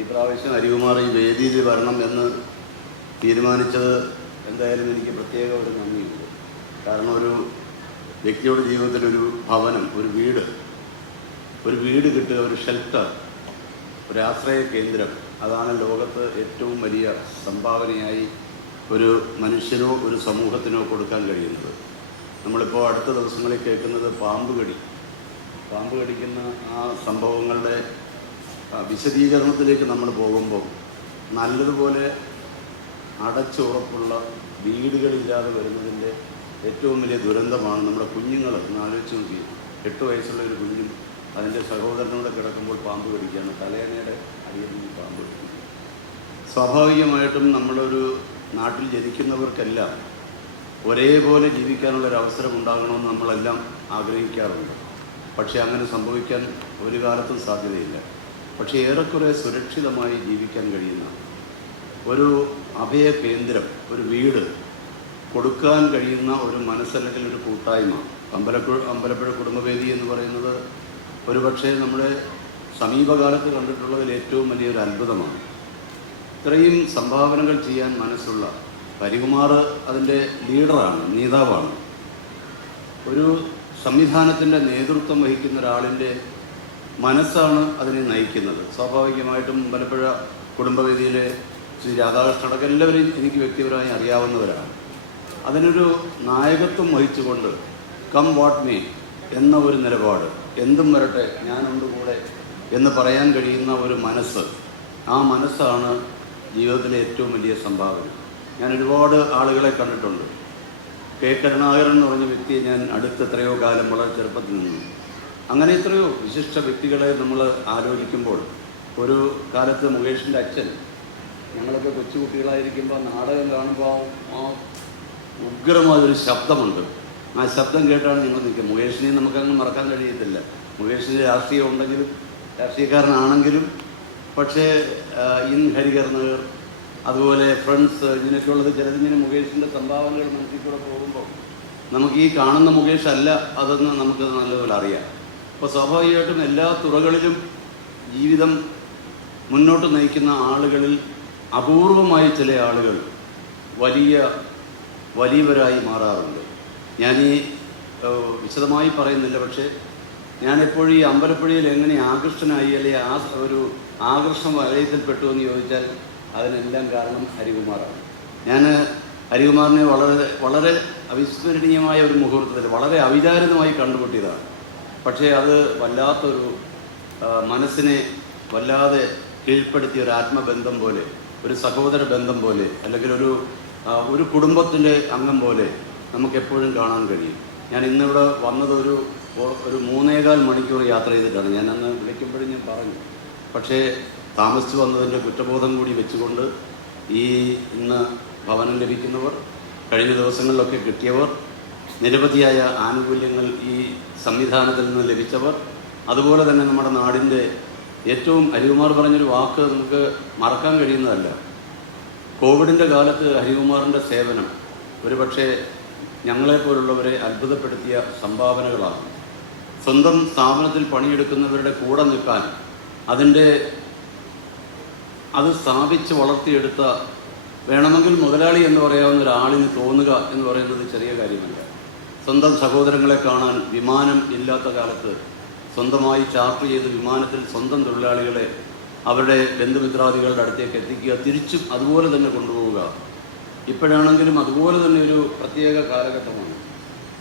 ഈ പ്രാവശ്യം ഹരികുമാർ ഈ വേദിയിൽ വരണം എന്ന് തീരുമാനിച്ചത് എന്തായാലും എനിക്ക് പ്രത്യേക ഒരു നന്ദിയുണ്ട്. കാരണം ഒരു വ്യക്തിയുടെ ജീവിതത്തിൽ ഒരു ഭവനം, ഒരു വീട് കിട്ടുക, ഒരു ഷെൽട്ടർ, ഒരു ആശ്രയ കേന്ദ്രം, അതാണ് ലോകത്ത് ഏറ്റവും വലിയ സംഭാവനയായി ഒരു മനുഷ്യനോ ഒരു സമൂഹത്തിനോ കൊടുക്കാൻ കഴിയുന്നത്. നമ്മളിപ്പോൾ അടുത്ത ദിവസങ്ങളിൽ കേൾക്കുന്നത് പാമ്പ് കടിക്കുന്ന ആ സംഭവങ്ങളുടെ വിശദീകരണത്തിലേക്ക് നമ്മൾ പോകുമ്പോൾ നല്ലതുപോലെ അടച്ചുറപ്പുള്ള വീടുകളില്ലാതെ വരുന്നതിൻ്റെ ഏറ്റവും വലിയ ദുരന്തമാണ് നമ്മുടെ കുഞ്ഞുങ്ങൾ. ഒന്ന് ആലോചിച്ച് നോക്കി, 8 വയസ്സുള്ള ഒരു കുഞ്ഞും അതിൻ്റെ സഹോദരനോട് കിടക്കുമ്പോൾ പാമ്പ് കടിക്കുകയാണ്. തലയണയുടെ അടിയിൽ നിന്ന് പാമ്പ് കടിക്കുക. സ്വാഭാവികമായിട്ടും നമ്മളൊരു നാട്ടിൽ ജനിക്കുന്നവർക്കെല്ലാം ഒരേപോലെ ജീവിക്കാനുള്ളൊരു അവസരം ഉണ്ടാകണമെന്ന് നമ്മളെല്ലാം ആഗ്രഹിക്കാറുണ്ട്. പക്ഷേ അങ്ങനെ സംഭവിക്കാൻ ഒരു കാലത്തും സാധ്യതയില്ല. പക്ഷേ ഏറെക്കുറെ സുരക്ഷിതമായി ജീവിക്കാൻ കഴിയുന്ന ഒരു അഭയ കേന്ദ്രം, ഒരു വീട് കൊടുക്കാൻ കഴിയുന്ന ഒരു മനസ്സല്ലെങ്കിൽ ഒരു കൂട്ടായ്മ അമ്പലപ്പുഴ കുടുംബവേദി എന്ന് പറയുന്നത് ഒരുപക്ഷെ നമ്മുടെ സമീപകാലത്ത് കണ്ടിട്ടുള്ളതിൽ ഏറ്റവും വലിയൊരു അത്ഭുതമാണ്. ഇത്രയും സംഭാവനകൾ ചെയ്യാൻ മനസ്സുള്ള ഹരികുമാർ അതിൻ്റെ ലീഡറാണ്, നേതാവാണ്. ഒരു സംവിധാനത്തിൻ്റെ നേതൃത്വം വഹിക്കുന്ന ഒരാളിൻ്റെ മനസ്സാണ് അതിനെ നയിക്കുന്നത്. സ്വാഭാവികമായിട്ടും അമ്പലപ്പുഴ കുടുംബവേദിയിലെ ശ്രീ രാധാകൃഷ്ണനടക്കം എല്ലാവരെയും എനിക്ക് വ്യക്തിപരമായി അറിയാവുന്നവരാണ്. അതിനൊരു നായകത്വം വഹിച്ചുകൊണ്ട് കം വാട്ട് മേ എന്ന ഒരു നിലപാട്, എന്തും വരട്ടെ ഞാനുണ്ട് കൂടെ എന്ന് പറയാൻ കഴിയുന്ന ഒരു മനസ്സ്, ആ മനസ്സാണ് ജീവിതത്തിലെ ഏറ്റവും വലിയ സംഭാവന. ഞാൻ ഒരുപാട് ആളുകളെ കണ്ടിട്ടുണ്ട്. കെ കരുണാകരൻ എന്ന് പറഞ്ഞ വ്യക്തിയെ ഞാൻ എത്രയോ കാലം വളരെ ചെറുപ്പത്തിൽ നിന്നു. അങ്ങനെ എത്രയോ വിശിഷ്ട വ്യക്തികളെ നമ്മൾ ആലോചിക്കുമ്പോൾ, ഒരു കാലത്ത് മുകേഷിൻ്റെ അച്ഛൻ, ഞങ്ങളൊക്കെ കൊച്ചുകുട്ടികളായിരിക്കുമ്പോൾ നാടകം കാണുമ്പോൾ ആ ഉഗ്രമായൊരു ശബ്ദമുണ്ട്. ആ ശബ്ദം കേട്ടാണ് ഞങ്ങൾ നിൽക്കുക. മുകേഷിനെ നമുക്കങ്ങ് മറക്കാൻ കഴിയത്തില്ല. മുകേഷിന് രാഷ്ട്രീയം ഉണ്ടെങ്കിലും രാഷ്ട്രീയക്കാരനാണെങ്കിലും, പക്ഷേ ഇൻ ഹരികർണകർ, അതുപോലെ ഫ്രണ്ട്സ്, ഇങ്ങനെയൊക്കെയുള്ളത് ചിലതിങ്ങനെ മുകേഷിൻ്റെ സംഭാവനകൾ മനസ്സിൽ കൂടെ പോകുമ്പോൾ നമുക്ക് ഈ കാണുന്ന മുകേഷ് അല്ല അതെന്ന് നമുക്ക് നല്ലപോലെ അറിയാം. അപ്പോൾ സ്വാഭാവികമായിട്ടും എല്ലാ തുറകളിലും ജീവിതം മുന്നോട്ട് നയിക്കുന്ന ആളുകളിൽ അപൂർവമായി ചില ആളുകൾ വലിയവരായി മാറാറുണ്ട്. ഞാനീ വിശദമായി പറയുന്നില്ല, പക്ഷേ ഞാനെപ്പോഴും ഈ അമ്പലപ്പുഴയിൽ എങ്ങനെ ആകൃഷ്ടനായി, അല്ലെങ്കിൽ ആ ഒരു ആകർഷണം വലയത്തിൽപ്പെട്ടു എന്ന് ചോദിച്ചാൽ അതിനെല്ലാം കാരണം ഹരികുമാറാണ്. ഞാൻ ഹരികുമാറിനെ വളരെ അവിസ്മരണീയമായ ഒരു മുഹൂർത്തത്തിൽ വളരെ അവിചാരിതമായി കണ്ടുമുട്ടിയതാണ്. പക്ഷേ അത് വല്ലാത്തൊരു മനസ്സിനെ വല്ലാതെ കീഴ്പ്പെടുത്തിയ ഒരു ആത്മബന്ധം പോലെ, ഒരു സഹോദര ബന്ധം പോലെ, അല്ലെങ്കിൽ ഒരു കുടുംബത്തിൻ്റെ അംഗം പോലെ നമുക്കെപ്പോഴും കാണാൻ കഴിയും. ഞാൻ ഇന്നിവിടെ വന്നത് ഒരു 3.25 മണിക്കൂർ യാത്ര ചെയ്തിട്ടാണ്. ഞാൻ അന്ന് വിളിക്കുമ്പോഴും ഞാൻ പറഞ്ഞു. പക്ഷേ താമസിച്ചു വന്നതിൻ്റെ കുറ്റബോധം കൂടി വെച്ചുകൊണ്ട് ഇന്ന് ഭവനം ലഭിക്കുന്നവർ, കഴിഞ്ഞ ദിവസങ്ങളിലൊക്കെ കിട്ടിയവർ, നിരവധിയായ ആനുകൂല്യങ്ങൾ ഈ സംവിധാനത്തിൽ നിന്ന് ലഭിച്ചവർ, അതുപോലെ തന്നെ നമ്മുടെ നാടിൻ്റെ ഏറ്റവും ഹരികുമാർ പറഞ്ഞൊരു വാക്ക് നമുക്ക് മറക്കാൻ കഴിയുന്നതല്ല. കോവിഡിൻ്റെ കാലത്ത് ഹരികുമാറിൻ്റെ സേവനം ഒരുപക്ഷെ ഞങ്ങളെപ്പോലുള്ളവരെ അത്ഭുതപ്പെടുത്തിയ സംഭാവനകളാണ്. സ്വന്തം സ്ഥാപനത്തിൽ പണിയെടുക്കുന്നവരുടെ കൂടെ നിൽക്കാൻ, അത് സ്ഥാപിച്ച് വളർത്തിയെടുത്ത, വേണമെങ്കിൽ മുതലാളി എന്ന് പറയാവുന്ന ഒരാളിന് തോന്നുക എന്ന് പറയുന്നത് ചെറിയ കാര്യമല്ല. സ്വന്തം സഹോദരങ്ങളെ കാണാൻ വിമാനം ഇല്ലാത്ത കാലത്ത് സ്വന്തമായി ചാർട്ടർ ചെയ്ത് വിമാനത്തിൽ സ്വന്തം തൊഴിലാളികളെ അവരുടെ ബന്ധുമിത്രാദികളുടെ അടുത്തേക്ക് എത്തിക്കുക, തിരിച്ചും അതുപോലെ തന്നെ കൊണ്ടുപോവുക. ഇപ്പോഴാണെങ്കിലും അതുപോലെ തന്നെ ഒരു പ്രത്യേക കാലഘട്ടമാണ്.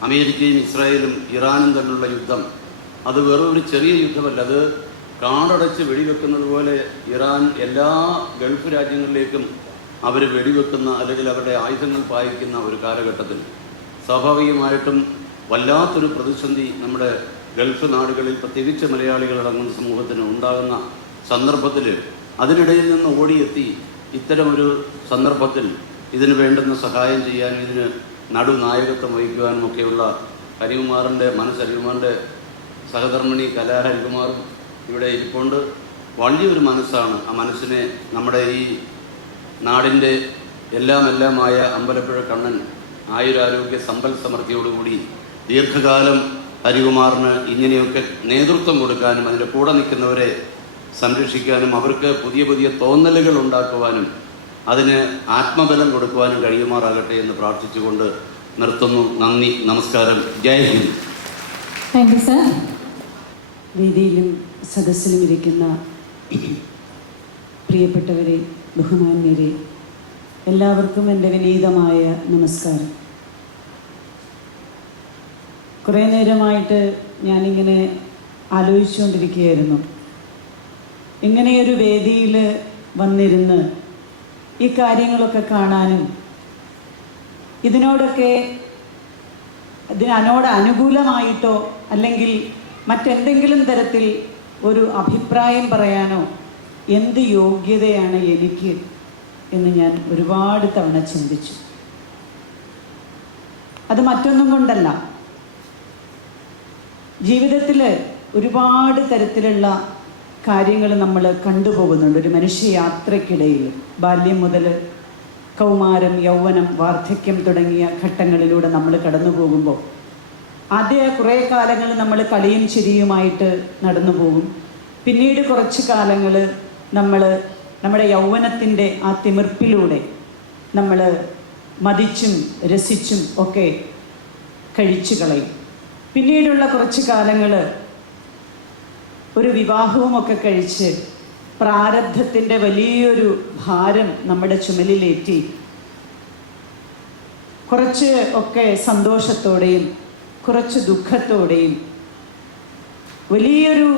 അമേരിക്കയും ഇസ്രായേലും ഇറാനും തമ്മിലുള്ള യുദ്ധം അത് വെറൊരു ചെറിയ യുദ്ധമല്ല, അത് കാടടച്ച് വെടിവെക്കുന്നത് പോലെ ഇറാൻ എല്ലാ ഗൾഫ് രാജ്യങ്ങളിലേക്കും അവർ വെടിവെക്കുന്ന അല്ലെങ്കിൽ അവരുടെ ആയുധങ്ങൾ പായിക്കുന്ന ഒരു കാലഘട്ടത്തിൽ സ്വാഭാവികമായിട്ടും വല്ലാത്തൊരു പ്രതിസന്ധി നമ്മുടെ ഗൾഫ് നാടുകളിൽ പ്രത്യേകിച്ച് മലയാളികളടങ്ങുന്ന സമൂഹത്തിന് ഉണ്ടാകുന്ന സന്ദർഭത്തിൽ അതിനിടയിൽ നിന്ന് ഓടിയെത്തി ഇത്തരമൊരു സന്ദർഭത്തിൽ ഇതിന് വേണ്ടുന്ന സഹായം ചെയ്യാനും ഇതിന് നടുനായകത്വം വഹിക്കുവാനും ഒക്കെയുള്ള ഹരികുമാറിൻ്റെ ഹരികുമാറിൻ്റെ സഹധർമ്മിണി കലാഹരികുമാറും ഇവിടെ ഇരിപ്പുണ്ട്. വലിയൊരു മനസ്സാണ്. ആ മനസ്സിനെ നമ്മുടെ ഈ നാടിൻ്റെ എല്ലാമായ അമ്പലപ്പുഴ കണ്ണൻ ആയുരാരോഗ്യ സമ്പൽ സമൃദ്ധിയോടുകൂടി ദീർഘകാലം ഹരികുമാറിന് ഇങ്ങനെയൊക്കെ നേതൃത്വം കൊടുക്കാനും അതിൻ്റെ കൂടെ നിൽക്കുന്നവരെ സംരക്ഷിക്കാനും അവർക്ക് പുതിയ പുതിയ തോന്നലുകൾ ഉണ്ടാക്കുവാനും അതിന് ആത്മബലം കൊടുക്കുവാനും കഴിയുമാറാകട്ടെ എന്ന് പ്രാർത്ഥിച്ചുകൊണ്ട് നിർത്തുന്നു. നന്ദി, നമസ്കാരം, ജയ് ഹിന്ദ്. Thank you sir. വേദിയിലും സദസ്സിലും ഇരിക്കുന്ന പ്രിയപ്പെട്ടവരെ, ബഹുമാന്യരെ, എല്ലാവർക്കും എൻ്റെ വിനീതമായ നമസ്കാരം. കുറേ നേരമായിട്ട് ഞാനിങ്ങനെ ആലോചിച്ചുകൊണ്ടിരിക്കുകയായിരുന്നു, ഇങ്ങനെയൊരു വേദിയിൽ വന്നിരുന്ന് ഈ കാര്യങ്ങളൊക്കെ കാണാനും ഇതിനോട് അനുകൂലമായിട്ടോ അല്ലെങ്കിൽ മറ്റെന്തെങ്കിലും തരത്തിൽ ഒരു അഭിപ്രായം പറയാനോ എന്ത് യോഗ്യതയാണ് എനിക്ക് എന്ന് ഞാൻ ഒരുപാട് തവണ ചിന്തിച്ചു. അത് മറ്റൊന്നും കൊണ്ടല്ല, ജീവിതത്തിൽ ഒരുപാട് തരത്തിലുള്ള കാര്യങ്ങൾ നമ്മൾ കണ്ടുപോകുന്നുണ്ട്. ഒരു മനുഷ്യയാത്രയ്ക്കിടയിൽ ബാല്യം മുതൽ കൗമാരം, യൗവനം, വാർദ്ധക്യം തുടങ്ങിയ ഘട്ടങ്ങളിലൂടെ നമ്മൾ കടന്നു പോകുമ്പോൾ ആദ്യ കുറേ കാലങ്ങൾ നമ്മൾ കളിയും ചിരിയുമായിട്ട് നടന്നു പോകും. പിന്നീട് കുറച്ച് കാലങ്ങൾ നമ്മൾ നമ്മുടെ യൗവനത്തിൻ്റെ ആ തിമിർപ്പിലൂടെ നമ്മൾ മതിച്ചും രസിച്ചും ഒക്കെ കഴിച്ചു കളയും. പിന്നീടുള്ള കുറച്ച് കാലങ്ങൾ ഒരു വിവാഹവുമൊക്കെ കഴിച്ച് പ്രാരബ്ധത്തിൻ്റെ വലിയൊരു ഭാരം നമ്മുടെ ചുമലിലേറ്റി കുറച്ച് ഒക്കെ സന്തോഷത്തോടെയും കുറച്ച് ദുഃഖത്തോടെയും വലിയൊരു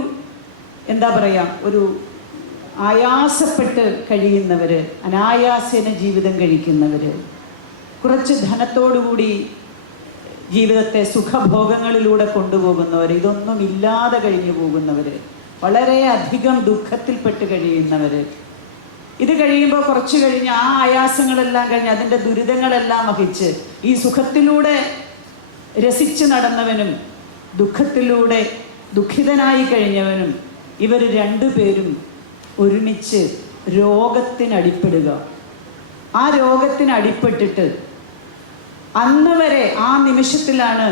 ഒരു ആയാസപ്പെട്ട് കഴിയുന്നവർ, അനായാസേന ജീവിതം കഴിക്കുന്നവർ, കുറച്ച് ധനത്തോടുകൂടി ജീവിതത്തെ സുഖഭോഗങ്ങളിലൂടെ കൊണ്ടുപോകുന്നവർ, ഇതൊന്നും ഇല്ലാതെ കഴിഞ്ഞു പോകുന്നവർ, വളരെയധികം ദുഃഖത്തിൽപ്പെട്ട് കഴിയുന്നവർ. ഇത് കഴിയുമ്പോൾ കുറച്ച് കഴിഞ്ഞ് ആ ആയാസങ്ങളെല്ലാം കഴിഞ്ഞ് അതിൻ്റെ ദുരിതങ്ങളെല്ലാം വഹിച്ച് ഈ സുഖത്തിലൂടെ രസിച്ച് നടന്നവനും ദുഃഖത്തിലൂടെ ദുഃഖിതനായി കഴിഞ്ഞവനും ഇവർ രണ്ടുപേരും ഒരുമിച്ച് രോഗത്തിനടിപ്പെടുക. ആ രോഗത്തിനടിപ്പെട്ടിട്ട് അന്ന് വരെ ആ നിമിഷത്തിലാണ്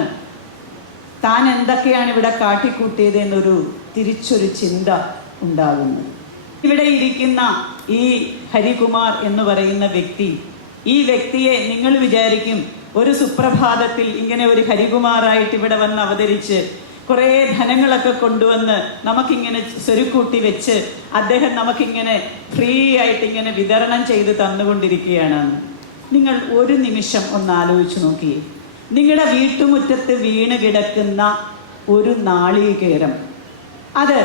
താൻ എന്തൊക്കെയാണ് ഇവിടെ കാട്ടിക്കൂട്ടിയത് എന്നൊരു തിരിച്ചൊരു ചിന്ത ഉണ്ടാകുന്നത്. ഇവിടെ ഇരിക്കുന്ന ഈ ഹരികുമാർ എന്ന് പറയുന്ന വ്യക്തി, ഈ വ്യക്തിയെ നിങ്ങൾ വിചാരിക്കും ഒരു സുപ്രഭാതത്തിൽ ഇങ്ങനെ ഒരു ഹരികുമാറായിട്ട് ഇവിടെ വന്ന് അവതരിച്ച് കുറേ ധനങ്ങളൊക്കെ കൊണ്ടുവന്ന് നമുക്കിങ്ങനെ സ്വരുക്കൂട്ടി വെച്ച് അദ്ദേഹം നമുക്കിങ്ങനെ ഫ്രീ ആയിട്ട് ഇങ്ങനെ വിതരണം ചെയ്ത് തന്നുകൊണ്ടിരിക്കുകയാണ്. നിങ്ങൾ ഒരു നിമിഷം ഒന്ന് ആലോചിച്ച് നോക്കിയേ. നിങ്ങളുടെ വീട്ടുമുറ്റത്ത് വീണ് കിടക്കുന്ന ഒരു നാളികേരം അത്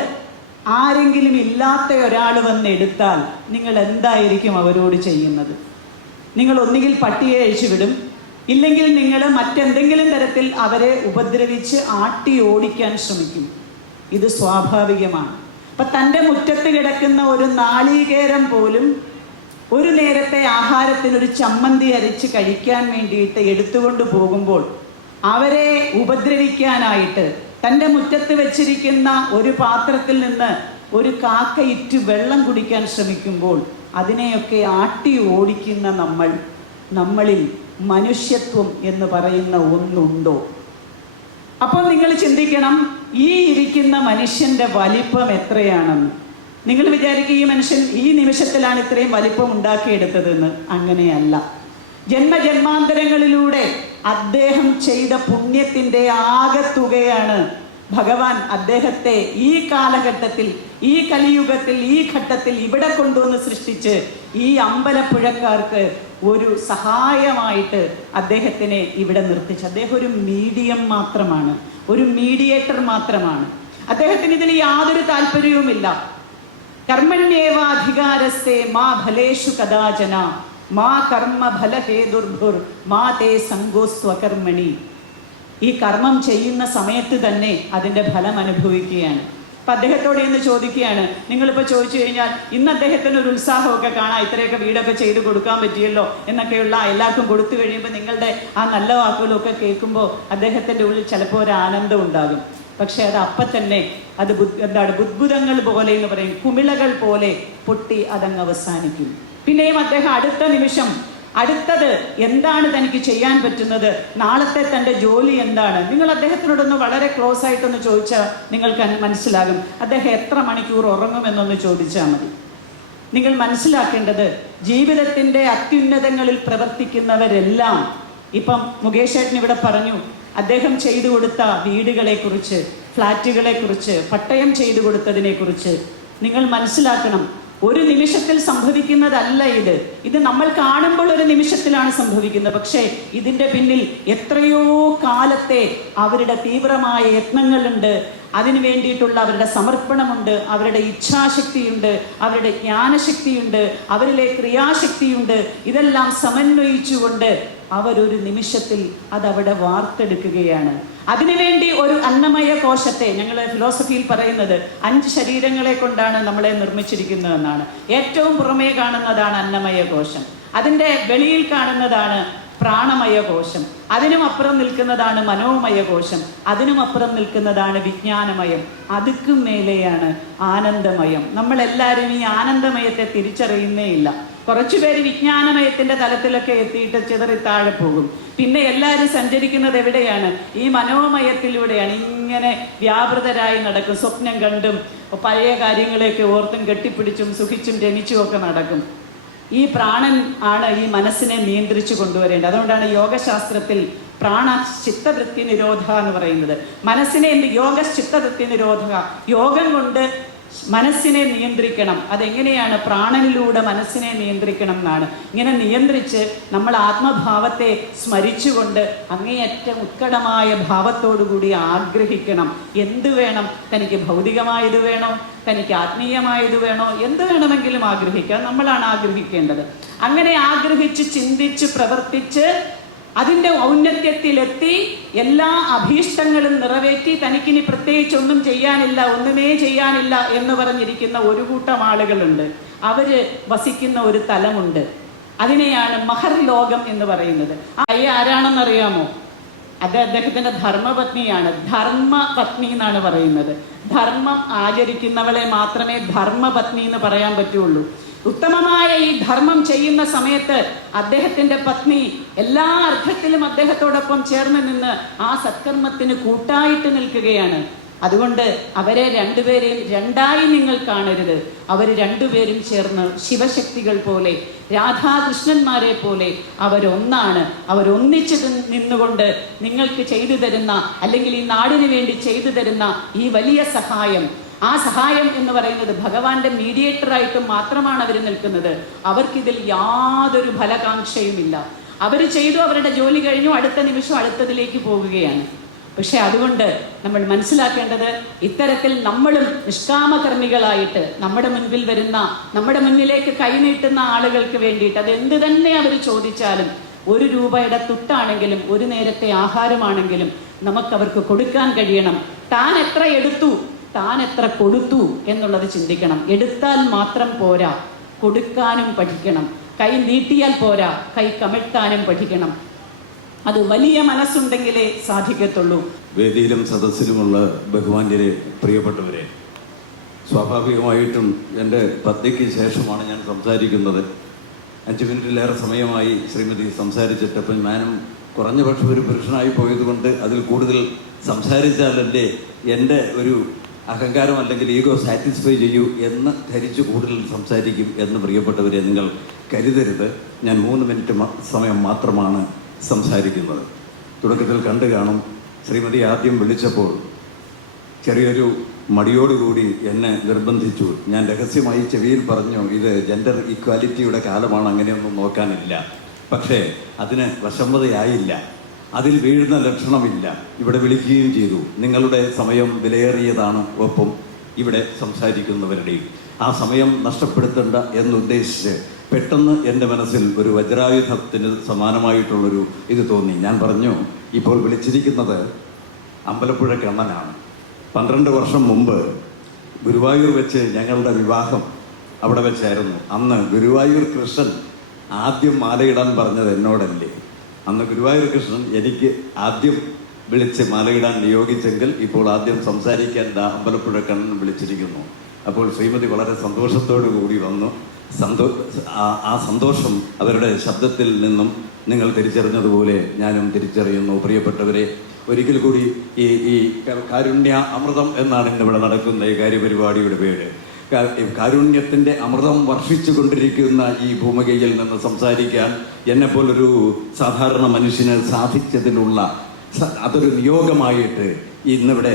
ആരെങ്കിലും ഇല്ലാത്ത ഒരാൾ വന്ന് എടുത്താൽ നിങ്ങൾ എന്തായിരിക്കും അവരോട് ചെയ്യുന്നത്? നിങ്ങൾ ഒന്നുകിൽ പട്ടിയെ അഴിച്ചു വിടും, ഇല്ലെങ്കിൽ നിങ്ങൾ മറ്റെന്തെങ്കിലും തരത്തിൽ അവരെ ഉപദ്രവിച്ച് ആട്ടി ഓടിക്കാൻ ശ്രമിക്കും. ഇത് സ്വാഭാവികമാണ്. അപ്പം തൻ്റെ മുറ്റത്ത് കിടക്കുന്ന ഒരു നാളികേരം പോലും ഒരു നേരത്തെ ആഹാരത്തിനൊരു ചമ്മന്തി അരച്ച് കഴിക്കാൻ വേണ്ടിയിട്ട് എടുത്തുകൊണ്ട് പോകുമ്പോൾ അവരെ ഉപദ്രവിക്കാനായിട്ട് തൻ്റെ മുറ്റത്ത് വെച്ചിരിക്കുന്ന ഒരു പാത്രത്തിൽ നിന്ന് ഒരു കാക്ക ഇറ്റ് വെള്ളം കുടിക്കാൻ ശ്രമിക്കുമ്പോൾ അതിനെയൊക്കെ ആട്ടി ഓടിക്കുന്ന നമ്മളിൽ മനുഷ്യത്വം എന്ന് പറയുന്ന ഒന്നുണ്ടോ? അപ്പോൾ നിങ്ങൾ ചിന്തിക്കണം, ഈ ഇരിക്കുന്ന മനുഷ്യൻ്റെ വലിപ്പം എത്രയാണെന്ന്. നിങ്ങൾ വിചാരിക്കുക ഈ മനുഷ്യൻ ഈ നിമിഷത്തിലാണ് ഇത്രയും വലിപ്പം ഉണ്ടാക്കിയെടുത്തതെന്ന്. അങ്ങനെയല്ല. ജന്മജന്മാന്തരങ്ങളിലൂടെ അദ്ദേഹം ചെയ്ത പുണ്യത്തിൻ്റെ ആകെത്തുകയാണ് ഭഗവാൻ അദ്ദേഹത്തെ ഈ കാലഘട്ടത്തിൽ, ഈ കലിയുഗത്തിൽ, ഈ ഘട്ടത്തിൽ ഇവിടെ കൊണ്ടുവന്ന് സൃഷ്ടിച്ച് ഈ അമ്പലപ്പുഴക്കാർക്ക് ഒരു സഹായമായിട്ട് അദ്ദേഹത്തിനെ ഇവിടെ നിർത്തിച്ചു. അദ്ദേഹം ഒരു മീഡിയം മാത്രമാണ്, ഒരു മീഡിയേറ്റർ മാത്രമാണ്. അദ്ദേഹത്തിന് ഇതിൽ യാതൊരു താല്പര്യവുമില്ല. കർമ്മണ്യേവാധികാരസ്തേ മാ ഫലേഷു കദാചന മാ കർമ്മ ഫലഹേതുർഭുർ മാ തേ സംഗോസ്വകർമ്മണി. ഈ കർമ്മം ചെയ്യുന്ന സമയത്ത് തന്നെ അതിൻ്റെ ഫലം അനുഭവിക്കുകയാണ്. അപ്പം അദ്ദേഹത്തോട് ഇന്ന് ചോദിക്കുകയാണ്, നിങ്ങളിപ്പോൾ ചോദിച്ചു കഴിഞ്ഞാൽ ഇന്ന് അദ്ദേഹത്തിന് ഒരു ഉത്സാഹമൊക്കെ കാണാം, ഇത്രയൊക്കെ വീടൊക്കെ ചെയ്ത് കൊടുക്കാൻ പറ്റിയല്ലോ എന്നൊക്കെയുള്ള എല്ലാവർക്കും കൊടുത്തു കഴിയുമ്പോൾ നിങ്ങളുടെ ആ നല്ല വാക്കുകളൊക്കെ കേൾക്കുമ്പോൾ അദ്ദേഹത്തിൻ്റെ ഉള്ളിൽ ചിലപ്പോൾ ഒരു ആനന്ദം ഉണ്ടാകും. പക്ഷെ അത് അപ്പം തന്നെ അത് ബുദ്ബുദങ്ങൾ പോലെ എന്ന് പറയും, കുമിളകൾ പോലെ പൊട്ടി അതങ്ങ് അവസാനിക്കും. പിന്നെയും അദ്ദേഹം അടുത്ത നിമിഷം അടുത്തത് എന്താണ് തനിക്ക് ചെയ്യാൻ പറ്റുന്നത്, നാളത്തെ തൻ്റെ ജോലി എന്താണ്, നിങ്ങൾ അദ്ദേഹത്തിനോടൊന്ന് വളരെ ക്ലോസ് ആയിട്ടൊന്ന് ചോദിച്ചാൽ നിങ്ങൾക്ക് മനസ്സിലാകും. അദ്ദേഹം എത്ര മണിക്കൂർ ഉറങ്ങുമെന്നൊന്ന് ചോദിച്ചാൽ മതി. നിങ്ങൾ മനസ്സിലാക്കേണ്ടത്, ജീവിതത്തിൻ്റെ അത്യുന്നതങ്ങളിൽ പ്രവർത്തിക്കുന്നവരെല്ലാം, ഇപ്പം മുകേഷ് ഏട്ടൻ ഇവിടെ പറഞ്ഞു, അദ്ദേഹം ചെയ്തു കൊടുത്ത വീടുകളെക്കുറിച്ച്, ഫ്ലാറ്റുകളെക്കുറിച്ച്, പട്ടയം ചെയ്തു കൊടുത്തതിനെക്കുറിച്ച് നിങ്ങൾ മനസ്സിലാക്കണം. ഒരു നിമിഷത്തിൽ സംഭവിക്കുന്നതല്ല ഇത് നമ്മൾ കാണുമ്പോൾ ഒരു നിമിഷത്തിലാണ് സംഭവിക്കുന്നത്. പക്ഷേ ഇതിൻ്റെ പിന്നിൽ എത്രയോ കാലത്തെ അവരുടെ തീവ്രമായ യത്നങ്ങളുണ്ട്, അതിനു വേണ്ടിയിട്ടുള്ള അവരുടെ സമർപ്പണമുണ്ട്, അവരുടെ ഇച്ഛാശക്തിയുണ്ട്, അവരുടെ ജ്ഞാനശക്തിയുണ്ട്, അവരിലെ ക്രിയാശക്തിയുണ്ട്. ഇതെല്ലാം സമന്വയിച്ചുകൊണ്ട് അവരൊരു നിമിഷത്തിൽ അതവിടെ വാർത്തെടുക്കുകയാണ്. അതിനുവേണ്ടി ഒരു അന്നമയ കോശത്തെ, ഞങ്ങൾ ഫിലോസഫിയിൽ പറയുന്നത് 5 ശരീരങ്ങളെ കൊണ്ടാണ് നമ്മളെ നിർമ്മിച്ചിരിക്കുന്നതെന്നാണ്. ഏറ്റവും പുറമേ കാണുന്നതാണ് അന്നമയ കോശം, അതിൻ്റെ വെളിയിൽ കാണുന്നതാണ് പ്രാണമയ കോശം, അതിനും അപ്പുറം നിൽക്കുന്നതാണ് മനോമയ കോശം, അതിനും അപ്പുറം നിൽക്കുന്നതാണ് വിജ്ഞാനമയം, അതുക്കും മേലെയാണ് ആനന്ദമയം. നമ്മളെല്ലാവരും ഈ ആനന്ദമയത്തെ തിരിച്ചറിയുന്നേ ഇല്ല. കുറച്ചുപേര് വിജ്ഞാനമയത്തിന്റെ തലത്തിലൊക്കെ എത്തിയിട്ട് ചിതറി താഴെ പോകും. പിന്നെ എല്ലാവരും സഞ്ചരിക്കുന്നത് എവിടെയാണ്? ഈ മനോമയത്തിലൂടെയാണ്. ഇങ്ങനെ വ്യാപൃതരായി നടക്കും, സ്വപ്നം കണ്ടും പഴയ കാര്യങ്ങളെയൊക്കെ ഓർത്തും കെട്ടിപ്പിടിച്ചും സുഖിച്ചും രമിച്ചും ഒക്കെ നടക്കും. ഈ പ്രാണൻ ആണ് ഈ മനസ്സിനെ നിയന്ത്രിച്ചു കൊണ്ടുവരേണ്ടത്. അതുകൊണ്ടാണ് യോഗശാസ്ത്രത്തിൽ പ്രാണ ചിത്തവൃത്തി നിരോധ എന്ന് പറയുന്നത്. മനസ്സിനെ യോഗ ചിത്തവൃത്തി നിരോധ, യോഗം കൊണ്ട് മനസ്സിനെ നിയന്ത്രിക്കണം. അതെങ്ങനെയാണ്? പ്രാണനിലൂടെ മനസ്സിനെ നിയന്ത്രിക്കണം എന്നാണ്. ഇങ്ങനെ നിയന്ത്രിച്ച് നമ്മൾ ആത്മഭാവത്തെ സ്മരിച്ചുകൊണ്ട് അങ്ങേയറ്റം ഉത്കടമായ ഭാവത്തോടുകൂടി ആഗ്രഹിക്കണം. എന്ത് വേണം? തനിക്ക് ഭൗതികമായത് വേണോ, തനിക്ക് ആത്മീയമായത് വേണോ, എന്ത് വേണമെങ്കിലും ആഗ്രഹിക്കാം. നമ്മളാണ് ആഗ്രഹിക്കേണ്ടത്. അങ്ങനെ ആഗ്രഹിച്ച് ചിന്തിച്ച് പ്രവർത്തിച്ച് അതിൻ്റെ ഔന്നത്യത്തിലെത്തി എല്ലാ അഭീഷ്ടങ്ങളും നിറവേറ്റി തനിക്കിനി പ്രത്യേകിച്ചൊന്നും ചെയ്യാനില്ല, ഒന്നുമേ ചെയ്യാനില്ല എന്ന് പറഞ്ഞിരിക്കുന്ന ഒരു കൂട്ടം ആളുകളുണ്ട്. അവര് വസിക്കുന്ന ഒരു തലമുണ്ട്. അതിനെയാണ് മഹർ ലോകം എന്ന് പറയുന്നത്. ആരാണെന്നറിയാമോ? അദ്ദേഹത്തിന്റെ ധർമ്മപത്നിയാണ്. ധർമ്മപത്നി എന്നാണ് പറയുന്നത്. ധർമ്മം ആചരിക്കുന്നവളെ മാത്രമേ ധർമ്മപത്നി എന്ന് പറയാൻ പറ്റുള്ളൂ. ഉത്തമമായ ഈ ധർമ്മം ചെയ്യുന്ന സമയത്ത് അദ്ദേഹത്തിന്റെ പത്നി എല്ലാ അർത്ഥത്തിലും അദ്ദേഹത്തോടൊപ്പം ചേർന്ന് നിന്ന് ആ സത്കർമ്മത്തിന് കൂട്ടായിട്ട് നിൽക്കുകയാണ്. അതുകൊണ്ട് അവരെ രണ്ടുപേരെയും രണ്ടായി നിങ്ങൾ കാണരുത്. അവർ രണ്ടുപേരും ചേർന്ന് ശിവശക്തികൾ പോലെ, രാധാകൃഷ്ണന്മാരെ പോലെ അവരൊന്നാണ്. അവരൊന്നിച്ച് നിന്നുകൊണ്ട് നിങ്ങൾക്ക് ചെയ്തു തരുന്ന, അല്ലെങ്കിൽ ഈ നാടിന് വേണ്ടി ചെയ്തു തരുന്ന ഈ വലിയ സഹായം, ആ സഹായം എന്ന് പറയുന്നത് ഭഗവാന്റെ മീഡിയേറ്ററായിട്ട് മാത്രമാണ് അവർ നിൽക്കുന്നത്. അവർക്കിതിൽ യാതൊരു ഫലകാംക്ഷയുമില്ല. അവർ ചെയ്തു, അവരുടെ ജോലി കഴിഞ്ഞു, അടുത്ത നിമിഷം അടുത്തതിലേക്ക് പോകുകയാണ്. പക്ഷെ അതുകൊണ്ട് നമ്മൾ മനസ്സിലാക്കേണ്ടത്, ഇത്തരത്തിൽ നമ്മളും നിഷ്കാമകർമ്മികളായിട്ട് നമ്മുടെ മുൻപിൽ വരുന്ന, നമ്മുടെ മുന്നിലേക്ക് കൈനീട്ടുന്ന ആളുകൾക്ക് വേണ്ടിയിട്ട് അതെന്ത് തന്നെ അവർ ചോദിച്ചാലും, 1 രൂപയുടെ തുട്ടാണെങ്കിലും 1 നേരത്തെ ആഹാരമാണെങ്കിലും നമുക്കവർക്ക് കൊടുക്കാൻ കഴിയണം. താൻ എത്ര എടുത്തു, താൻ എത്ര കൊടുത്തു എന്നുള്ളത് ചിന്തിക്കണം. എടുത്താൽ മാത്രം പോരാ, കൊടുക്കാനും പഠിക്കണം. കൈ നീട്ടിയാൽ പോരാ, കൈ കമിഴ്ത്താനും പഠിക്കണം. അത് വലിയ മനസ്സുണ്ടെങ്കിലേ സാധിക്കത്തുള്ളൂ. വേദിയിലും സദസ്സിലുമുള്ള ബഹുമാന്യരെ, പ്രിയപ്പെട്ടവരെ, സ്വാഭാവികമായിട്ടും എൻ്റെ പത്നിക്ക് ശേഷമാണ് ഞാൻ സംസാരിക്കുന്നത്. 5 മിനിറ്റിലേറെ സമയമായി ശ്രീമതി സംസാരിച്ചിട്ട്. അപ്പം ഞാനും കുറഞ്ഞ പക്ഷം ഒരു പുരുഷനായി പോയതുകൊണ്ട് അതിൽ കൂടുതൽ സംസാരിച്ചാലല്ലേ എൻ്റെ ഒരു അഹങ്കാരം അല്ലെങ്കിൽ ഈഗോ സാറ്റിസ്ഫൈ ചെയ്യൂ എന്ന് ധരിച്ച് കൂടുതൽ സംസാരിക്കും എന്ന് പ്രിയപ്പെട്ടവരെ നിങ്ങൾ കരുതരുത്. ഞാൻ 3 മിനിറ്റ് സമയം മാത്രമാണ് സംസാരിക്കുന്നത്. തുടക്കത്തിൽ കണ്ടു കാണും, ശ്രീമതി ആദ്യം വിളിച്ചപ്പോൾ ചെറിയൊരു മടിയോടുകൂടി എന്നെ നിർബന്ധിച്ചു. ഞാൻ രഹസ്യമായി ചെവിയിൽ പറഞ്ഞു, ഇത് ജെൻഡർ ഈക്വാലിറ്റിയുടെ കാലമാണ്, അങ്ങനെയൊന്നും നോക്കാനില്ല. പക്ഷേ അതിന് വശംവതയായില്ല, അതിൽ വീഴുന്ന ലക്ഷണമില്ല. ഇവിടെ വിളിക്കുകയും ചെയ്തു. നിങ്ങളുടെ സമയം വിലയേറിയതാണ്, ഒപ്പം ഇവിടെ സംസാരിക്കുന്നവരുടെയും. ആ സമയം നഷ്ടപ്പെടുത്തേണ്ട എന്നുദ്ദേശിച്ച് പെട്ടെന്ന് എൻ്റെ മനസ്സിൽ ഒരു വജ്രായുധത്തിന് സമാനമായിട്ടുള്ളൊരു ഇത് തോന്നി. ഞാൻ പറഞ്ഞു, ഇപ്പോൾ വിളിച്ചിരിക്കുന്നത് അമ്പലപ്പുഴ കണ്ണനാണ്. 12 വർഷം മുമ്പ് ഗുരുവായൂർ വെച്ച് ഞങ്ങളുടെ വിവാഹം അവിടെ വെച്ചായിരുന്നു. അന്ന് ഗുരുവായൂർ കൃഷ്ണൻ ആദ്യം മാലയിടാൻ പറഞ്ഞത് എന്നോടല്ലേ. അന്ന് ഗുരുവായൂർ കൃഷ്ണൻ എനിക്ക് ആദ്യം വിളിച്ച് മാലയിടാൻ നിയോഗിച്ചെങ്കിൽ ഇപ്പോൾ ആദ്യം സംസാരിക്കാൻ അമ്പലപ്പുഴ കണ്ണൻ വിളിച്ചിരിക്കുന്നു. അപ്പോൾ ശ്രീമതി വളരെ സന്തോഷത്തോടു കൂടി വന്നു. ആ സന്തോഷം അവരുടെ ശബ്ദത്തിൽ നിന്നും നിങ്ങൾ തിരിച്ചറിഞ്ഞതുപോലെ ഞാനും തിരിച്ചറിയുന്നു. പ്രിയപ്പെട്ടവരെ, ഒരിക്കൽ കൂടി ഈ കാരുണ്യ അമൃതം എന്നാണ് ഇന്നിവിടെ നടക്കുന്ന ഈ കാര്യപരിപാടിയുടെ പേര്. കാരുണ്യത്തിൻ്റെ അമൃതം വർഷിച്ചു കൊണ്ടിരിക്കുന്ന ഈ ഭൂമികയിൽ നിന്ന് സംസാരിക്കാൻ എന്നെപ്പോലൊരു സാധാരണ മനുഷ്യന് സാധിച്ചതിനുള്ള അതൊരു നിയോഗമായിട്ട് ഇന്നിവിടെ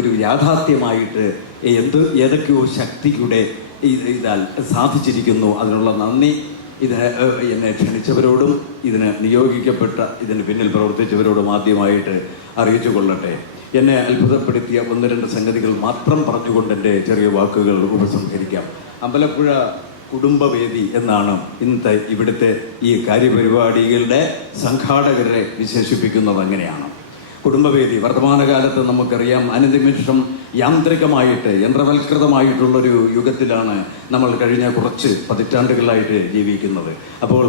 ഒരു യാഥാർത്ഥ്യമായിട്ട് ഏതൊക്കെയോ ശക്തിയുടെ ഇതാൽ സാധിച്ചിരിക്കുന്നു. അതിനുള്ള നന്ദി എന്നെ ക്ഷണിച്ചവരോടും ഇതിന് നിയോഗിക്കപ്പെട്ട ഇതിന് പിന്നിൽ പ്രവർത്തിച്ചവരോടും ആദ്യമായിട്ട് അറിയിച്ചു കൊള്ളട്ടെ. എന്നെ അത്ഭുതപ്പെടുത്തിയ 1-2 സംഗതികൾ മാത്രം പറഞ്ഞുകൊണ്ട് എൻ്റെ ചെറിയ വാക്കുകൾ ഉപസംഹരിക്കാം. അമ്പലപ്പുഴ കുടുംബവേദി എന്നാണ് ഇന്നത്തെ ഇവിടുത്തെ ഈ കാര്യപരിപാടികളുടെ സംഘാടകരെ വിശേഷിപ്പിക്കുന്നത്. അങ്ങനെയാണ് കുടുംബവേദി. വർത്തമാനകാലത്ത് നമുക്കറിയാം, അനുനിമിഷം യാന്ത്രികമായിട്ട് യന്ത്രവൽകൃതമായിട്ടുള്ളൊരു യുഗത്തിലാണ് നമ്മൾ കഴിഞ്ഞ കുറച്ച് പതിറ്റാണ്ടുകളായിട്ട് ജീവിക്കുന്നത്. അപ്പോൾ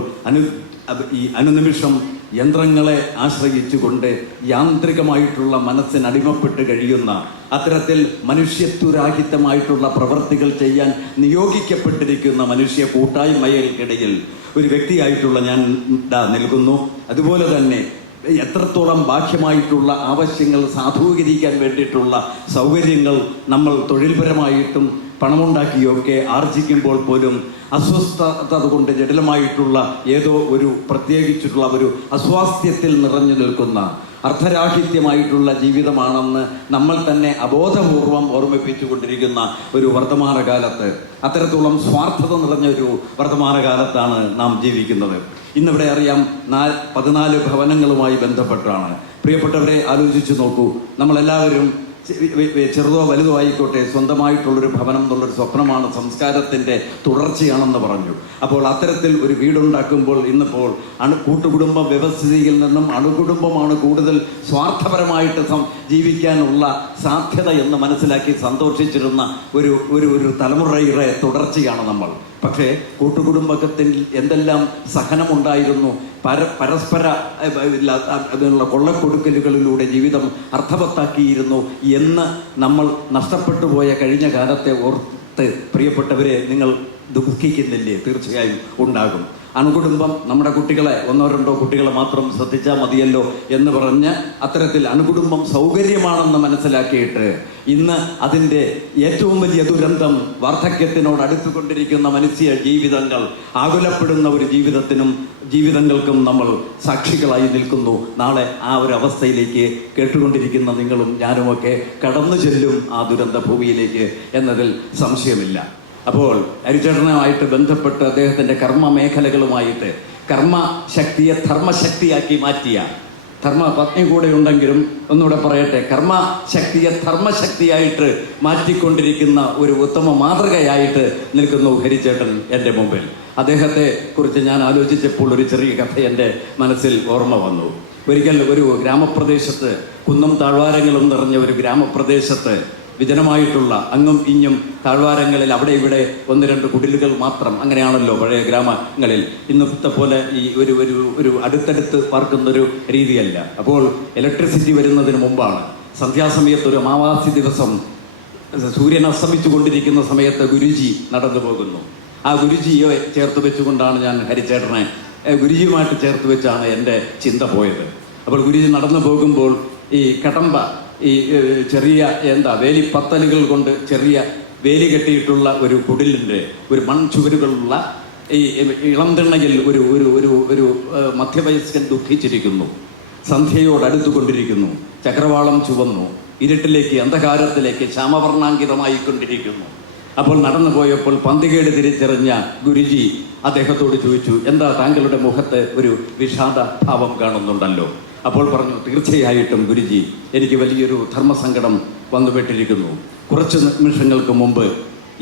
ഈ അനുനിമിഷം യന്ത്രങ്ങളെ ആശ്രയിച്ചുകൊണ്ട് യാന്ത്രികമായിട്ടുള്ള മനസ്സിനടിമപ്പെട്ട് കഴിയുന്ന അത്തരത്തിൽ മനുഷ്യത്വരാഹിത്യമായിട്ടുള്ള പ്രവൃത്തികൾ ചെയ്യാൻ നിയോഗിക്കപ്പെട്ടിരിക്കുന്ന മനുഷ്യ കൂട്ടായ്മകൾക്കിടയിൽ ഒരു വ്യക്തിയായിട്ടുള്ള ഞാൻ നിൽക്കുന്നു. അതുപോലെ തന്നെ എത്രത്തോളം ബാഹ്യമായിട്ടുള്ള ആവശ്യങ്ങൾ സാധൂകരിക്കാൻ വേണ്ടിയിട്ടുള്ള സൗകര്യങ്ങൾ നമ്മൾ തൊഴിൽപരമായിട്ടും പണമുണ്ടാക്കിയൊക്കെ ആർജിക്കുമ്പോൾ പോലും അസ്വസ്ഥത കൊണ്ട് ജടിലമായിട്ടുള്ള ഏതോ ഒരു പ്രത്യേകിച്ചിട്ടുള്ള ഒരു അസ്വാസ്ഥ്യത്തിൽ നിറഞ്ഞു നിൽക്കുന്ന അർത്ഥരാഹിത്യമായിട്ടുള്ള ജീവിതമാണെന്ന് നമ്മൾ തന്നെ അബോധപൂർവം ഓർമ്മിപ്പിച്ചുകൊണ്ടിരിക്കുന്ന ഒരു വർത്തമാനകാലത്ത്, അത്തരത്തോളം സ്വാർത്ഥത നിറഞ്ഞൊരു വർത്തമാനകാലത്താണ് നാം ജീവിക്കുന്നത്. ഇന്നിവിടെ അറിയാം, 14 ഭവനങ്ങളുമായി ബന്ധപ്പെട്ടാണ്. പ്രിയപ്പെട്ടവരെ, ആലോചിച്ച് നോക്കൂ. നമ്മളെല്ലാവരും ചെറുതോ വലുതോ ആയിക്കോട്ടെ, സ്വന്തമായിട്ടുള്ളൊരു ഭവനം എന്നുള്ളൊരു സ്വപ്നമാണ്, സംസ്കാരത്തിൻ്റെ തുടർച്ചയാണെന്ന് പറഞ്ഞു. അപ്പോൾ അത്തരത്തിൽ ഒരു വീടുണ്ടാക്കുമ്പോൾ ഇന്നിപ്പോൾ കൂട്ടുകുടുംബ വ്യവസ്ഥിതിയിൽ നിന്നും അണുകുടുംബമാണ് കൂടുതൽ സ്വാർത്ഥപരമായിട്ട് ജീവിക്കാനുള്ള സാധ്യത എന്ന് മനസ്സിലാക്കി സന്തോഷിച്ചിരുന്ന ഒരു തലമുറയുടെ തുടർച്ചയാണ് നമ്മൾ. പക്ഷേ കൂട്ടുകുടുംബത്തിൽ എന്തെല്ലാം സഹനമുണ്ടായിരുന്നു, പരസ്പര കൊള്ളക്കൊടുക്കലുകളിലൂടെ ജീവിതം അർത്ഥവത്താക്കിയിരുന്നു എന്ന് നമ്മൾ നഷ്ടപ്പെട്ടു പോയ കഴിഞ്ഞ കാലത്തെ ഓർത്ത് പ്രിയപ്പെട്ടവരെ നിങ്ങൾ ദുഃഖിക്കുന്നില്ലേ? തീർച്ചയായും ഉണ്ടാകും. അണുകുടുംബം നമ്മുടെ കുട്ടികളെ 1-2 കുട്ടികളെ മാത്രം ശ്രദ്ധിച്ചാൽ മതിയല്ലോ എന്ന് പറഞ്ഞ് അത്തരത്തിൽ അണുകുടുംബം സൗകര്യമാണെന്ന് മനസ്സിലാക്കിയിട്ട് ഇന്ന് അതിൻ്റെ ഏറ്റവും വലിയ ദുരന്തം വാർദ്ധക്യത്തിനോട് അടുത്തുകൊണ്ടിരിക്കുന്ന മനുഷ്യ ജീവിതങ്ങൾ, ആകുലപ്പെടുന്ന ഒരു ജീവിതങ്ങൾക്കും നമ്മൾ സാക്ഷികളായി നിൽക്കുന്നു. നാളെ ആ ഒരു അവസ്ഥയിലേക്ക് കേട്ടുകൊണ്ടിരിക്കുന്ന നിങ്ങളും ഞാനുമൊക്കെ കടന്നു ചെല്ലും ആ ദുരന്ത ഭൂമിയിലേക്ക് എന്നതിൽ സംശയമില്ല. അപ്പോൾ ഹരിചേട്ടനുമായിട്ട് ബന്ധപ്പെട്ട് അദ്ദേഹത്തിൻ്റെ കർമ്മ മേഖലകളുമായിട്ട് കർമ്മശക്തിയെ ധർമ്മശക്തിയാക്കി മാറ്റിയ, ധർമ്മപത്നി കൂടെ ഉണ്ടെങ്കിലും ഒന്നുകൂടെ പറയട്ടെ, കർമ്മശക്തിയെ ധർമ്മശക്തിയായിട്ട് മാറ്റിക്കൊണ്ടിരിക്കുന്ന ഒരു ഉത്തമ മാതൃകയായിട്ട് നിൽക്കുന്നു ഹരിചേട്ടൻ എൻ്റെ മുമ്പിൽ. അദ്ദേഹത്തെ കുറിച്ച് ഞാൻ ആലോചിച്ചപ്പോൾ ഒരു ചെറിയ കഥ എൻ്റെ മനസ്സിൽ ഓർമ്മ വന്നു. ഒരിക്കൽ ഒരു ഗ്രാമപ്രദേശത്ത്, കുന്നും താഴ്വാരങ്ങളും നിറഞ്ഞ ഒരു ഗ്രാമപ്രദേശത്ത്, വിജനമായിട്ടുള്ള അങ്ങും ഇഞ്ഞും താഴ്വാരങ്ങളിൽ അവിടെ ഇവിടെ 1-2 കുടിലുകൾ മാത്രം, അങ്ങനെയാണല്ലോ പഴയ ഗ്രാമങ്ങളിൽ. ഇന്നത്തെ പോലെ ഈ ഒരു അടുത്തടുത്ത് പാർക്കുന്നൊരു രീതിയല്ല. അപ്പോൾ ഇലക്ട്രിസിറ്റി വരുന്നതിന് മുമ്പാണ്. സന്ധ്യാസമയത്ത് ഒരു അമാവാസി ദിവസം സൂര്യൻ അസ്തമിച്ചു കൊണ്ടിരിക്കുന്ന സമയത്ത് ഗുരുജി നടന്നു പോകുന്നു. ആ ഗുരുജിയെ ചേർത്ത് വെച്ചുകൊണ്ടാണ് ഞാൻ ഹരിചേട്ടനെ ഗുരുജിയുമായിട്ട് ചേർത്ത് വെച്ചാണ് എൻ്റെ ചിന്ത പോയത്. അപ്പോൾ ഗുരുജി നടന്നു പോകുമ്പോൾ ഈ കടമ്പ, ഈ ചെറിയ വേലിപ്പത്തലുകൾ കൊണ്ട് ചെറിയ വേലി കെട്ടിയിട്ടുള്ള ഒരു കുടിലിൻ്റെ ഒരു മൺചുവരുകളുള്ള ഈ ഇളം തിണ്ണയിൽ ഒരു മധ്യവയസ്കൻ ദുഃഖിച്ചിരിക്കുന്നു. സന്ധ്യയോടടുത്തുകൊണ്ടിരിക്കുന്നു. ചക്രവാളം ചുവന്നു. ഇരുട്ടിലേക്ക്, അന്ധകാരത്തിലേക്ക് ശ്യാമവർണ്ണാങ്കിതമായിക്കൊണ്ടിരിക്കുന്നു. അപ്പോൾ നടന്നു പോയപ്പോൾ പന്തികേട് തിരിച്ചറിഞ്ഞ ഗുരുജി അദ്ദേഹത്തോട് ചോദിച്ചു, എന്താ താങ്കളുടെ മുഖത്ത് ഒരു വിഷാദ ഭാവം കാണുന്നുണ്ടല്ലോ? അപ്പോൾ പറഞ്ഞു, തീർച്ചയായിട്ടും ഗുരുജി, എനിക്ക് വലിയൊരു ധർമ്മസങ്കടം വന്നുപെട്ടിരിക്കുന്നു. കുറച്ച് നിമിഷങ്ങൾക്ക് മുമ്പ്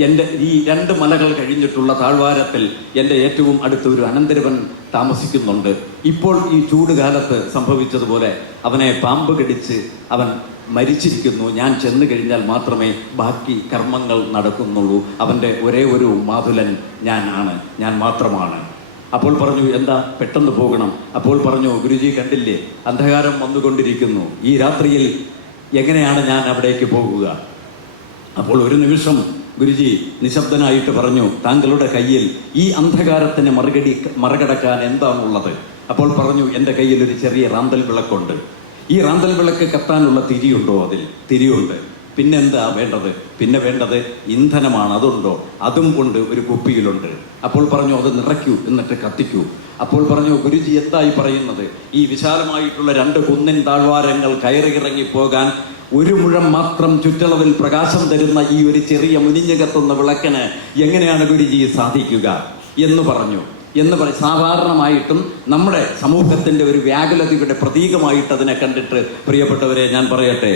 എൻ്റെ ഈ 2 മലകൾ കഴിഞ്ഞിട്ടുള്ള താഴ്വാരത്തിൽ എൻ്റെ ഏറ്റവും അടുത്ത ഒരു അനന്തരവൻ താമസിക്കുന്നുണ്ട്. ഇപ്പോൾ ഈ ചൂടുകാലത്ത് സംഭവിച്ചതുപോലെ അവനെ പാമ്പ് കടിച്ച് അവൻ മരിച്ചിരിക്കുന്നു. ഞാൻ ചെന്ന് കഴിഞ്ഞാൽ മാത്രമേ ബാക്കി കർമ്മങ്ങൾ നടക്കുന്നുള്ളൂ. അവൻ്റെ ഒരേ ഒരു മാതുലൻ ഞാൻ മാത്രമാണ്. അപ്പോൾ പറഞ്ഞു, എന്താ പെട്ടെന്ന് പോകണം? അപ്പോൾ പറഞ്ഞു, ഗുരുജി കണ്ടില്ലേ, അന്ധകാരം വന്നുകൊണ്ടിരിക്കുന്നു. ഈ രാത്രിയിൽ എങ്ങനെയാണ് ഞാൻ അവിടേക്ക് പോകുക? അപ്പോൾ ഒരു നിമിഷം ഗുരുജി നിശബ്ദനായിട്ട് പറഞ്ഞു, താങ്കളുടെ കയ്യിൽ ഈ അന്ധകാരത്തിനെ മറികടക്കാൻ എന്താണുള്ളത്? അപ്പോൾ പറഞ്ഞു, എൻ്റെ കയ്യിൽ ഒരു ചെറിയ റാന്തൽ വിളക്കുണ്ട്. ഈ റാന്തൽ വിളക്ക് കത്താനുള്ള തിരിയുണ്ടോ? അതിൽ തിരിയുണ്ട്. പിന്നെന്താ വേണ്ടത്? പിന്നെ വേണ്ടത് ഇന്ധനമാണ്. അതുണ്ടോ? അതും കൊണ്ട് ഒരു കുപ്പിയിലുണ്ട്. അപ്പോൾ പറഞ്ഞു, അത് നിറയ്ക്കൂ, എന്നിട്ട് കത്തിക്കൂ. അപ്പോൾ പറഞ്ഞു, ഗുരുജി എന്തായി പറയുന്നത്? ഈ വിശാലമായിട്ടുള്ള 2 കുന്നിൻ താഴ്വാരങ്ങൾ കയറിയിറങ്ങി പോകാൻ 1 മുഴം മാത്രം ചുറ്റളവിൽ പ്രകാശം തരുന്ന ഈ ഒരു ചെറിയ മുനിഞ്ഞു കത്തുന്ന വിളക്കിന് എങ്ങനെയാണ് ഗുരുജി സാധിക്കുക എന്ന് പറഞ്ഞു. സാധാരണമായിട്ടും നമ്മുടെ സമൂഹത്തിൻ്റെ ഒരു വ്യാകുലതയുടെ പ്രതീകമായിട്ട് അതിനെ കണ്ടിട്ട്, പ്രിയപ്പെട്ടവരെ, ഞാൻ പറയട്ടെ,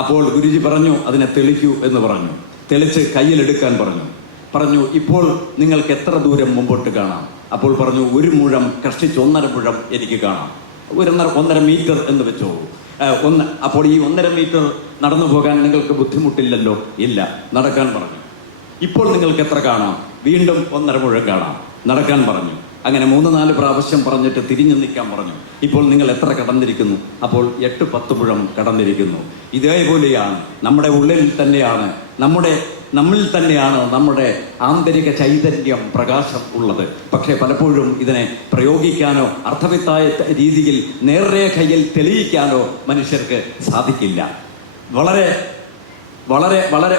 അപ്പോൾ ഗുരുജി പറഞ്ഞു, അതിനെ തെളിക്കൂ എന്ന് പറഞ്ഞു. തെളിച്ച് കയ്യിലെടുക്കാൻ പറഞ്ഞു, ഇപ്പോൾ നിങ്ങൾക്ക് എത്ര ദൂരം മുമ്പോട്ട് കാണാം? അപ്പോൾ പറഞ്ഞു, 1 മുഴം, കഷ്ടിച്ച് 1.5 മുഴം എനിക്ക് കാണാം. 1.5 മീറ്റർ എന്ന് വെച്ചോ. അപ്പോൾ ഈ 1.5 മീറ്റർ നടന്നു പോകാൻ നിങ്ങൾക്ക് ബുദ്ധിമുട്ടില്ലല്ലോ? ഇല്ല. നടക്കാൻ പറഞ്ഞു. ഇപ്പോൾ നിങ്ങൾക്ക് എത്ര കാണാം? വീണ്ടും 1.5 മുഴം കാണാം. നടക്കാൻ പറഞ്ഞു. അങ്ങനെ 3-4 പ്രാവശ്യം പറഞ്ഞിട്ട് തിരിഞ്ഞു നിൽക്കാൻ പറഞ്ഞു. ഇപ്പോൾ നിങ്ങൾ എത്ര കടന്നിരിക്കുന്നു? അപ്പോൾ 8-10 മുഴം കടന്നിരിക്കുന്നു. ഇതേപോലെയാണ് നമ്മുടെ ഉള്ളിൽ തന്നെയാണ്, നമ്മിൽ തന്നെയാണ് നമ്മുടെ ആന്തരിക ചൈതന്യം, പ്രകാശം ഉള്ളത്. പക്ഷേ പലപ്പോഴും ഇതിനെ പ്രയോഗിക്കാനോ അർത്ഥവത്തായ രീതിയിൽ നേർരേഖയിൽ തെളിയിക്കാനോ മനുഷ്യർക്ക് സാധിക്കില്ല. വളരെ വളരെ വളരെ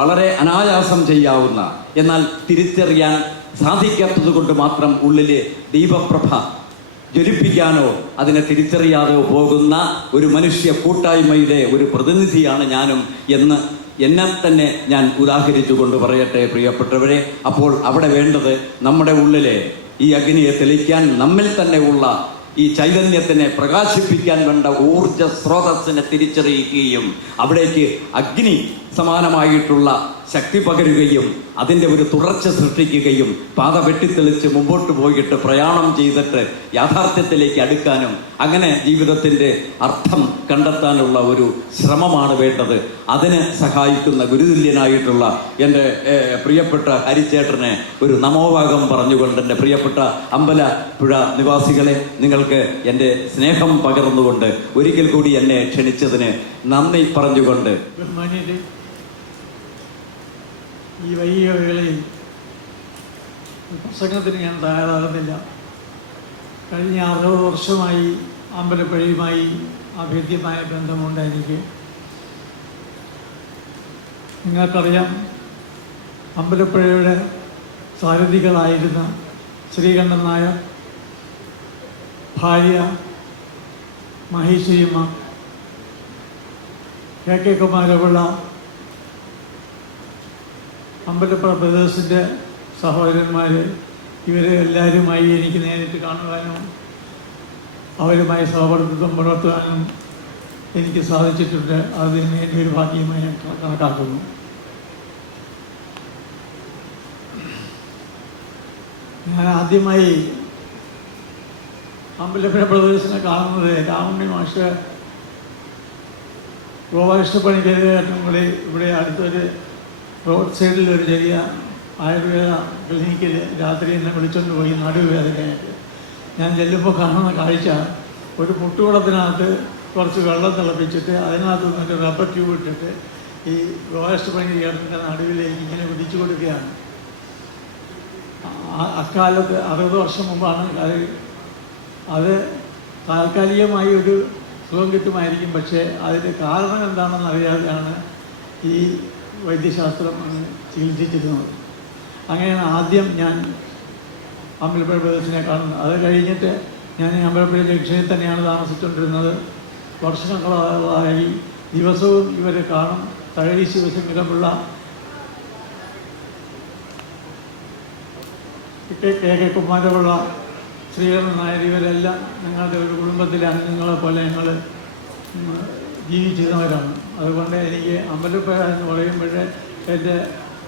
വളരെ അനായാസം ചെയ്യാവുന്ന, എന്നാൽ തിരിച്ചറിയാൻ സാധിക്കാത്തത് കൊണ്ട് മാത്രം ഉള്ളിലെ ദീപപ്രഭ ജ്വലിപ്പിക്കാനോ അതിനെ തിരിച്ചറിയാതെ പോകുന്ന ഒരു മനുഷ്യ കൂട്ടായ്മയുടെ ഒരു പ്രതിനിധിയാണ് ഞാനും എന്ന് എന്നെ തന്നെ ഞാൻ ഉദാഹരിച്ചുകൊണ്ട് പറയട്ടെ, പ്രിയപ്പെട്ടവരെ. അപ്പോൾ അവിടെ വേണ്ടത് നമ്മുടെ ഉള്ളിലെ ഈ അഗ്നിയെ തെളിക്കാൻ നമ്മിൽ തന്നെ ഉള്ള ഈ ചൈതന്യത്തിനെ പ്രകാശിപ്പിക്കാൻ വേണ്ട ഊർജ സ്രോതസ്സിനെ തിരിച്ചറിയുകയും അവിടേക്ക് അഗ്നി സമാനമായിട്ടുള്ള ശക്തി പകരുകയും അതിൻ്റെ ഒരു തുടർച്ച സൃഷ്ടിക്കുകയും പാത വെട്ടിത്തെളിച്ച് മുമ്പോട്ട് പോയിട്ട് പ്രയാണം ചെയ്തിട്ട് യാഥാർത്ഥ്യത്തിലേക്ക് അടുക്കാനും അങ്ങനെ ജീവിതത്തിൻ്റെ അർത്ഥം കണ്ടെത്താനുള്ള ഒരു ശ്രമമാണ് വേണ്ടത്. അതിന് സഹായിക്കുന്ന ഗുരുതുല്യനായിട്ടുള്ള എൻ്റെ പ്രിയപ്പെട്ട ഹരിച്ചേട്ടനെ ഒരു നമോഭാഗം പറഞ്ഞുകൊണ്ട്, എൻ്റെ പ്രിയപ്പെട്ട അമ്പലപ്പുഴ നിവാസികളെ, നിങ്ങൾക്ക് എൻ്റെ സ്നേഹം പകർന്നുകൊണ്ട് ഒരിക്കൽ കൂടി എന്നെ ക്ഷണിച്ചതിന് നന്ദി പറഞ്ഞുകൊണ്ട്, ഈ വൈകിയ വേളയിൽ പ്രസംഗത്തിന് ഞാൻ തയ്യാറാകുന്നില്ല. കഴിഞ്ഞ 60 വർഷമായി അമ്പലപ്പുഴയുമായി അഭേദ്യമായ ബന്ധമുണ്ട് എനിക്ക്. നിങ്ങൾക്കറിയാം, അമ്പലപ്പുഴയുടെ സാരഥികളായിരുന്ന ശ്രീകണ്ഠൻ നായർ, ഭാര്യ മഹേശ്വരിയമ്മ, കെ കുമാരപിള്ള, അമ്പലപ്പുഴ ബ്രദേഴ്സിൻ്റെ സഹോദരന്മാർ, ഇവരെ എല്ലാവരുമായി എനിക്ക് നേരിട്ട് കാണുവാനും അവരുമായി സഹവർത്തിത്വം പുലർത്തുവാനും എനിക്ക് സാധിച്ചിട്ടുണ്ട്. അത് എൻ്റെ ഒരു ഭാഗ്യമായി ഞാൻ കണക്കാക്കുന്നു. ഞാൻ ആദ്യമായി അമ്പലപ്പുഴ ബ്രദേഴ്സിനെ കാണുന്നത് രാമുണ്ണി മാഷ് ഗോപാലകൃഷ്ണപ്പണിക്കരായിട്ടും കൂടി ഇവിടെ അടുത്തൊരു റോഡ് സൈഡിൽ ഒരു ചെറിയ ആയുർവേദ ക്ലിനിക്കിൽ രാത്രി എന്നെ വിളിച്ചുകൊണ്ട് പോയി നടുവേദനയായിട്ട്. ഞാൻ ചെല്ലുമ്പോൾ കാണുന്ന കാഴ്ച, ഒരു മുട്ടുകുളത്തിനകത്ത് കുറച്ച് വെള്ളം തിളപ്പിച്ചിട്ട് അതിനകത്ത് നിന്നിട്ട് റബ്ബർ ട്യൂബ് ഇട്ടിട്ട് ഈ ഗോപാലകൃഷ്ണപ്പണി ചേട്ടൻ്റെ നടുവിലേക്ക് ഇങ്ങനെ പിടിച്ചു കൊടുക്കുകയാണ്. അക്കാലത്ത് 60 വർഷം മുമ്പാണ് അത് താൽക്കാലികമായി ഒരു സുഖം കിട്ടുമായിരിക്കും. പക്ഷേ അതിൻ്റെ കാരണം എന്താണെന്ന് അറിയാതെയാണ് ഈ വൈദ്യശാസ്ത്രം ചികിത്സിച്ചിരുന്നത്. അങ്ങനെയാണ് ആദ്യം ഞാൻ അമ്പലപ്പുഴ ബ്രദേഴ്സിനെ കാണുന്നത്. അത് കഴിഞ്ഞിട്ട് ഞാൻ അമ്പലപ്പുഴ ജംഗ്ഷനിൽ തന്നെയാണ് താമസിച്ചുകൊണ്ടിരുന്നത്. വർഷങ്ങളായി ദിവസവും ഇവരെ കാണും. തകഴി ശിവശങ്കരപിള്ള, കെ കുമാരപിള്ള, ശ്രീധരൻ നായർ, ഇവരെല്ലാം ഞങ്ങളുടെ ഒരു കുടുംബത്തിലെ അംഗങ്ങളെ പോലെ ഞങ്ങൾ ജീവിച്ചിരുന്നവരാണ്. അതുകൊണ്ട് എനിക്ക് അമ്പലപ്പുഴ എന്ന് പറയുമ്പോൾ എൻ്റെ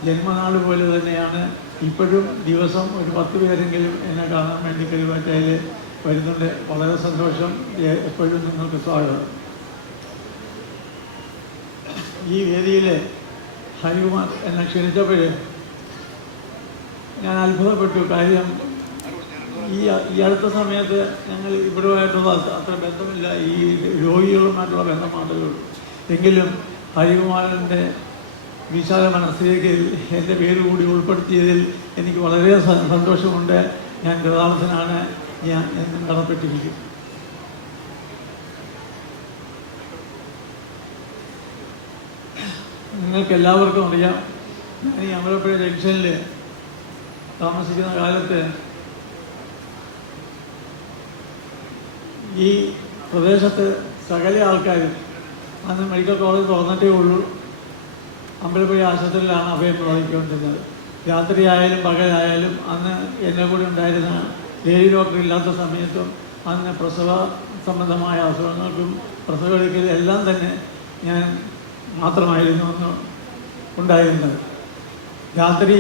ജന്മനാൾ പോലെ തന്നെയാണ്. ഇപ്പോഴും ദിവസം ഒരു 10 പേരെങ്കിലും എന്നെ കാണാൻ വേണ്ടി കരുവാറ്റയിൽ വരുന്നുണ്ട്. വളരെ സന്തോഷം. എപ്പോഴും നിങ്ങൾക്ക് സ്വാഗതം. ഈ വേദിയിൽ ഹരികുമാർ എന്നെ ക്ഷണിച്ചപ്പോൾ ഞാൻ അത്ഭുതപ്പെട്ടു. കാര്യം ഈ അടുത്ത സമയത്ത് ഞങ്ങൾ ഇവിടുമായിട്ടുള്ള അത്ര ബന്ധമില്ല, ഈ രോഗികളുമായിട്ടുള്ള ബന്ധം മാത്രമേ ഉള്ളൂ. എങ്കിലും ഹരികുമാറിൻ്റെ വിശാല മനസ്സിലേക്ക് എൻ്റെ പേര് കൂടി ഉൾപ്പെടുത്തിയതിൽ എനിക്ക് വളരെ സന്തോഷമുണ്ട്. ഞാൻ കൃതാർത്ഥനാണ്. ഞാൻ എന്നും കടപ്പെട്ടിരിക്കും. നിങ്ങൾക്ക് എല്ലാവർക്കും അറിയാം, ഞാൻ ഈ അമ്പലപ്പുഴ ജംഗ്ഷനിൽ താമസിക്കുന്ന കാലത്ത് ഈ പ്രദേശത്ത് സകല ആൾക്കാരും അന്ന് മെഡിക്കൽ കോളേജ് തുറന്നിട്ടേ ഉള്ളൂ. അമ്പലപ്പുഴ ആശുപത്രിയിലാണ് അഭയം പ്രാപിക്കൊണ്ടിരുന്നത്. രാത്രിയായാലും പകലായാലും അന്ന് എന്നെ കൂടെ ഉണ്ടായിരുന്ന ലേഡി ഡോക്ടർ ഇല്ലാത്ത സമയത്തും അന്ന് പ്രസവ സംബന്ധമായ അസുഖങ്ങൾക്കും പ്രസവമെടുക്കലും എല്ലാം തന്നെ ഞാൻ മാത്രമായിരുന്നു അന്ന് ഉണ്ടായിരുന്നത്. രാത്രി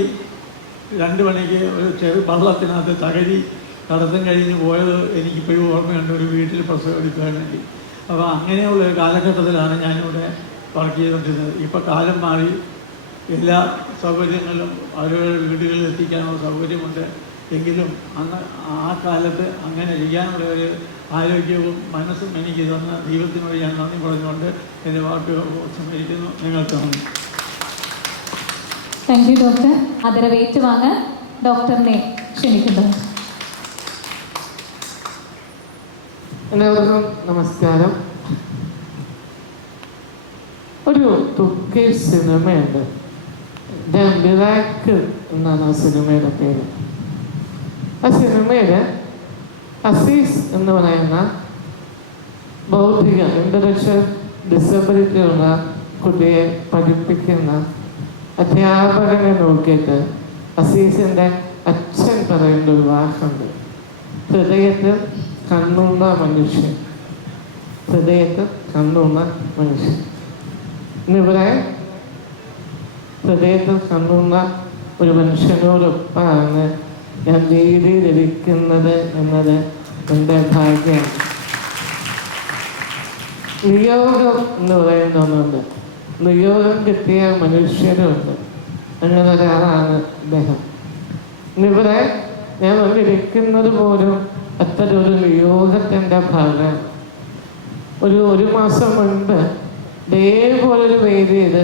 2 മണിക്ക് ഒരു വള്ളത്തിനകത്ത് തകഴി കടത്തും കഴിഞ്ഞ് പോയത് എനിക്കിപ്പോഴും ഓർമ്മയുണ്ട്, ഒരു വീട്ടിൽ പ്രസവം എടുക്കാൻ വേണ്ടി. അപ്പോൾ അങ്ങനെയുള്ള ഒരു കാലഘട്ടത്തിലാണ് ഞാനിവിടെ വർക്ക് ചെയ്തുകൊണ്ടിരുന്നത്. ഇപ്പോൾ കാലം മാറി, എല്ലാ സൗകര്യങ്ങളും അവരവരുടെ വീടുകളിൽ എത്തിക്കാനുള്ള സൗകര്യമുണ്ട്. എങ്കിലും അന്ന് ആ കാലത്ത് അങ്ങനെ ചെയ്യാനുള്ള ഒരു ആരോഗ്യവും മനസ്സും എനിക്ക് തന്ന ദൈവത്തിനോട് ഞാൻ നന്ദി പറഞ്ഞുകൊണ്ട് എൻ്റെ വാക്കുകൾ സമർപ്പിക്കുന്നു. നിങ്ങൾക്ക് നന്ദി. Thank you doctor. ആദരവേറ്റ് വാങ്ങാൻ ഡോക്ടറിനെ ക്ഷണിക്കുന്നു. എല്ലാവർക്കും നമസ്കാരം. ഒരു തുർക്കിഷ് സിനിമയുണ്ട്, ദ മിറാക്കിൾ എന്നാണ് ആ സിനിമയുടെ പേര്. ആ സിനിമയിൽ അസീസ് എന്ന് പറയുന്ന ബൗദ്ധിക ഇന്റലക്ച്വൽ ഡിസബിലിറ്റി ഉള്ള കുട്ടിയെ പഠിപ്പിക്കുന്ന അധ്യാപകനെ നോക്കിയിട്ട് അസീസിൻ്റെ അച്ഛൻ പറയുന്ന ഒരു വാക്കുണ്ട്, ഹൃദയത്തിൽ കണ്ണുള്ള മനുഷ്യൻ, ഹൃദയത്തിൽ കണ്ണുള്ള മനുഷ്യൻ. ഇന്നിവിടെ ഹൃദയത്തിൽ കണ്ണുള്ള ഒരു മനുഷ്യനോടൊപ്പമാണ് ഞാൻ വേദിയിലിരിക്കുന്നത് എന്നത് എൻ്റെ ഭാഗ്യമാണ്. നിയോഗം എന്ന് പറയുന്ന ഒന്നുണ്ട്, നിയോഗം കിട്ടിയ മനുഷ്യരുണ്ട്. അങ്ങനെ ഒരാളാണ് അദ്ദേഹം. ഇന്നിവിടെ ഞാൻ വന്നിരിക്കുന്നത് പോലും അത്തരൊരു നിയോഗത്തിൻ്റെ ഭാഗമാണ്. ഒരു മാസം മുൻപ് ഇതേപോലൊരു വേദിയിൽ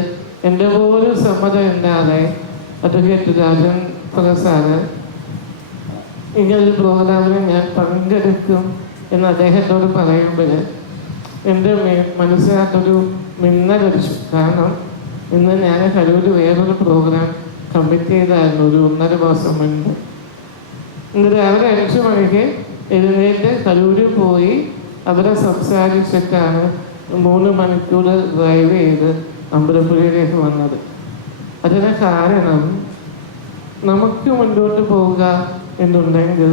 എൻ്റെ പോലും സമ്മതം ഇല്ലാതെ അഡ്വക്കേറ്റ് രാജൻ പ്രസാദ് ഇങ്ങനൊരു പ്രോഗ്രാമിൽ ഞാൻ പങ്കെടുക്കും എന്ന് അദ്ദേഹത്തോട് പറയുമ്പോൾ എൻ്റെ മനസ്സിനകത്തൊരു മിന്നലടിച്ചു. കാരണം ഇന്ന് ഞാൻ കരൂർ വേറൊരു പ്രോഗ്രാം കമ്മിറ്റ് ചെയ്തായിരുന്നു ഒരു 1.5 മാസം മുൻപ്. ഇന്ന് രാവിലെ 5 മണിക്ക് എഴുന്നേറ്റ് കരൂരിൽ പോയി അവരെ സംസാരിച്ചിട്ടാണ് 3 മണിക്കൂർ ഡ്രൈവ് ചെയ്ത് അമ്പലപ്പുഴയിലേക്ക് വന്നത്. അതിന് കാരണം നമുക്ക് മുന്നോട്ട് പോവുക എന്നുണ്ടെങ്കിൽ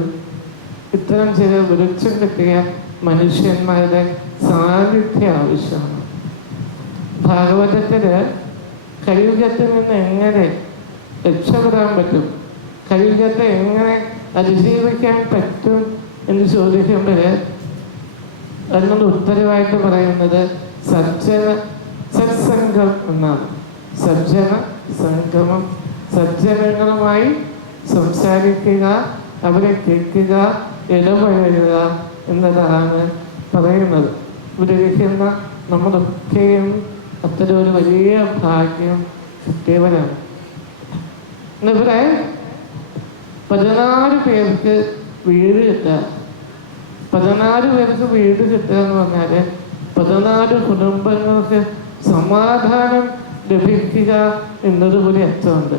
ഇത്തരം ചില വെളിച്ചം കിട്ടിയ മനുഷ്യന്മാരുടെ സാന്നിധ്യം ആവശ്യമാണ്. ഭാഗവതത്തില് കലിയുഗത്തിൽ നിന്ന് എങ്ങനെ രക്ഷപ്പെടാൻ പറ്റും, കലിയുഗത്തെ എങ്ങനെ അതിജീവിക്കാൻ പറ്റും എന്ന് ചോദിക്കുമ്പോൾ അതിനുള്ള ഉത്തരവായിട്ട് പറയുന്നത് സത്സംഗം എന്നാണ്. സജ്ജന സംഗമം, സജ്ജനങ്ങളുമായി സംസാരിക്കുക, അവരെ കേൾക്കുക, ഇടപഴകുക എന്നതാണ് പറയുന്നത്. ഇവിടെ ഇരിക്കുന്ന നമ്മളൊക്കെയും അത്തരം ഒരു വലിയ ഭാഗ്യം കിട്ടിയവരാണ്. ഇവിടെ 14 പേർക്ക് വീട് കിട്ടുക. 14 പേർക്ക് വീട് കിട്ടുക എന്ന് പറഞ്ഞാൽ 14 കുടുംബങ്ങൾക്ക് സമാധാനം ലഭിക്കുക എന്നതുപോലെ അർത്ഥമുണ്ട്.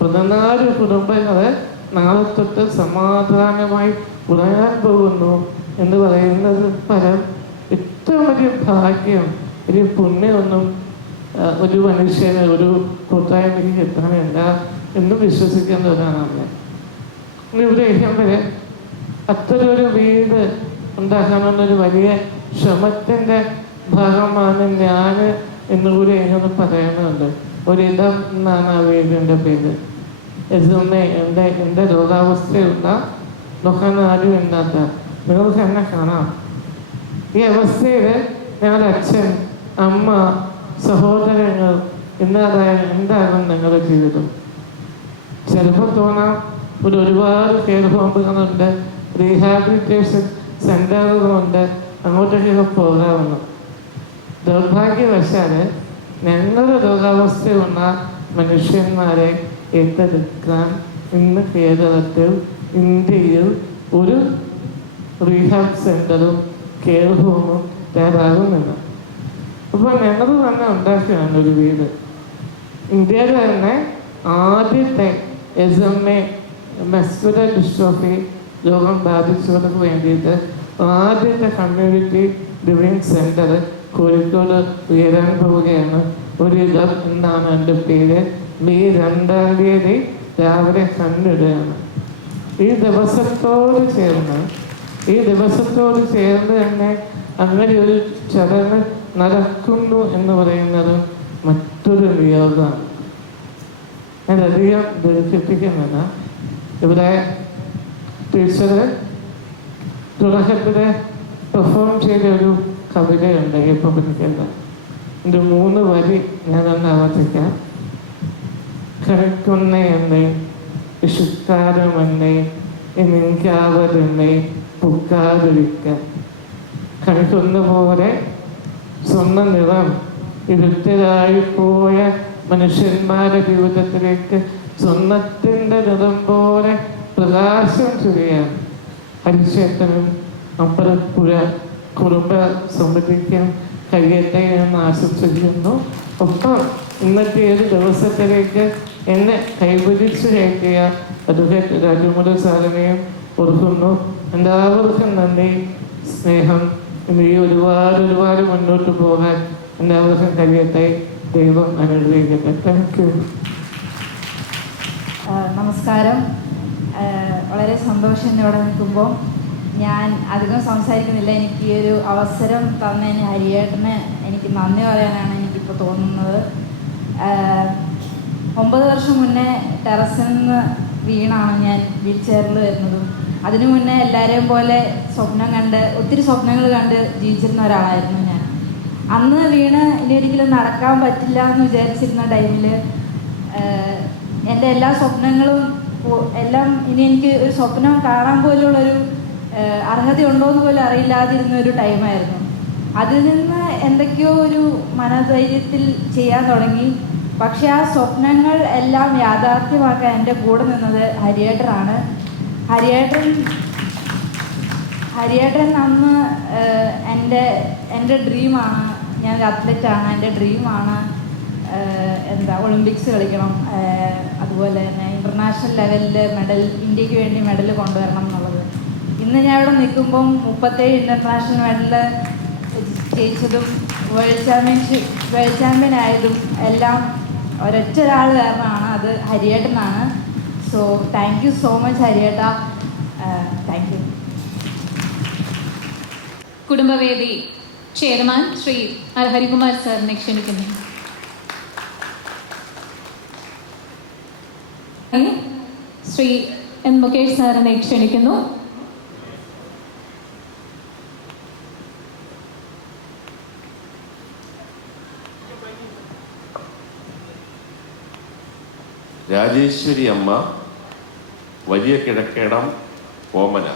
14 കുടുംബങ്ങളെ നാളെ തൊട്ട് സമാധാനമായി ഉറങ്ങാൻ പോകുന്നു എന്ന് പറയുന്നത് ഫലം ഏറ്റവും വലിയ ഭാഗ്യം ഒരു പുണ്യമൊന്നും ഒരു മനുഷ്യന് ഒരു കൂട്ടായ്മയ്ക്ക് കിട്ടാനില്ല എന്ന് വിശ്വസിക്കുന്നവരാണ് അമ്മ. ഇവിടെ ഇരിക്കുമ്പോൾ അത്തരൊരു വീട് ഉണ്ടാക്കാനുള്ളൊരു വലിയ ശ്രമത്തിൻ്റെ ഭാഗമാണ് ഞാൻ എന്നുകൂടി എനിക്കൊന്ന് പറയുന്നുണ്ട്. ഒരിടം എന്നാണ് ആ വീടിൻ്റെ പേര്. എസുമ്മേ എൻ്റെ രോഗാവസ്ഥയുള്ള നോക്കാൻ ആരും ഇല്ലാത്ത നിങ്ങൾക്ക് എന്നെ കാണാം. ഈ അവസ്ഥയിൽ ഞങ്ങളുടെ അച്ഛൻ, അമ്മ, സഹോദരങ്ങൾ ഇന്നാതായ എന്താകും നിങ്ങളുടെ ജീവിതം? ചിലപ്പോൾ തോന്നാം ഒരുപാട് കെയർ ഹോമുകളുണ്ട്, റീഹാബിലിറ്റേഷൻ സെൻ്ററുകളുണ്ട്, അങ്ങോട്ടേക്കൊക്കെ പോകാമെന്ന്. ദൗർഭാഗ്യവശാൽ ഞങ്ങളുടെ രോഗാവസ്ഥയുള്ള മനുഷ്യന്മാരെ ഏറ്റെടുക്കാൻ ഇന്ന് കേരളത്തിൽ, ഇന്ത്യയിൽ ഒരു റീഹാബ് സെൻ്ററും കെയർ ഹോമും തയ്യാറാകുന്നില്ല. അപ്പോൾ ഞങ്ങൾ തന്നെ ഉണ്ടാക്കുകയാണ് ഒരു വീട്. ഇന്ത്യയിൽ തന്നെ ആദ്യത്തെ SMA മസ്കുലർ ഡിസ്ട്രോഫി രോഗം ബാധിച്ചവർക്ക് വേണ്ടിയിട്ട് ആദ്യത്തെ കമ്മ്യൂണിറ്റി ലിവിങ് സെൻ്റർ കോഴിക്കോട് ഉയരാൻ പോവുകയാണ്. ഒരിടം എന്നാണ് എൻ്റെ പേര്. മെയ് 2 രാവിലെ കണ്ണിടുകയാണ്. ഈ ദിവസത്തോട് ചേർന്ന് തന്നെ അങ്ങനെ ഒരു ചടങ്ങ് നടക്കുന്നു എന്ന് പറയുന്നത് മറ്റൊരു നിയോഗമാണ്. ഞാനധികം ദീർഘിപ്പിക്കുന്നില്ല. ഇവിടെ ടീച്ചർ തുടക്കത്തിൽ പെർഫോം ചെയ്ത ഒരു കവിതയുണ്ട് ഇപ്പം പഠിക്കേണ്ട. എൻ്റെ 3 വരി ഞാനൊന്ന് ആവർത്തിക്കാം. കണിക്കുന്ന എന്നെ വിശുദ്ധാരമെന്നെ എനിക്കാവതെന്നെ പുക്കാതിരിക്കാൻ. കണിക്കുന്ന പോലെ സ്വന്തം നിറം ഇരുട്ടരായിപ്പോയ മനുഷ്യന്മാരുടെ ജീവിതത്തിലേക്ക് സ്വർണ്ണത്തിൻ്റെ നിറം പോലെ പ്രകാശം ചൊരിയാൻ ഹരിക്ഷേത്രനും അമ്പലപ്പുഴ കുടുംബ സമിതിക്കും കഴിയട്ടെ എന്ന് ആശംസിക്കുന്നു. ഒപ്പം ഇന്നത്തെ ഒരു ദിവസത്തിലേക്ക് എന്നെ കൈപിടിച്ച് കയറ്റിയ അഡ്വക്കേറ്റ് രാജുമുല സാറിനെയും ഓർക്കുന്നു. എല്ലാവർക്കും നന്ദി, സ്നേഹം. ഇനി ഒരുപാട് മുന്നോട്ട് പോകാൻ എല്ലാവർക്കും കഴിയട്ടെ. ദൈവം അനുഗ്രഹിക്കട്ടെ. Thank you. നമസ്കാരം. വളരെ സന്തോഷം ഇവിടെ നിൽക്കുമ്പോൾ. ഞാൻ അധികം സംസാരിക്കുന്നില്ല. എനിക്ക് ഈ ഒരു അവസരം തന്നതിന് ഹരിയേട്ടന് എനിക്ക് നന്ദി പറയാനാണ് എനിക്കിപ്പോൾ തോന്നുന്നത്. 9 വർഷം മുന്നേ ടെറസിൽ നിന്ന് വീണാണ് ഞാൻ വീൽ ചെയറിൽ വരുന്നതും. അതിനു മുന്നേ എല്ലാവരെയും പോലെ ഒത്തിരി സ്വപ്നങ്ങൾ കണ്ട് ജീവിച്ചിരുന്ന ഒരാളായിരുന്നു ഞാൻ. അന്ന് വീണ് ഇനി ഒരിക്കലും നടക്കാൻ പറ്റില്ല എന്ന് വിചാരിച്ചിരുന്ന ടൈമിൽ എൻ്റെ എല്ലാ സ്വപ്നങ്ങളും എല്ലാം ഇനി എനിക്ക് ഒരു സ്വപ്നം കാണാൻ പോലുള്ളൊരു അർഹതയുണ്ടോ എന്ന് പോലും അറിയില്ലാതിരുന്ന ഒരു ടൈമായിരുന്നു. അതിൽ നിന്ന് എന്തൊക്കെയോ ഒരു മനധൈര്യത്തിൽ ചെയ്യാൻ തുടങ്ങി. പക്ഷെ ആ സ്വപ്നങ്ങൾ എല്ലാം യാഥാർത്ഥ്യമാക്കാൻ എൻ്റെ കൂടെ നിന്നത് ഹരിയേട്ടനാണ്. ഹരിയേട്ടൻ അന്ന് എൻ്റെ ഡ്രീമാണ്. ഞാനൊരു അത്ലറ്റാണ്. എൻ്റെ ഡ്രീമാണ് ഒളിമ്പിക്സ് കളിക്കണം, അതുപോലെ തന്നെ ഇൻ്റർനാഷണൽ ലെവലിൽ ഇന്ത്യക്ക് വേണ്ടി മെഡൽ കൊണ്ടുവരണം എന്നുള്ളത്. ഇന്ന് ഞാൻ ഇവിടെ നിൽക്കുമ്പം 37 ഇൻ്റർനാഷണൽ മെഡൽ ജയിച്ചതും വേൾഡ് ചാമ്പ്യൻ ആയതും എല്ലാം ഒരൊറ്റ ഒരാൾ കാരണമാണ്. അത് ഹരിയേട്ടനാണ്. So thank you so much ഹരിയേട്ട. Thank you. Kudumbavedi chairman Shri R Harikumar സാറിനെ ക്ഷണിക്കുന്നു. ശ്രീ എൻ മുകേഷ് സാറിനെ ക്ഷണിക്കുന്നു. രാജേശ്വരി അമ്മ, വലിയ കിഴക്കേടം, ഓമന.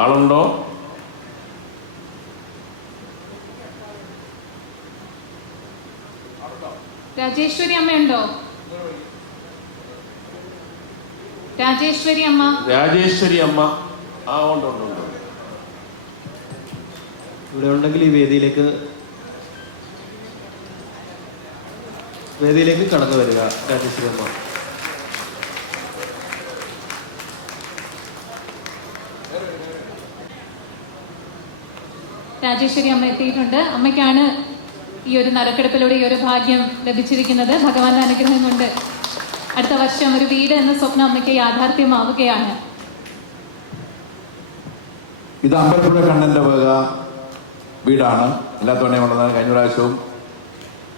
ആളുണ്ടോ? രാജേശ്വരി അമ്മയുണ്ടോ? രാജേശ്വരി അമ്മ ആ ഉണ്ട്. ഇവിടെ ഉണ്ടെങ്കിൽ ഈ വേദിയിലേക്ക് കടന്നു വരിക. രാജേശ്വരി അമ്മ. രാജേശ്വരി അമ്മ എത്തിയിട്ടുണ്ട്. അമ്മയ്ക്കാണ് ഈ ഒരു നറുക്കെടുപ്പിലൂടെ ഈ ഒരു ഭാഗ്യം ലഭിച്ചിരിക്കുന്നത്. ഭഗവാന്റെ അനുഗ്രഹം കൊണ്ട് അടുത്ത വർഷം ഒരു വീട് എന്ന സ്വപ്നം അമ്മയ്ക്ക് യാഥാർത്ഥ്യമാവുകയാണ്. ഇത് അമ്പലപ്പുഴ കണ്ണന്റെ വക വീടാണ്. എല്ലാ തവണയും ഉള്ളതാണ്. കഴിഞ്ഞ പ്രാവശ്യവും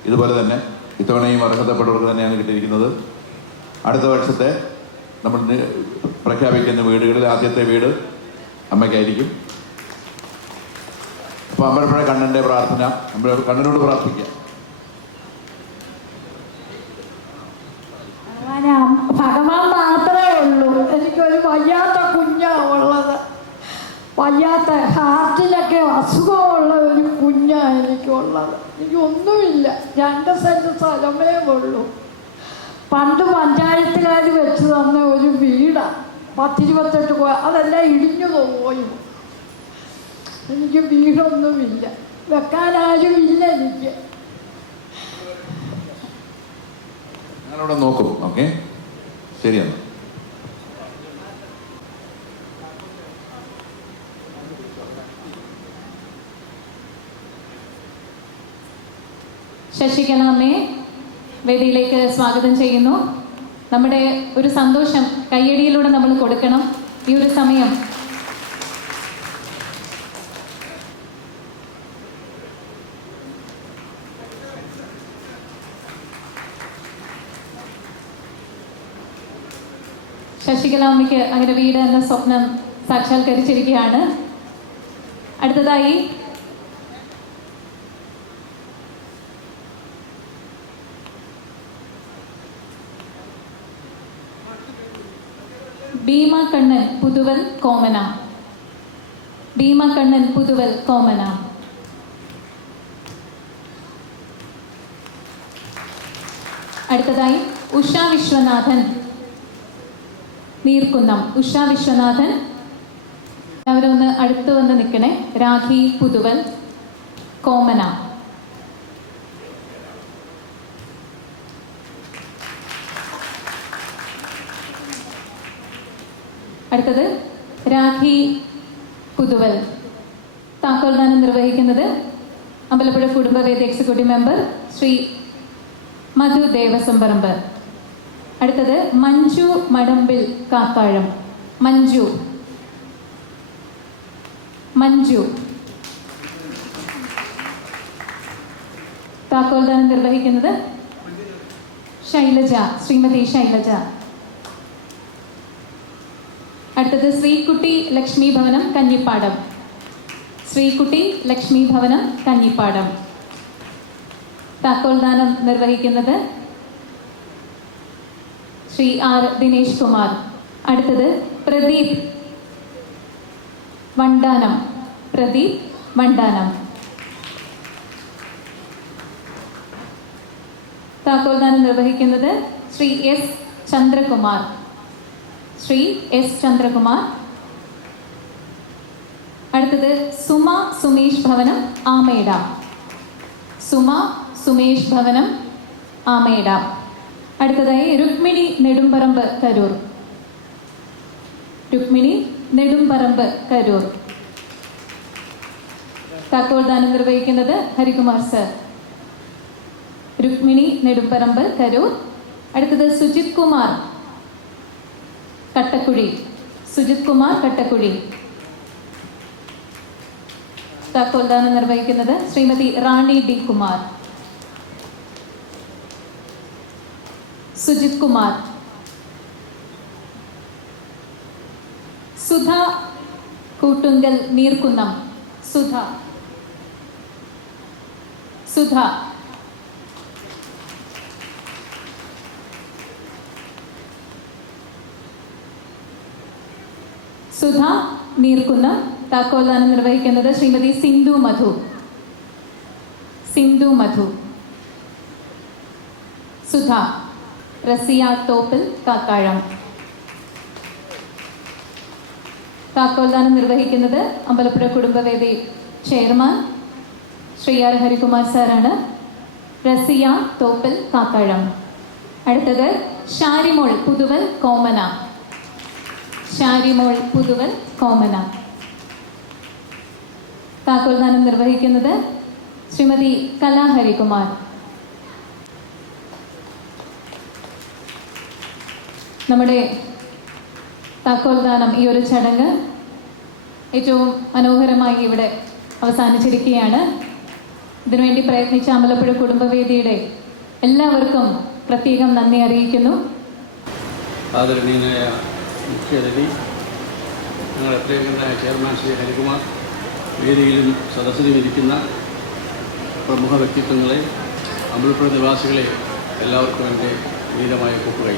ഇതുപോലെ തന്നെ ഇത്തവണയും അർഹതപ്പെട്ടവർക്ക് തന്നെയാണ് കിട്ടിയിരിക്കുന്നത്. അടുത്ത വർഷത്തെ നമ്മൾ പ്രഖ്യാപിക്കുന്ന വീടുകളിൽ ആദ്യത്തെ വീട് അമ്മയ്ക്കായിരിക്കും. അപ്പോൾ അമ്പലപ്പുഴ കണ്ണന്റെ പ്രാർത്ഥന, കണ്ണനോട് പ്രാർത്ഥിക്കാം. ഭഗവാൻ മാത്രമേ ഉള്ളൂ. എനിക്കൊരു വയ്യാത്ത കുഞ്ഞാണ് ഉള്ളത്. വയ്യാത്ത ഹാർട്ടിനൊക്കെ അസുഖമുള്ള ഒരു കുഞ്ഞാണ് എനിക്കുള്ളത്. എനിക്കൊന്നുമില്ല. 2 സെന്റ് സ്ഥലമേ ഉള്ളൂ. പണ്ട് പഞ്ചായത്തുകാർ വെച്ച് തന്ന ഒരു വീടാണ്. 10-28 അതെല്ലാം ഇടിഞ്ഞു പോയി. എനിക്ക് വീടൊന്നുമില്ല, വെക്കാനാരും ഇല്ല എനിക്ക്. ഞാനവിടെ നോക്കും. ഓക്കെ, ശരിയാണ്. ശശികല അമ്മയെ വേദിയിലേക്ക് സ്വാഗതം ചെയ്യുന്നു. നമ്മുടെ ഒരു സന്തോഷം കയ്യടിയിലൂടെ നമ്മൾ കൊടുക്കണം. ഈ ഒരു സമയം ശശികല അമ്മയ്ക്ക് അങ്ങനെ വീട് എന്ന സ്വപ്നം സാക്ഷാത്കരിച്ചിരിക്കുകയാണ്. അടുത്തതായി ഭീമ കണ്ണൻ പുതുവൽ കോമന. ഭീമ കണ്ണൻ പുതുവൽ കോമന. അടുത്തതായി ഉഷ വിശ്വനാഥൻ നീർക്കുന്നം. ഉഷ വിശ്വനാഥൻ, അവരൊന്ന് അടുത്ത് വന്ന് നിൽക്കണേ. രാഖി പുതുവൽ കോമന. അടുത്തത് രാഖി പുതുവൽ. താക്കോൽദാനം നിർവഹിക്കുന്നത് അമ്പലപ്പുഴ കുടുംബവേദി എക്സിക്യൂട്ടീവ് മെമ്പർ ശ്രീ മധു ദേവസംപറമ്പ്. അടുത്തത് മഞ്ജു മടമ്പിൽ കാക്കാഴം. മഞ്ജു മഞ്ജു താക്കോൽദാനം നിർവഹിക്കുന്നത് ശൈലജ, ശ്രീമതി ശൈലജ. അടുത്തത് ശ്രീകുട്ടി ലക്ഷ്മി ഭവനം കഞ്ഞിപ്പാടം. ശ്രീകുട്ടി ലക്ഷ്മി ഭവനം കഞ്ഞിപ്പാടം. താക്കോൽദാനം നിർവഹിക്കുന്നത് ശ്രീ ആർ ദിനേശ് കുമാർ. അടുത്തത് പ്രദീപ് വണ്ടാനം. പ്രദീപ് വണ്ടാനം. താക്കോൽദാനം നിർവഹിക്കുന്നത് ശ്രീ എസ് ചന്ദ്രകുമാർ. ശ്രീ എസ് ചന്ദ്രകുമാർ. അടുത്തത് സുമ സുമേഷ് ഭവനം ആമേട. സുമ സുമേഷ് ഭവനം ആമേട. അടുത്തതായി രുക്മിണി നെടുമ്പറമ്പ് കരൂർ. രുക്മിണി നെടുമ്പറമ്പ് കരൂർ. താക്കോൽദാനം നിർവഹിക്കുന്നത് ഹരികുമാർ സർ. രുക്മിണി നെടുമ്പറമ്പ് കരൂർ. അടുത്തത് സുജിത് കുമാർ കട്ടക്കുഴി. സുജിത് കുമാർ കട്ടക്കുഴി. താക്കോൽദാനം നിർവഹിക്കുന്നത് ശ്രീമതി റാണി ഡി കുമാർ. സുജിത് കുമാർ. സുധ കൂട്ടുങ്കൽ നീർക്കുന്നം. സുധ സുധ. സുധ നീർക്കുന്നം. താക്കോൽദാനം നിർവഹിക്കുന്നത് ശ്രീമതി സിന്ധു മധു. സിന്ധു മധു. സുധ. റസിയ തോപ്പിൽ കാക്കാഴം. താക്കോൽദാനം നിർവഹിക്കുന്നത് അമ്പലപ്പുഴ കുടുംബവേദി ചെയർമാൻ ശ്രീ ആർ ഹരികുമാർ സാറാണ്. റസിയ തോപ്പിൽ കാക്കാഴം. അടുത്തത് ഷാരിമോൾ പുതുവൽ കോമന. ഷാരിമോൾ പുതുവൽ കോമന. താക്കോൽദാനം നിർവഹിക്കുന്നത് ശ്രീമതി കലാ ഹരികുമാർ. നമ്മുടെ താക്കോൽദാനം, ഈ ഒരു ചടങ്ങ് ഏറ്റവും മനോഹരമായി ഇവിടെ അവസാനിച്ചിരിക്കുകയാണ്. ഇതിനുവേണ്ടി പ്രയത്നിച്ച അമ്പലപ്പുഴ കുടുംബവേദിയുടെ എല്ലാവർക്കും പ്രത്യേകം നന്ദി അറിയിക്കുന്നു. ആദരണീയനായ മുഖ്യാതിഥി, ഞങ്ങളുടെ പ്രിയങ്കരനായ ചെയർമാൻ ശ്രീ ഹരികുമാർ, വേദിയിലും സദസ്സിലും ഇരിക്കുന്ന പ്രമുഖ വ്യക്തിത്വങ്ങളെ, അമ്പലപ്പുഴ നിവാസികളെ, എല്ലാവർക്കും എൻ്റെ വീരമായ കൂപ്പുകൈ.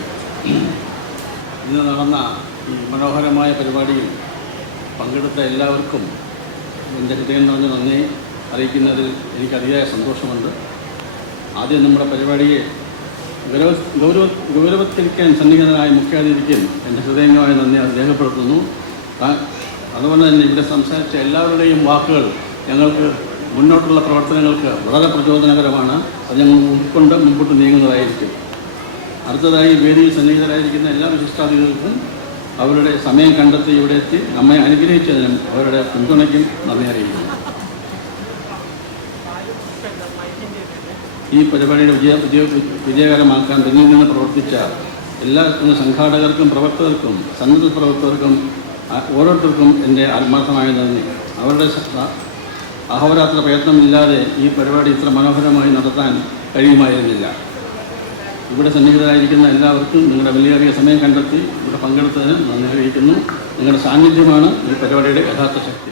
ഇന്ന് നടന്ന ഈ മനോഹരമായ പരിപാടിയിൽ പങ്കെടുത്ത എല്ലാവർക്കും എൻ്റെ ഹൃദയം നിറഞ്ഞ നന്ദി അറിയിക്കുന്നതിൽ എനിക്ക് അതിയായ സന്തോഷമുണ്ട്. ആദ്യം നമ്മുടെ പരിപാടിയെ ഗൗരവത്തിരിക്കാൻ സന്നിഹിതനായ മുഖ്യാതിഥിക്കും എൻ്റെ ഹൃദയംഗമായ നന്ദി രേഖപ്പെടുത്തുന്നു. അതുപോലെ തന്നെ ഇവിടെ സംസാരിച്ച എല്ലാവരുടെയും വാക്കുകൾ ഞങ്ങൾക്ക് മുന്നോട്ടുള്ള പ്രവർത്തനങ്ങൾക്ക് വളരെ പ്രചോദനകരമാണ്. അത് ഞങ്ങൾ ഉൾക്കൊണ്ട് മുൻപോട്ട് നീങ്ങുന്നതായിരിക്കും. അടുത്തതായി വേദിയിൽ സന്നിഹിതരായിരിക്കുന്ന എല്ലാ വിശിഷ്ടാതിഥികൾക്കും അവരുടെ സമയം കണ്ടെത്തി ഇവിടെ എത്തി നമ്മെ അനുഗ്രഹിച്ചതിനും അവരുടെ പിന്തുണയ്ക്കും നന്ദി അറിയിക്കുന്നു. ഈ പരിപാടിയുടെ വിജയകരമാക്കാൻ പിന്നിൽ നിന്ന് പ്രവർത്തിച്ച എല്ലാ സംഘാടകർക്കും പ്രവർത്തകർക്കും സന്നദ്ധ പ്രവർത്തകർക്കും ഓരോരുത്തർക്കും എൻ്റെ ആത്മാർത്ഥമായ നന്ദി. അവരുടെ അഹോരാത്ര പ്രയത്നമില്ലാതെ ഈ പരിപാടി ഇത്ര മനോഹരമായി നടത്താൻ കഴിയുമായിരുന്നില്ല. ഇവിടെ സന്നിഹിതരായിരിക്കുന്ന എല്ലാവർക്കും നിങ്ങളുടെ വലിയ സമയം കണ്ടെത്തി ഇവിടെ പങ്കെടുത്തതിന് നന്ദി അറിയിക്കുന്നു. നിങ്ങളുടെ സാന്നിധ്യമാണ് ഈ പരിപാടിയുടെ യഥാർത്ഥ ശക്തി.